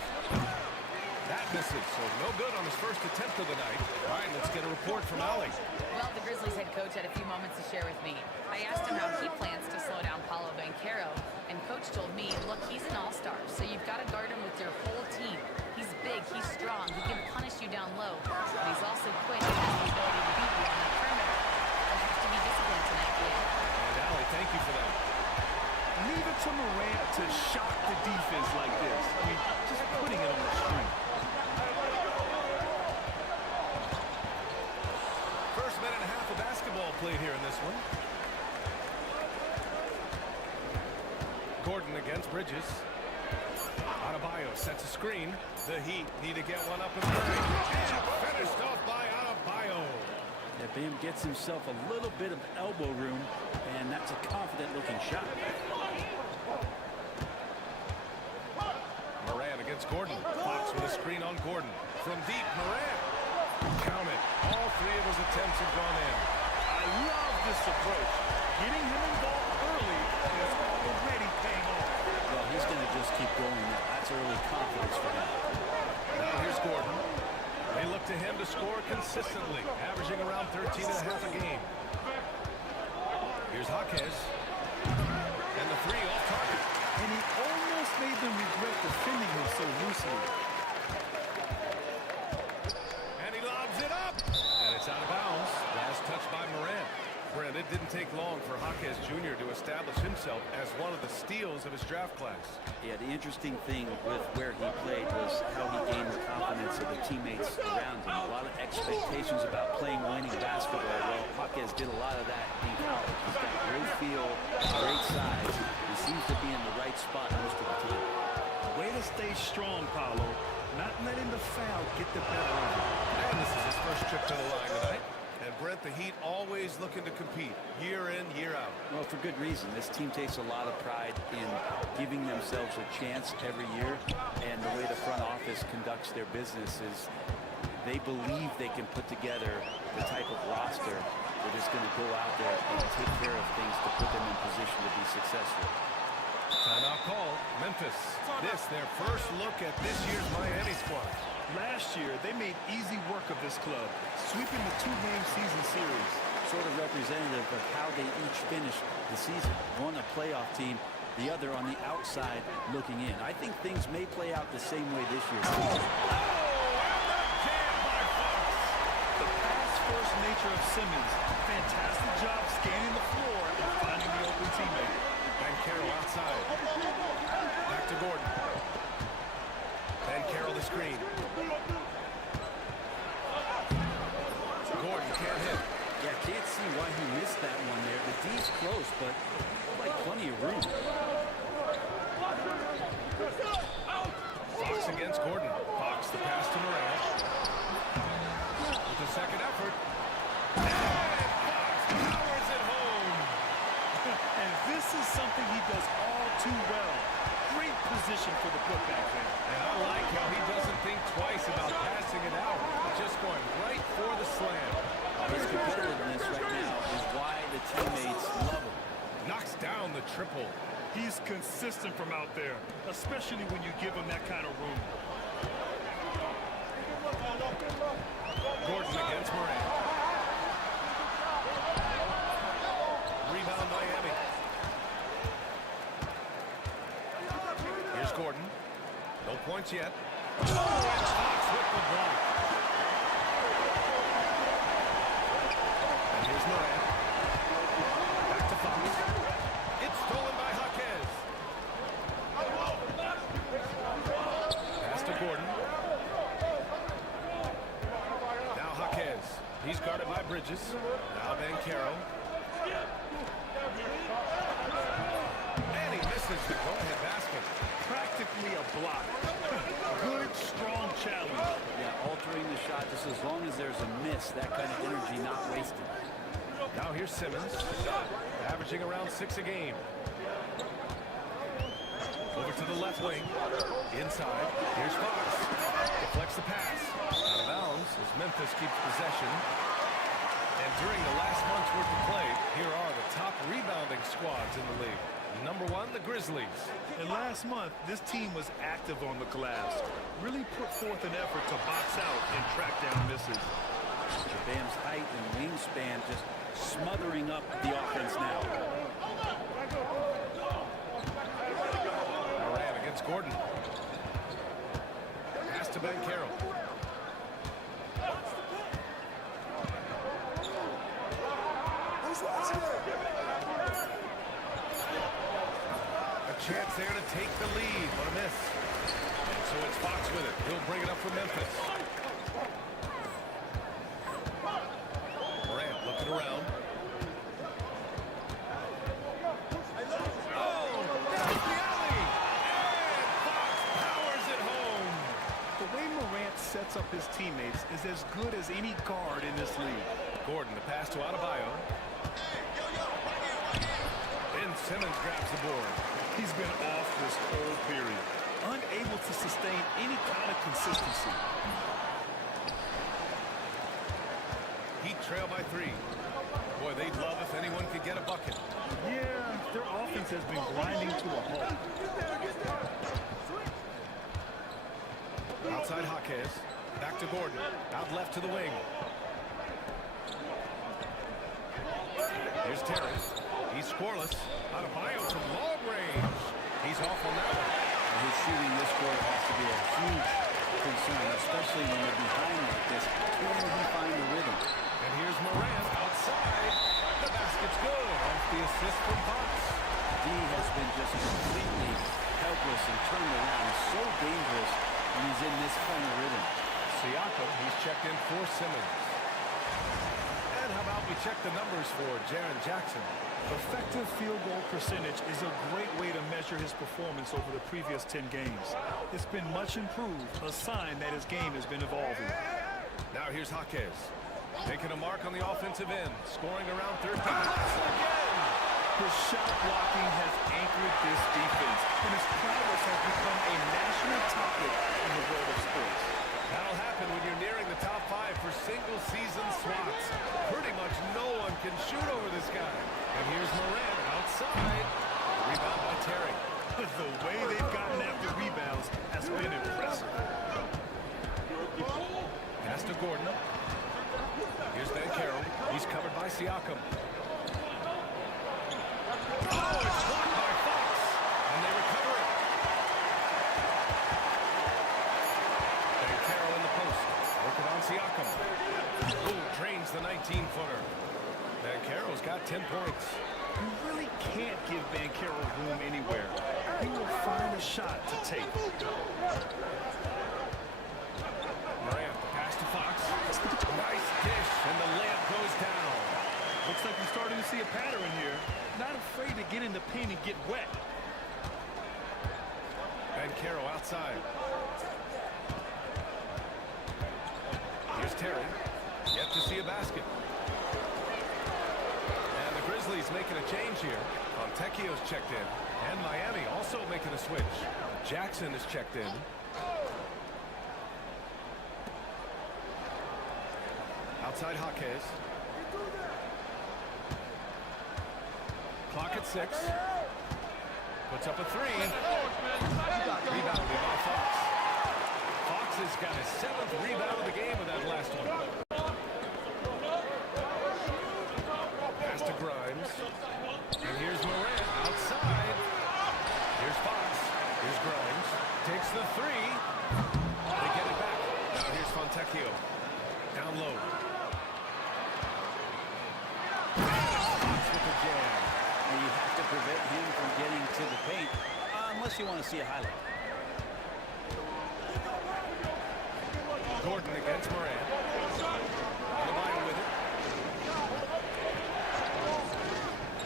That misses, so no good on his first attempt of the night. All right, let's get a report from Allie. Well, the Grizzlies head coach had a few moments to share with me. I asked him how he plans to slow down Paolo Banchero, and coach told me, look, he's an all-star, so you've got to guard him with your whole team. He's big, he's strong, he can punish you down low, but he's also quick and has the ability to beat you on the perimeter. He'll have to be disciplined tonight, yeah. And Allie, thank you for that. Leave it to Morant to shock the defense like this. I mean, just putting it on the string. First minute and a half of basketball played here in this one. Gordon against Bridges. Adebayo sets a screen. The Heat need to get one up and running. And finished off by Adebayo. Yeah, Bam gets himself a little bit of elbow room, and that's a confident-looking shot. Morant against Gordon. Fox with a screen on Gordon. From deep, Morant. Count it. All 3 of his attempts have gone in. I love this approach. Getting him involved early is already paying off. Well, he's going to just keep going now. That's early confidence for him. Now here's Gordon. They look to him to score consistently, averaging around 13 and a half a game. Here's Jaquez. And the 3 off target. And he almost made them regret defending him so loosely. And he lobs it up. And it's out of bounds. Last touch by Morant. Brent, it didn't take long for Jaquez Jr. to establish himself as one of the steals of his draft class. Yeah, the interesting thing with where he played was how he gained the confidence of the teammates around him. A lot of expectations about playing winning basketball. Well, Jaquez did a lot of that in college. He's got great feel, great size. He seems to be in the right spot most of the time. Way to stay strong, Paolo. Not letting the foul get the better of him. And this is his first trip to the line tonight. And Brent, the Heat always looking to compete year in, year out. Well, for good reason. This team takes a lot of pride in giving themselves a chance every year. And the way the front office conducts their business is they believe they can put together the type of roster that is going to go out there and take care of things to put them in position to be successful. Timeout call, Memphis. This, their first look at this year's Miami squad. Last year, they made easy work of this club, sweeping the 2-game season series. Sort of representative of how they each finished the season. One a playoff team, the other on the outside looking in. I think things may play out the same way this year. The pass-first nature of Simmons. Fantastic job scanning the floor and finding the open teammate. And Carroll outside. Back to Gordon. And Carroll the screen. Gordon can't hit. Yeah, can't see why he missed that one there. The D's close, but like plenty of room. Fox against Gordon. Fox the pass to Morant. With the second effort. And Fox powers it home. And this is something he does all too well. Great position for the putback there. And I like how he doesn't think twice about passing it out. Just going right for the slam. His competitiveness right now is why the teammates love him. Knocks down the triple. He's consistent from out there, especially when you give him that kind of room. Gordon against Morant. Rebound Miami. Here's Gordon. No points yet. Oh, and Fox with the block. And here's Morant. Back to Fox. It's stolen by Jaquez. Pass to Gordon. Now Jaquez. He's guarded by Bridges. Now Bancaro. And he misses the go-ahead basket. Practically a block. Good, strong challenge. Yeah, altering the shot just as long as there's a miss, that kind of energy not wasted. Now here's Simmons, averaging around 6 a game. Over to the left wing. Inside. Here's Fox. Deflects the pass. Out of bounds as Memphis keeps possession. And during the last month's worth of play, here are the top rebounding squads in the league. Number 1, the Grizzlies. And last month, this team was active on the glass. Really put forth an effort to box out and track down misses. Bam's height and wingspan just smothering up the offense now. Morant against Gordon. Pass to Bancaro. A chance there to take the lead, but a miss. And so it's Fox with it. He'll bring it up for Memphis. Morant looking around. Oh, there's the alley! And Fox powers it home. The way Morant sets up his teammates is as good as any guard in this league. Gordon, the pass to Adebayo. Ben Simmons grabs the board. He's been off this whole period, unable to sustain any kind of consistency. Heat trail by 3. Boy, they'd love if anyone could get a bucket. Yeah, their offense has been grinding to a halt. Outside Jaquez. Back to Gordon. Out left to the wing. Here's Terry. He's scoreless. Adebayo from long range. He's off on that one. His shooting this quarter has to be a huge concern, especially when they're behind like this. Can he find the rhythm? And here's Morant outside. The basket's assist from Fox. D has been just completely helpless and turned around. He's so dangerous when he's in this kind of rhythm. Siakam, he's checked in for Simmons. And how about we check the numbers for Jaren Jackson? Effective field goal percentage is a great way to measure his performance over the previous 10 games. It's been much improved, a sign that his game has been evolving. Now here's Jaquez. Making a mark on the offensive end. Scoring around third down. Again! His shot blocking has anchored this defense, and his prowess has become a national topic in the world of sports. That'll happen when you're nearing the top 5 for single-season swats. Pretty much no one can shoot over this guy. And here's Morant outside. Rebound by Terry. The way they've gotten after rebounds has been impressive. Pass to Gordon. Here's Banchero. He's covered by Siakam. Oh, it's blocked by Fox. And they recover it. Banchero in the post. Working on Siakam. Ooh, drains the 19-footer. Banchero's got 10 points. You really can't give Banchero room anywhere. He will find a shot to take. Morant, pass to Fox. Nice dish, and the layup goes down. Looks like you're starting to see a pattern here. Not afraid to get in the paint and get wet. Banchero outside. Here's Terry. Yet to see a basket. And the Grizzlies making a change here. Fontecchio's checked in. And Miami also making a switch. Jackson is checked in. Outside Jaquez. Clock at 6. Puts up a 3. Rebounded by Fox. Fox has got his 7th rebound of the game with that last one. Pass to Grimes. And here's Morant outside. Here's Fox. Here's Grimes. Takes the 3. They get it back. Now here's Fontecchio. Down low. Fox with the jam. And you have to prevent him from getting to the paint unless you want to see a highlight. Gordon against Morant. Adebayo with it.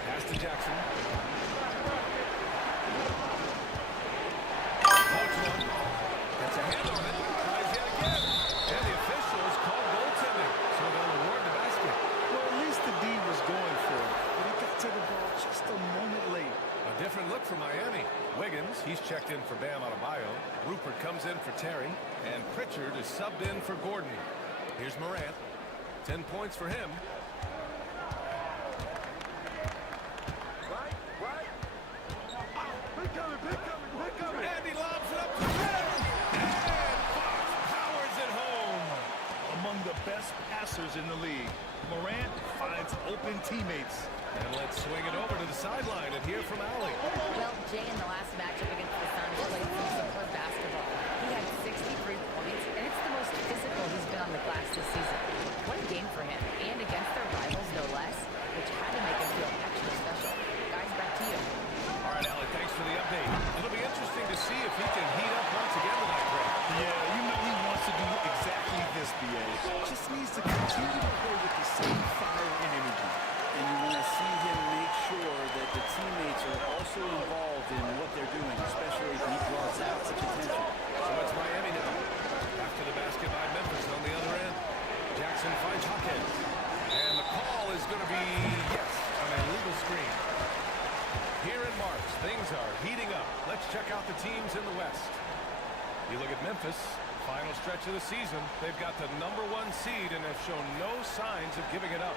Pass to Jackson. Floats one. Gets a hand on it. Tries yet again. And the officials call goaltending. So they'll award the basket. Well, at least the D was going for it, but he got to the ball just a moment late. A different look for Miami. Wiggins, he's checked in for Bam Adebayo. Rupert comes in for Terry. And Pritchard is subbed in for Gordon. Here's Morant. 10 points for him. And he lobs it up to the rim. And Fox powers it home. Among the best passers in the league, Morant finds open teammates. And let's swing it over to the sideline and hear from Allie. Well, Jay in the last matchup against the Suns played some superb basketball. He had 63 points, and it's the most physical he's been on the glass this season. What a game for him, and against their rivals, no less, which had to make him feel extra special. Guys, back to you. All right, Allie, thanks for the update. It'll be interesting to see if he can heat up once again tonight, Greg. Yeah, you know he wants to do exactly this, B.A. Just needs to continue to play with the same fire and energy. And you want to see him make sure that the teammates are also involved in what they're doing, especially if he draws out such attention. So it's Miami now. After the basket by Memphis on the other end. Jackson finds Jaquez. And the call is going to be, yes, an illegal screen. Here in March, things are heating up. Let's check out the teams in the West. You look at Memphis, final stretch of the season. They've got the #1 seed and have shown no signs of giving it up.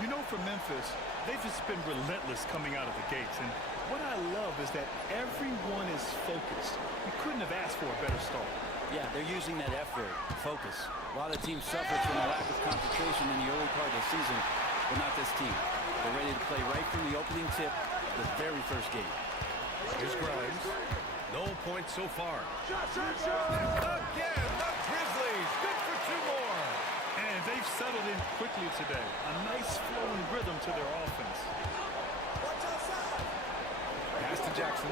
You know, for Memphis, they've just been relentless coming out of the gates. And what I love is that everyone is focused. You couldn't have asked for a better start. Yeah, they're using that F word, focus. A lot of teams suffered from a lack of concentration in the early part of the season, but not this team. They're ready to play right from the opening tip of the very first game. Here's Grimes. No points so far. Again, the Grizzlies. Good for 2 more. And they've settled in quickly today. A nice flowing rhythm to their offense. Pass to Jackson.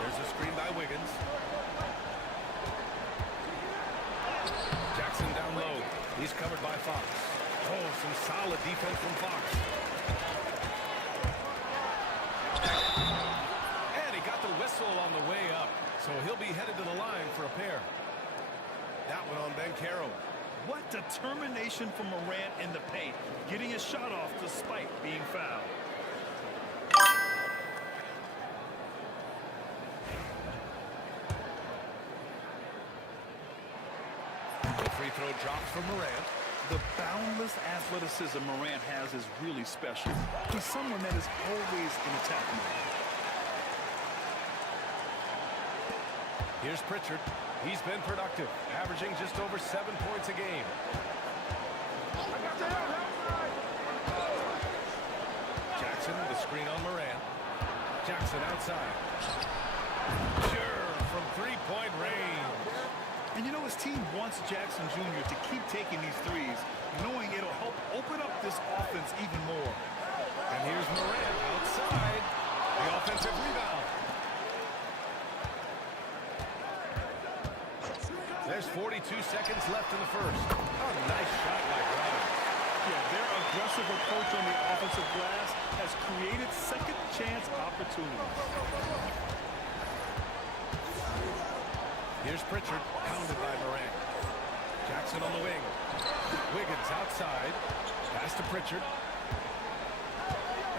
There's a screen by Wiggins. Jackson down low. He's covered by Fox. Oh, some solid defense from Fox. And he got the whistle on the way up. So he'll be headed to the line for a pair. That one on Banchero. What determination from Morant in the paint, getting a shot off despite being fouled. The free throw drops from Morant. The boundless athleticism Morant has is really special. He's someone that is always in attack mode. Here's Pritchard. He's been productive, averaging just over 7 points a game. Jackson, the screen on Morant. Jackson outside. Sure, from three-point range. And you know, his team wants Jackson Jr. to keep taking these threes, knowing it'll help open up this offense even more. And here's Morant outside. The offensive rebound. There's 42 seconds left in the first. Oh, nice shot by Grimes. Yeah, their aggressive approach on the offensive glass has created second chance opportunities. Here's Pritchard, pounded by Morant. Jackson on the wing. Wiggins outside. Pass to Pritchard.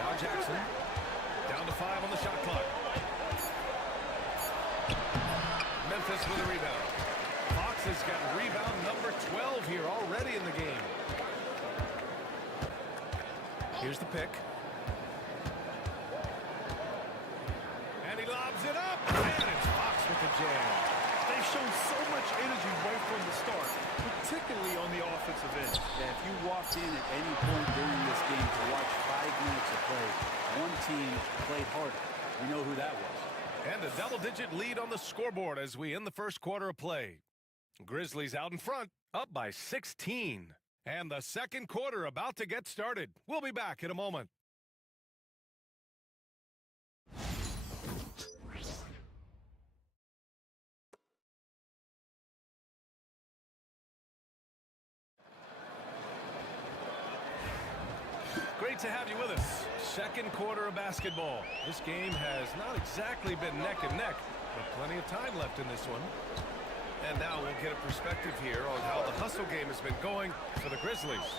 Now Jackson. Down to 5 on the shot clock. Memphis with a rebound. Fox has got rebound number 12 here already in the game. Here's the pick. And he lobs it up. And it's Fox with the jam. They've shown so much energy right from the start, particularly on the offensive end. Yeah, if you walked in at any point during this game to watch 5 minutes of play, one team played harder. We know who that was. And a double-digit lead on the scoreboard as we end the first quarter of play. Grizzlies out in front, up by 16. And the second quarter about to get started. We'll be back in a moment. Great to have you with us. Second quarter of basketball. This game has not exactly been neck and neck, but plenty of time left in this one. And now we'll get a perspective here on how the hustle game has been going for the Grizzlies.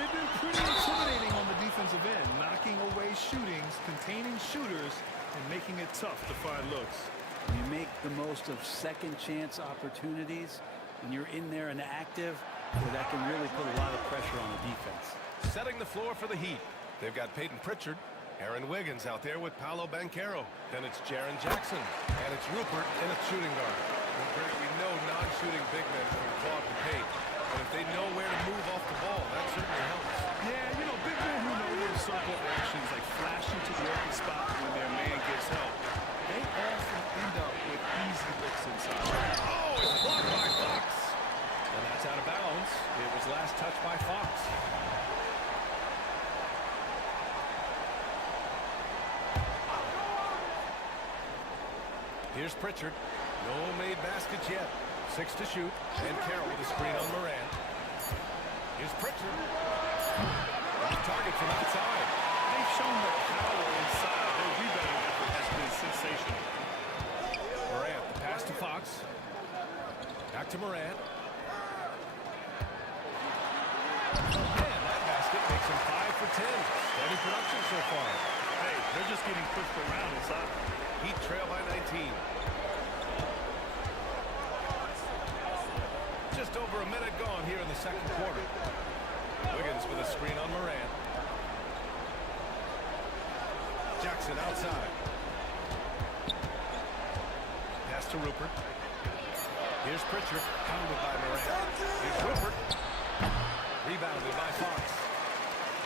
They've been pretty intimidating on the defensive end, knocking away shootings, containing shooters, and making it tough to find looks. You make the most of second chance opportunities. When you're in there and active, that can really put a lot of pressure on the defense. Setting the floor for the Heat. They've got Peyton Pritchard, Aaron Wiggins out there with Paolo Banchero. Then it's Jaren Jackson, and it's Rupert in a shooting guard. We know non-shooting big men can clog the paint, but if they know where to move off the ball, that certainly helps. Yeah, you know, big men who know where to circle actions, like flashing to the open spot when their man gets help, they often end up with easy looks inside. Oh, it's blocked by Fox. And that's out of bounds. It was last touched by Fox. Here's Pritchard. No made baskets yet. 6 to shoot. And Carroll with a screen on Morant. Here's Pritchard. Off target from outside. They've shown the power inside. Their rebounding effort has been sensational. Morant, the pass to Fox. Back to Morant. And that basket makes him 5 for 10. Steady production so far. Hey, they're just getting pushed around inside. Heat trail by 19. Just over a minute gone here in the second quarter. Wiggins with a screen on Morant. Jackson outside. Pass to Rupert. Here's Pritchard, pounded by Morant. Here's Rupert. Rebounded by Fox.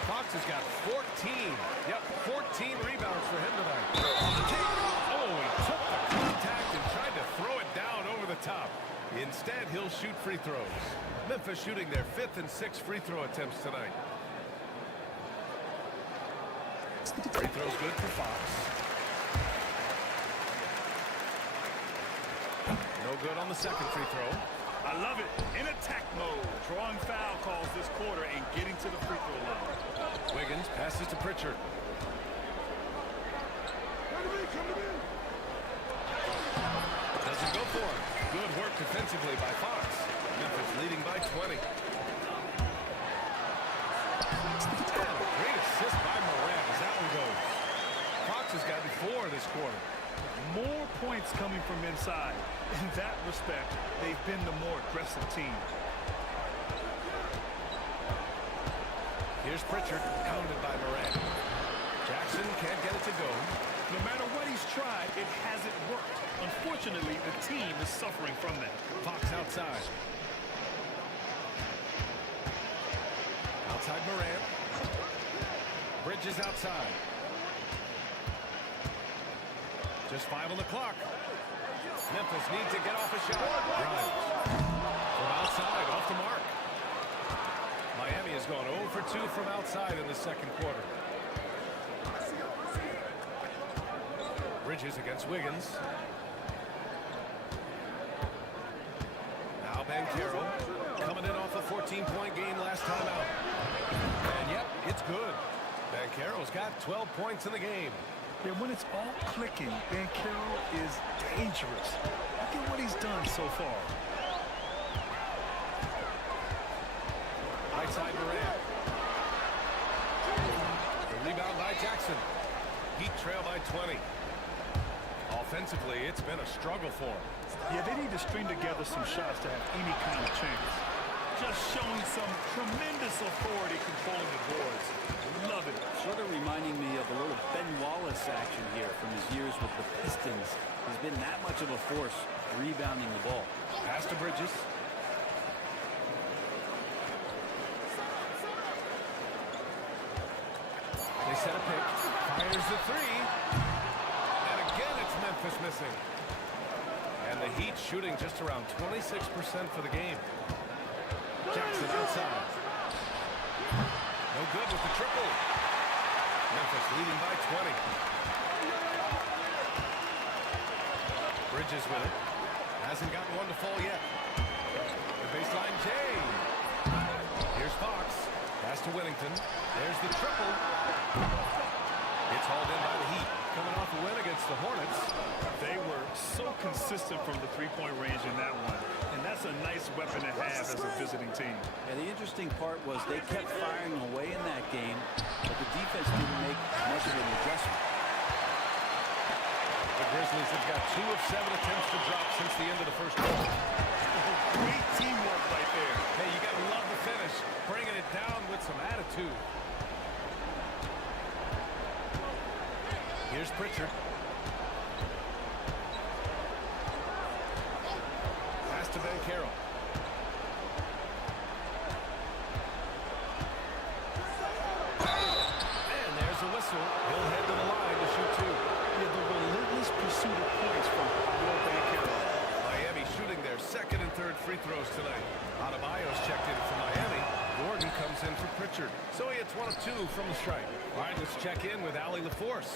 Fox has got 14. Yep, 14 rebounds for him tonight. Oh, he took the contact and tried to throw it down over the top. Instead, he'll shoot free throws. Memphis shooting their 5th and 6th free throw attempts tonight. Free throw's good for Fox. No good on the second free throw. I love it. In attack mode. Drawing foul calls this quarter and getting to the free throw line. Wiggins passes to Pritchard. Doesn't go for it. Good work defensively by Fox. Memphis leading by 20. And a great assist by Moran as that one goes. Fox has gotten 4 this quarter. More points coming from inside. In that respect, they've been the more aggressive team. Here's Pritchard, pounded by Moran. Jackson can't get it to go. No matter what he's tried, it hasn't worked. Unfortunately, the team is suffering from that. Fox outside. Outside Moran. Bridges outside. Just 5 on the clock. Memphis needs to get off a shot. Grimes. From outside, off the mark. Miami has gone 0 for 2 from outside in the second quarter. Bridges against Wiggins. Now Banchero coming in off a 14-point game last time out. And yep, it's good. Banchero's got 12 points in the game. Yeah, when it's all clicking, Banchero is dangerous. Look at what he's done so far. Right side Moran. The rebound by Jackson. Heat trail by 20. Offensively, it's been a struggle for him. Yeah, they need to string together some shots to have any kind of chance. Just showing some tremendous authority controlling the boards. Love it. Sort of reminding me of a little Ben Wallace action here from his years with the Pistons. He's been that much of a force rebounding the ball. Pass to Bridges. They set a pick. Fires the 3. And again, it's Memphis missing. And the Heat shooting just around 26% for the game. Jackson outside. No good with the triple. Memphis leading by 20. Bridges with it. Hasn't gotten one to fall yet. The baseline J. Here's Fox. Pass to Whittington. There's the triple. It's hauled in by the Heat. Coming off a win against the Hornets. They were so consistent from the three-point range in that one. And that's a nice weapon to have as a visiting team. And the interesting part was they kept firing away in that game, but the defense didn't make much of an adjustment. The Grizzlies have got 2 of 7 attempts to drop since the end of the first quarter. Great teamwork right there. Hey, you got to love the finish. Bringing it down with some attitude. Here's Pritchard. Pass to Banchero. And there's a whistle. He'll head to the line to shoot 2. Yeah, the relentless pursuit of points from Will Banchero. Miami shooting their second and third free throws tonight. Adebayo's checked in for Miami. Gordon comes in for Pritchard. So he hits 1 of 2 from the stripe. All right, let's check in with Allie LaForce.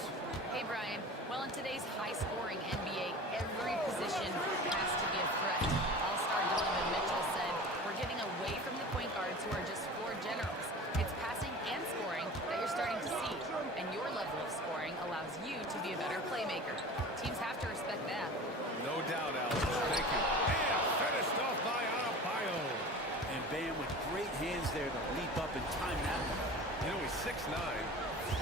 Hey, Brian. Well, in today's high-scoring NBA, every position has to be a threat. All-star Donovan Mitchell said, we're getting away from the point guards who are just floor generals. It's passing and scoring that you're starting to see. And your level of scoring allows you to be a better playmaker. Teams have to respect that. No doubt, Alex. Thank you. And finished off by Adebayo. And Bam with great hands there to leap up and time that one. You know, he's 6'9".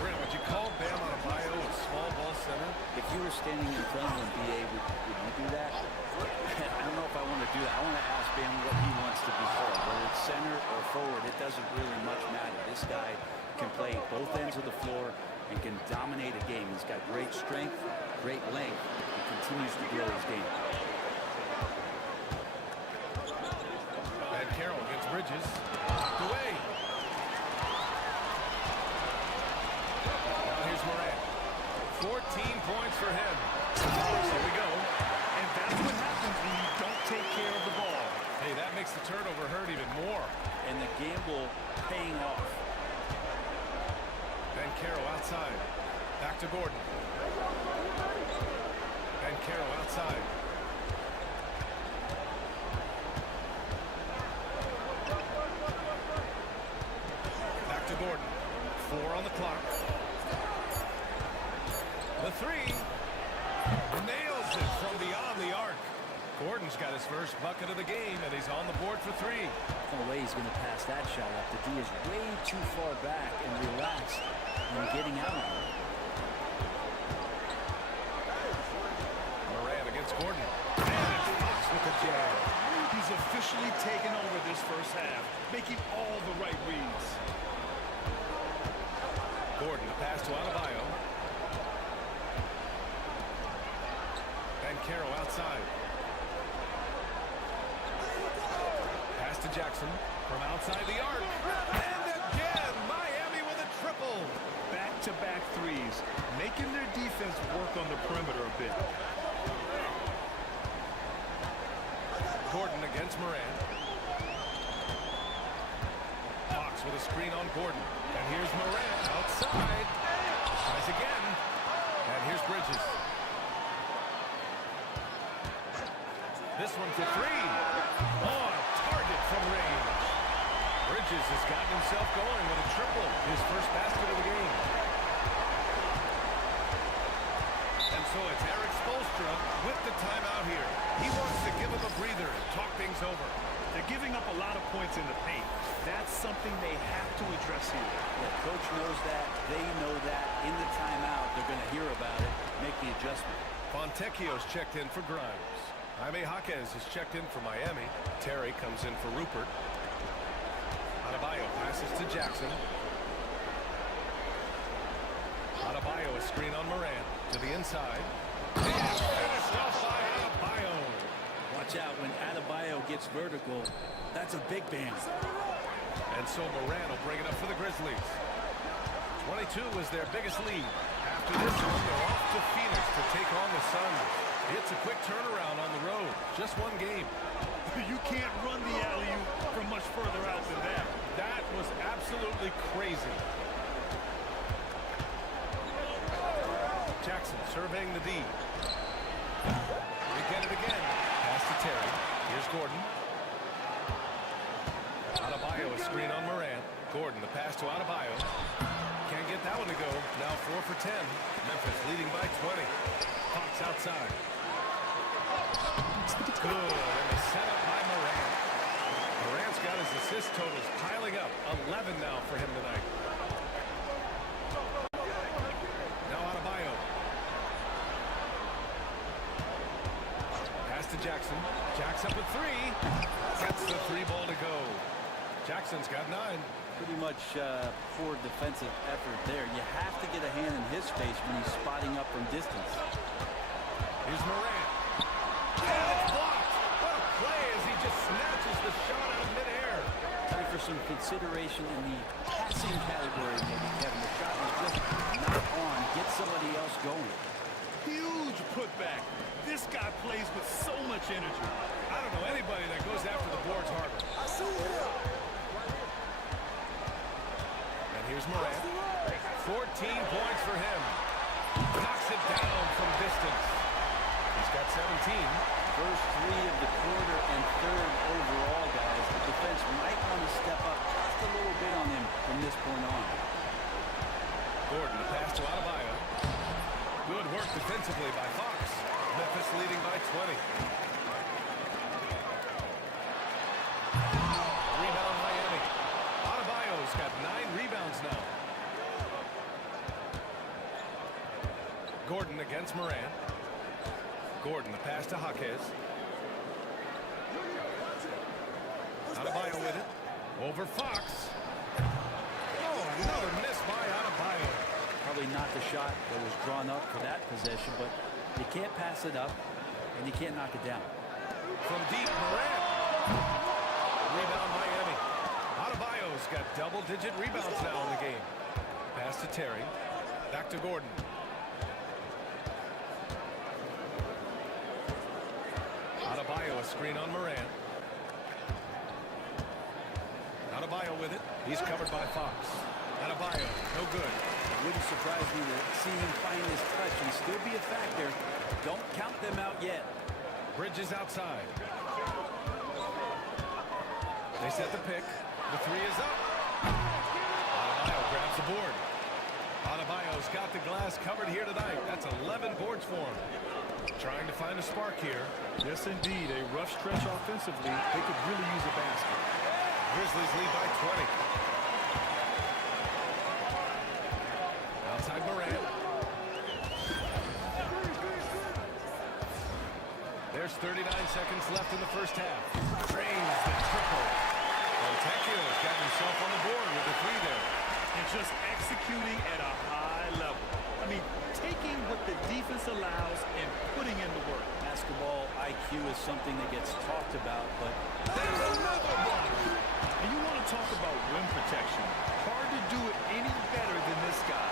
Brent, would you call Bam Adebayo a small ball center? If you were standing in front of him, BA, would you do that? I don't know if I want to do that. I want to ask Bam what he wants to be called. Whether it's center or forward, it doesn't really much matter. This guy can play both ends of the floor and can dominate a game. He's got great strength, great length, and continues to grow his game. Banchero against Bridges. Knocked away. Now here's Moran. 14 points for him. Here we go. And that's what happens when you don't take care of the ball. Hey, that makes the turnover hurt even more. And the gamble paying off. Banchero outside. Back to Gordon. And Carroll outside. Back to Gordon. 4 on the clock. The three. Nails it from beyond the arc. Gordon's got his first bucket of the game, and he's on the board for 3. No way he's going to pass that shot up. The D is way too far back and relaxed when getting out on it. Moran against Gordon. And it's Fox with the jab. He's officially taken over this first half, making all the right reads. Gordon, the pass to Adebayo. And Carroll outside. Pass to Jackson from outside the arc. And again, Miami with a triple. Back-to-back threes, making their defense work on the perimeter a bit. Gordon against Moran. Fox with a screen on Gordon. And here's Moran outside. Tries again. And here's Bridges. This one for 3. On target from range. Bridges has gotten himself going with a triple. His first basket of the game. And so it's Eric Spoelstra with the timeout here. He wants to give him a breather and talk things over. They're giving up a lot of points in the paint. That's something they have to address here. Yeah, coach knows that. They know that. In the timeout, they're going to hear about it, make the adjustment. Fontecchio's checked in for Grimes. Jaime Jaquez is checked in for Miami. Terry comes in for Rupert. Adebayo passes to Jackson. Adebayo a screen on Moran to the inside. And finished off by Adebayo. Watch out when Adebayo gets vertical. That's a big bang. And so Moran will bring it up for the Grizzlies. 22 was their biggest lead. After this one, they're off to Phoenix to take on the Suns. It's a quick turnaround on the road. Just one game. You can't run the alley-oop from much further out than that. That was absolutely crazy. Jackson surveying the D. They get it again. Pass to Terry. Here's Gordon. Adebayo a screen on Moran. Gordon, the pass to Adebayo. Can't get that one to go. Now 4 for 10. Memphis leading by 20. Fox outside. Good. And the setup by Moran. Moran's got his assist totals piling up. 11 now for him tonight. Now Adebayo. Pass to Jackson. Jack's up with 3. Gets the 3-ball to go. Jackson's got 9. Pretty much poor defensive effort there. You have to get a hand in his face when he's spotting up from distance. Here's Moran. And it's blocked. What a play as he just snatches the shot out of midair. Time for some consideration in the passing category, maybe, Kevin. The shot was just not on. Get somebody else going. Huge putback. This guy plays with so much energy. I don't know anybody that goes after the boards harder. I see him. And here's Moran. 14 points for him. Knocks it down from distance. He's got 17. First 3 of the quarter and 3rd overall, guys. The defense might want to step up just a little bit on him from this point on. Gordon, the pass to Adebayo. Good work defensively by Fox. Memphis leading by 20. Rebound Miami. Adebayo's got 9 rebounds now. Gordon against Moran. Gordon, the pass to Jaquez. Adebayo with it. Over Fox. Oh, another miss by Adebayo. Probably not the shot that was drawn up for that possession, but you can't pass it up, and you can't knock it down. From deep, Moran. Rebound Miami. Adebayo's got double-digit rebounds now in the game. Pass to Terry. Back to Gordon. Adebayo a screen on Moran. Adebayo with it. He's covered by Fox. Adebayo, no good. It wouldn't surprise me to see him find his touch and still be a factor. Don't count them out yet. Bridges outside. They set the pick. The three is up. Adebayo grabs the board. Adebayo's got the glass covered here tonight. That's 11 boards for him. Trying to find a spark here. Yes, indeed. A rough stretch offensively. They could really use a basket. Grizzlies lead by 20. Outside Morant. There's 39 seconds left in the first half. Drains the triple. Fontecchio's got himself on the board with the three there. And just executing at a high level. I mean, taking what the defense allows and putting in the work. Basketball IQ is something that gets talked about, but there's another block. And you want to talk about rim protection. Hard to do it any better than this guy.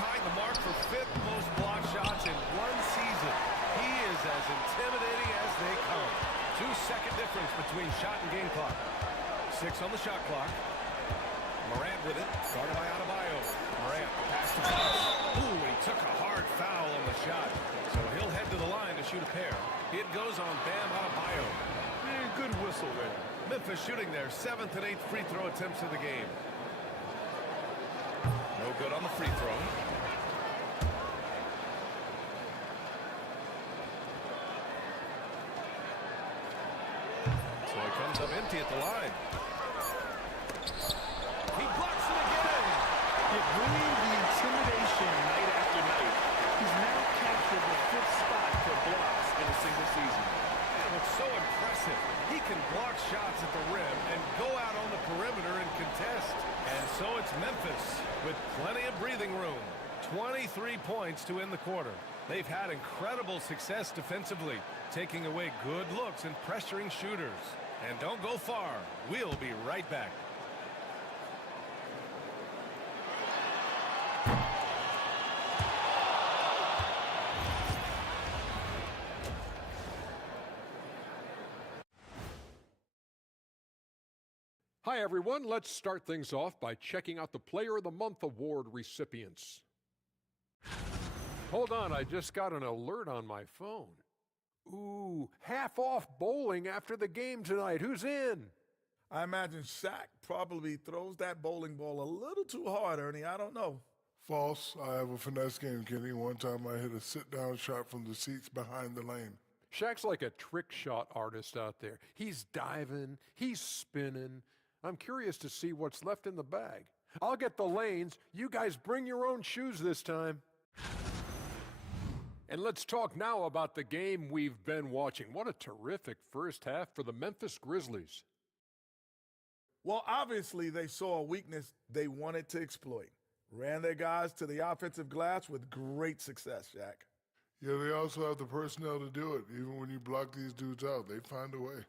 Tying the mark for 5th most block shots in one season. He is as intimidating as they come. 2-second difference between shot and game clock. 6 on the shot clock. Morant with it, guarded by Adebayo. Morant, pass to Fox. Ooh, he took a hard foul on the shot. So he'll head to the line to shoot a pair. It goes on Bam Adebayo. Good whistle there. Memphis shooting their 7th and 8th free throw attempts of the game. No good on the free throw. So he comes up empty at the line. He blocks it again. It bringing the intimidation night after night. He's now captured the 5th spot for blocks in a single season. And what's so impressive, he can block shots at the rim and go out on the perimeter and contest. And so it's Memphis with plenty of breathing room. 23 points to end the quarter. They've had incredible success defensively, taking away good looks and pressuring shooters. And don't go far. We'll be right back. Hi, everyone. Let's start things off by checking out the Player of the Month award recipients. Hold on, I just got an alert on my phone. Ooh, half off bowling after the game tonight. Who's in? I imagine Shaq probably throws that bowling ball a little too hard, Ernie. I don't know. False. I have a finesse game, Kenny. One time I hit a sit-down shot from the seats behind the lane. Shaq's like a trick shot artist out there. He's diving, he's spinning. I'm curious to see what's left in the bag. I'll get the lanes. You guys bring your own shoes this time. And let's talk now about the game we've been watching. What a terrific first half for the Memphis Grizzlies. Well, obviously they saw a weakness they wanted to exploit. Ran their guys to the offensive glass with great success, Shaq. Yeah, they also have the personnel to do it. Even when you block these dudes out, they find a way.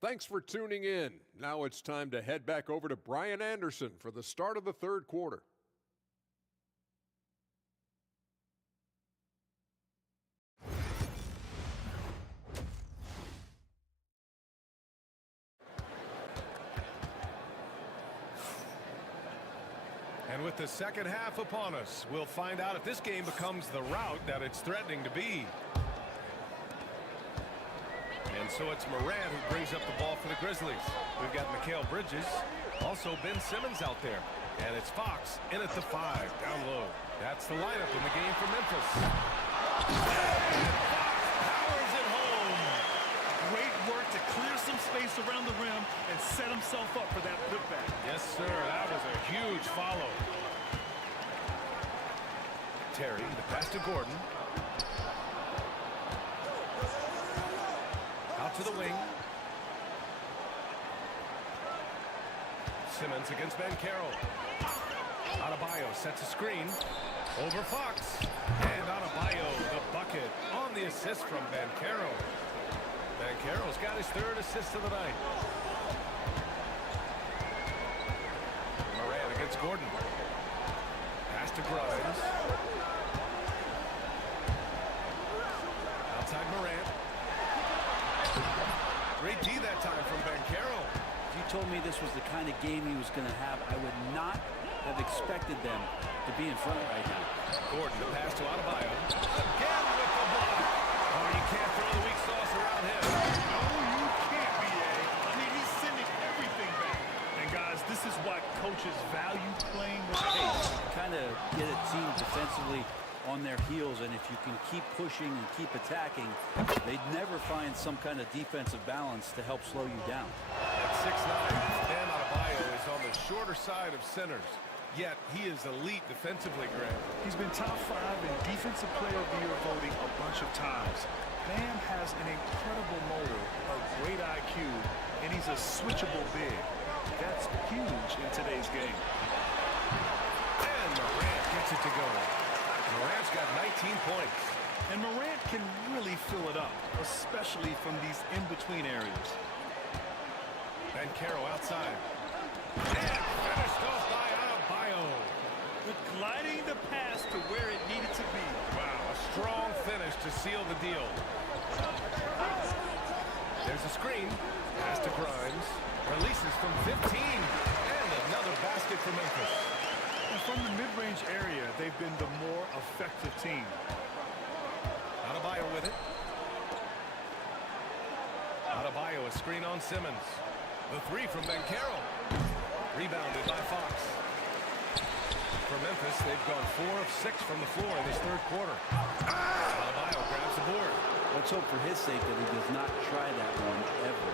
Thanks for tuning in. Now it's time to head back over to Brian Anderson for the start of the third quarter. And with the second half upon us, we'll find out if this game becomes the rout that it's threatening to be. And so it's Morant who brings up the ball for the Grizzlies. We've got MyCareer Bridges, also Ben Simmons out there. And it's Fox in at the 5, down low. That's the lineup in the game for Memphis. And Fox powers it home. Great work to clear some space around the rim and set himself up for that putback. Yes, sir. That was a huge follow. Terry, the pass to Gordon. Out to the wing. Simmons against MyCareer. Adebayo sets a screen. Over Fox. And Adebayo, the bucket on the assist from MyCareer. MyCareer's got his 3rd assist of the night. Morant against Gordon. Pass to Grimes. Outside Morant. Great D that time from MyCareer. He told me this was the kind of game he was going to have, I would not have expected them to be in front right now. Gordon, the pass to Adebayo. Again with the block. Oh, you can't throw the weak sauce around him. No, you can't, B.A. I mean, he's sending everything back. And, guys, this is why coaches value playing with pace. Kind of get a team defensively on their heels, and if you can keep pushing and keep attacking, they'd never find some kind of defensive balance to help slow you down. At 6'9", Bam Adebayo is on the shorter side of centers, yet he is elite defensively, Grant. He's been top 5 in Defensive Player of the Year voting a bunch of times. Bam has an incredible motor, a great IQ, and he's a switchable big. That's huge in today's game. And Morant gets it to go. Morant's got 19 points. And Morant can really fill it up, especially from these in-between areas. And Caro outside. And finished off by Adebayo. Gliding the pass to where it needed to be. Wow, a strong finish to seal the deal. There's a screen. Pass to Grimes. Releases from 15. And another basket for Memphis. And from the mid-range area, they've been the more effective team. Adebayo with it. Adebayo, a screen on Simmons. The three from Caro. Rebounded by Fox. For Memphis, they've gone 4 of 6 from the floor in this third quarter. Adebayo grabs the board. Let's hope for his sake that he does not try that one ever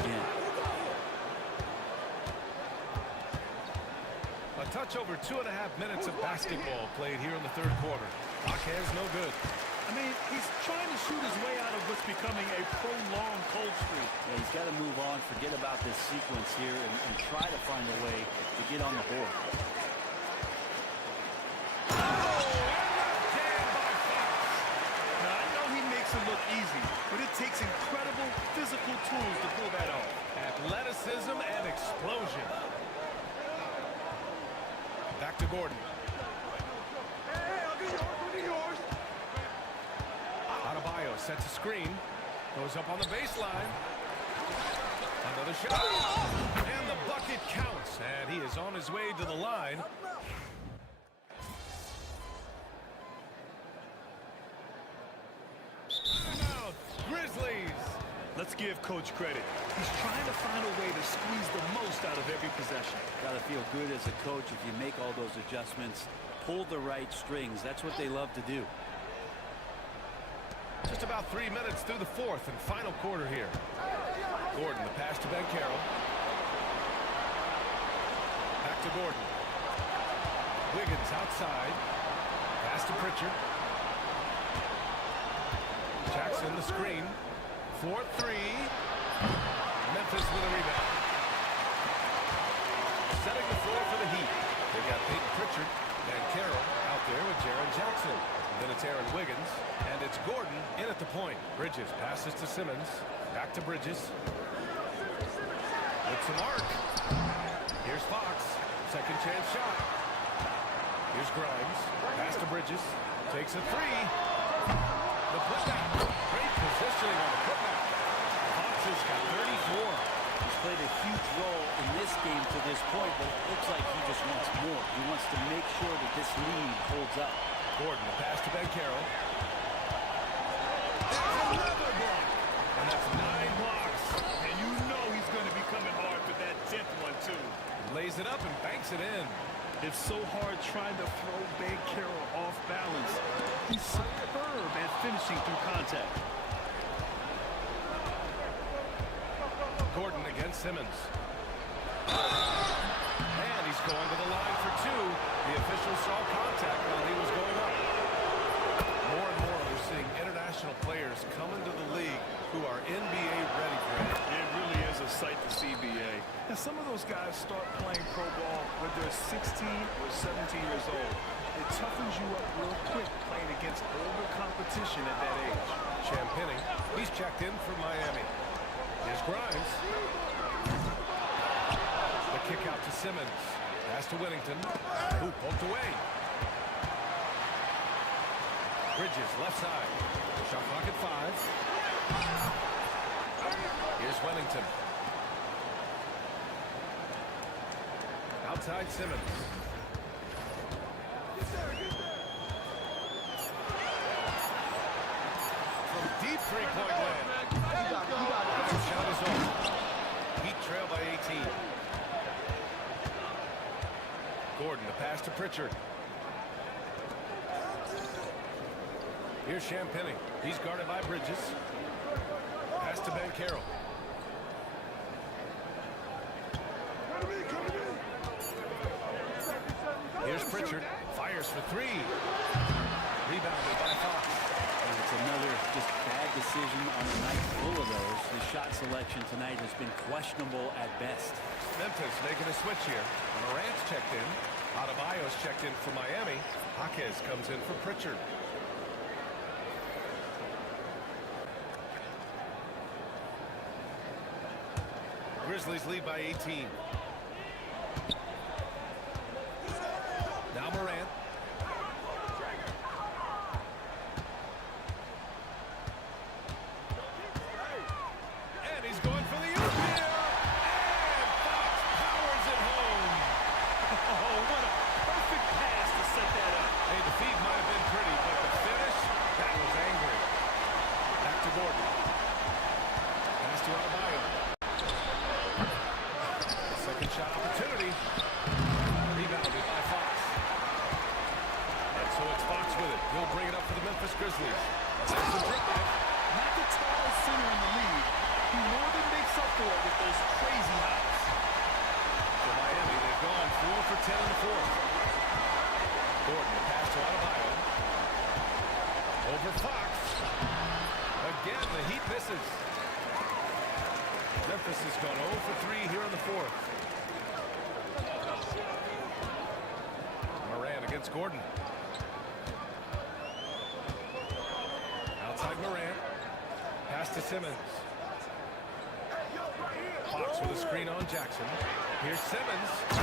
again. A touch over 2.5 minutes of basketball played here in the third quarter. Jaquez no good. I mean, he's trying to shoot his way out of what's becoming a prolonged cold streak. Yeah, he's got to move on, forget about this sequence here, and try to find a way to get on the board. Now, I know he makes it look easy, but it takes incredible physical tools to pull that off. Athleticism and explosion. Back to Gordon. Adebayo sets a screen. Goes up on the baseline. Another shot. And the bucket counts. And he is on his way to the line. Timeout, Grizzlies. Let's give Coach credit. He's trying to find a way to squeeze the most out of every possession. Got to feel good as a coach if you make all those adjustments. Pull the right strings. That's what they love to do. Just about 3 minutes through the fourth and final quarter here. Gordon, the pass to Caro. Back to Gordon. Wiggins outside. Pass to Pritchard. Jackson the screen. 4-3. Memphis with a rebound. Setting the floor for the Heat. They've got Peyton Pritchard and Caro out there with Jaren Jackson. Then it's Aaron Wiggins, and it's Gordon in at the point. Bridges passes to Simmons. Back to Bridges. It's a mark. Here's Fox. Second chance shot. Here's Grimes. Pass to Bridges. Takes a three. The putback. Great positioning on the putback. Fox has got 34. He's played a huge role in this game to this point, but it looks like he just wants more. He wants to make sure that this lead holds up. Gordon, the pass to Caro. There's another block. And that's 9 blocks. And you know he's going to be coming hard for that 10th one, too. Lays it up and banks it in. It's so hard trying to throw Caro off balance. He's superb at finishing through contact. Gordon against Simmons. And he's going to the line for 2. The official saw contact while he was going up. More and more we're seeing international players come into the league who are NBA ready, Grant. It really is a sight to see, BA. And some of those guys start playing pro ball when they're 16 or 17 years old. It toughens you up real quick playing against older competition at that age. Champagny, he's checked in for Miami. Here's Grimes. The kick out to Simmons. Pass to Whittington. Who poked away. Bridges, left side. Shot clock at 5. Here's Wellington. outside Simmons. From deep three-point land. The shot is off. Heat trail by 18. Gordon, the pass to Pritchard. Here's Champagnie. He's guarded by Bridges. Pass to Ben Carroll. Here's Pritchard. Fires for three. Rebounded by Fox. And it's another just bad decision on a night full of those. His shot selection tonight has been questionable at best. Memphis making a switch here. Morant's checked in. Adebayo's checked in for Miami. Jaquez comes in for Pritchard. Grizzlies lead by 18. Now Morant. And he's going for the oop here. And Fox powers it home. Oh, what a perfect pass to set that up. Hey, the feed might have been pretty, but the finish, that was angry. Back to Gordon. Pass to Adebayo. Second shot opportunity. Rebounded by Fox. And so it's Fox with it. He'll bring it up for the Memphis Grizzlies. Not the tallest center in the league. He more than makes up for it with those crazy hops. For Miami, they've gone 4 for 10 in the fourth. Gordon, pass to Adebayo. Over Fox. Again, the Heat misses. Memphis has gone 0 for 3 here in the fourth. Morant against Gordon. Outside Morant. Pass to Simmons. Fox with a screen on Jackson. Here's Simmons. Oh,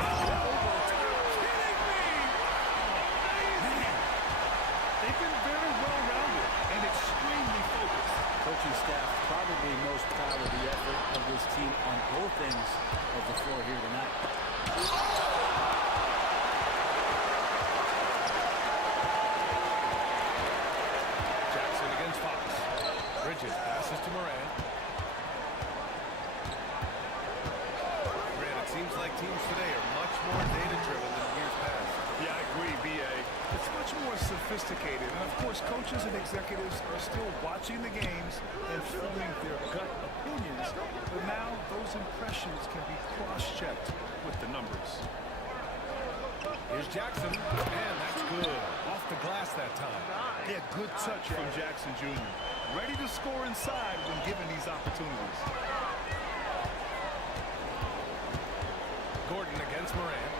kidding me! Man, they've been very well-rounded and extremely focused. Coaching staff probably most proud of the effort of this team on both ends of the floor here tonight. Jackson against Fox. Bridges passes to Morant. It seems like teams today are much more data-driven than years past. Yeah, I agree, B.A. It's much more sophisticated. And, of course, coaches and executives are still watching the games and forming their gut opinions. But now those impressions can be cross-checked with the numbers. Here's Jackson, and that's good. Off the glass that time. Yeah, good touch from Jackson Jr. Ready to score inside when given these opportunities. Gordon against Morant.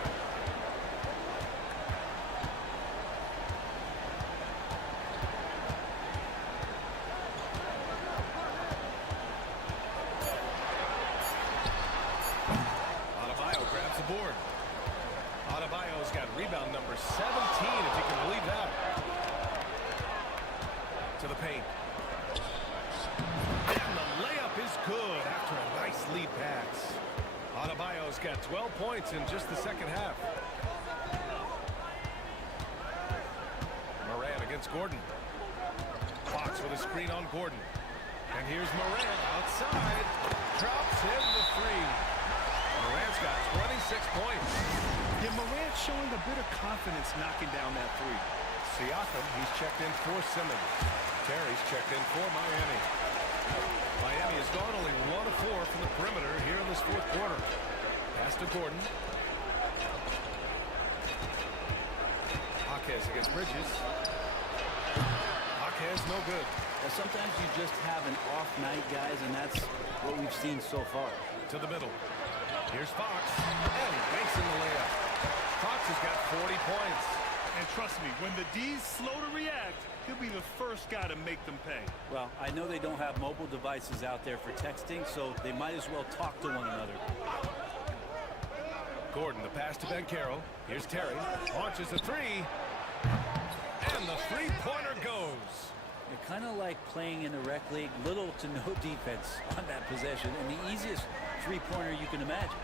Adebayo grabs the board. Adebayo's got rebound number 17, if you can believe that. To the paint. And the layup is good after a nice lead pass. Adebayo's got 12 points in just the second half. Morant against Gordon. Fox with a screen on Gordon. And here's Morant outside. Drops in the three. Morant's got 26 points. Yeah, Morant showing a bit of confidence knocking down that three. Siakam, he's checked in for Simmons. Terry's checked in for Miami. Miami has gone only 1 of 4 from the perimeter here in this fourth quarter. Pass to Gordon. Jaquez against Bridges. Jaquez no good. Well, sometimes you just have an off night, guys, and that's what we've seen so far. To the middle. Here's Fox. And he makes in the layup. Fox has got 40 points. And trust me, when the D's slow to react, he'll be the first guy to make them pay. Well, I know they don't have mobile devices out there for texting, so they might as well talk to one another. Gordon, the pass to Ben Carroll. Here's Terry. Launches a three. And the three-pointer goes. They're kind of like playing in the rec league, little to no defense on that possession, and the easiest three-pointer you can imagine.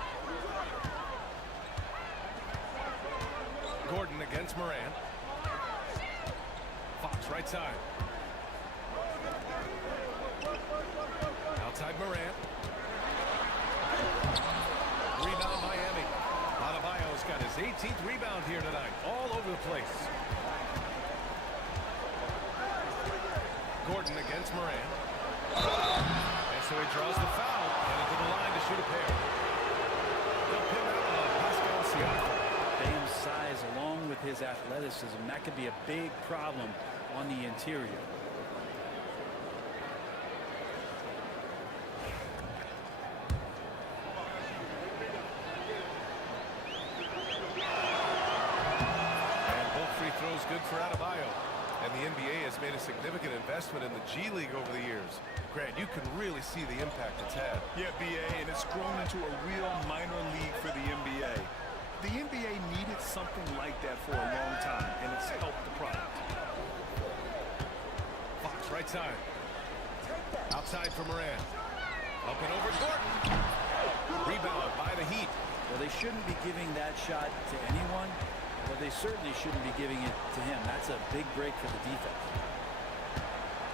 Gordon against Moran. Fox right side. Outside Moran. Rebound Miami. Adebayo's got his 18th rebound here tonight. All over the place. Gordon against Moran. And so he draws the foul. And into the line to shoot a pair. They'll pin out Pascal Siakam. Bam's size along with his athleticism, that could be a big problem on the interior. And both free throws good for Adebayo. And the NBA has made a significant investment in the G League over the years. Grant, you can really see the impact it's had. Yeah, BA, and it's grown into a real minor league for the NBA. The NBA needed something like that for a long time, and it's helped the product. Fox right side. Outside for Moran. Up and over Gordon. Rebound by the Heat. Well, they shouldn't be giving that shot to anyone, but they certainly shouldn't be giving it to him. That's a big break for the defense.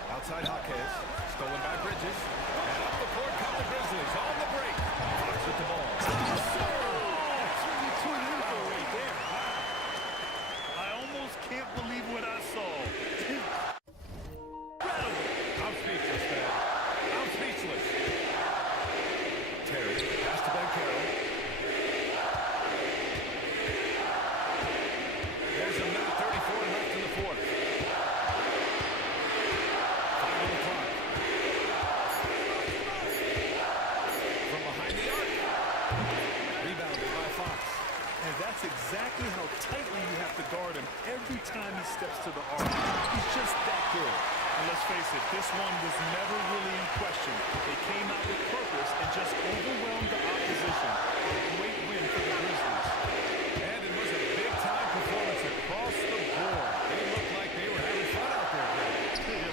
Outside Jaquez. Stolen by Bridges. And up the court come the Grizzlies on the break. Fox with the ball. I almost can't believe what I saw. I'm speechless, man. I'm speechless. Terry, pass to Ben Carroll. There's a minute 34 left in the fourth. 5 on the clock. From behind the arc. Rebounded by Fox. And that's exactly how tightly you have to guard him every time he steps to the arc. He's just that good. And let's face it, this one was never really in question. They came out with purpose and just overwhelmed the opposition. A great win for the Grizzlies. And it was a big-time performance across the board. They looked like they were having fun out there.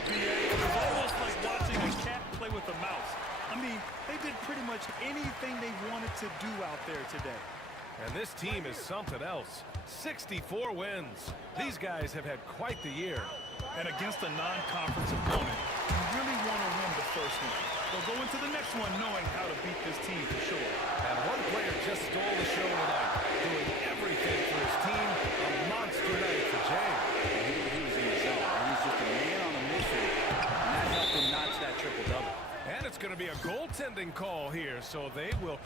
It was almost like watching a cat play with a mouse. I mean, they did pretty much anything they wanted to do out there today. And this team is something else. 64 wins. These guys have had quite the year. And against a non-conference opponent, you really want to win the first one. They'll go into the next one knowing how to beat this team for sure. And one player just stole the show tonight, doing everything for his team. A monster night for Jay. He was in the zone. He was just a man on a mission, and that helped him notch that triple-double. And it's going to be a goaltending call here, so they will...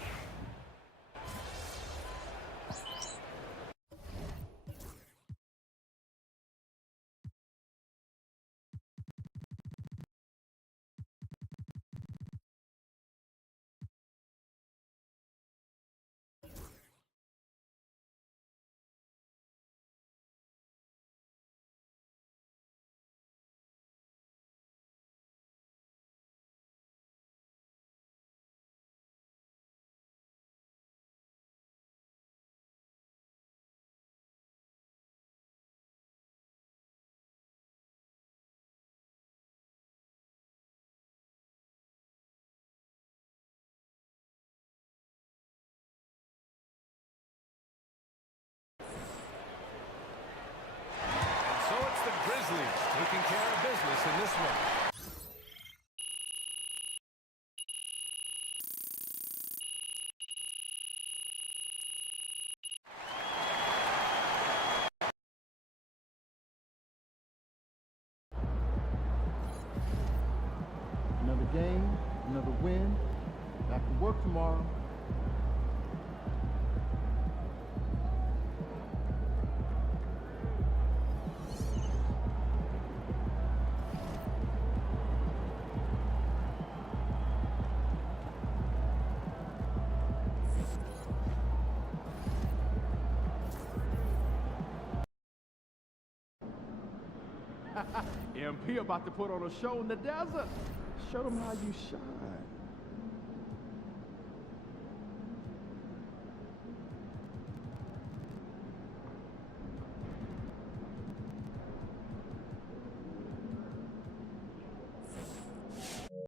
The Grizzlies taking care of business in this one. Another game, another win. Back to work tomorrow. MP about to put on a show in the desert. Show them how you shine.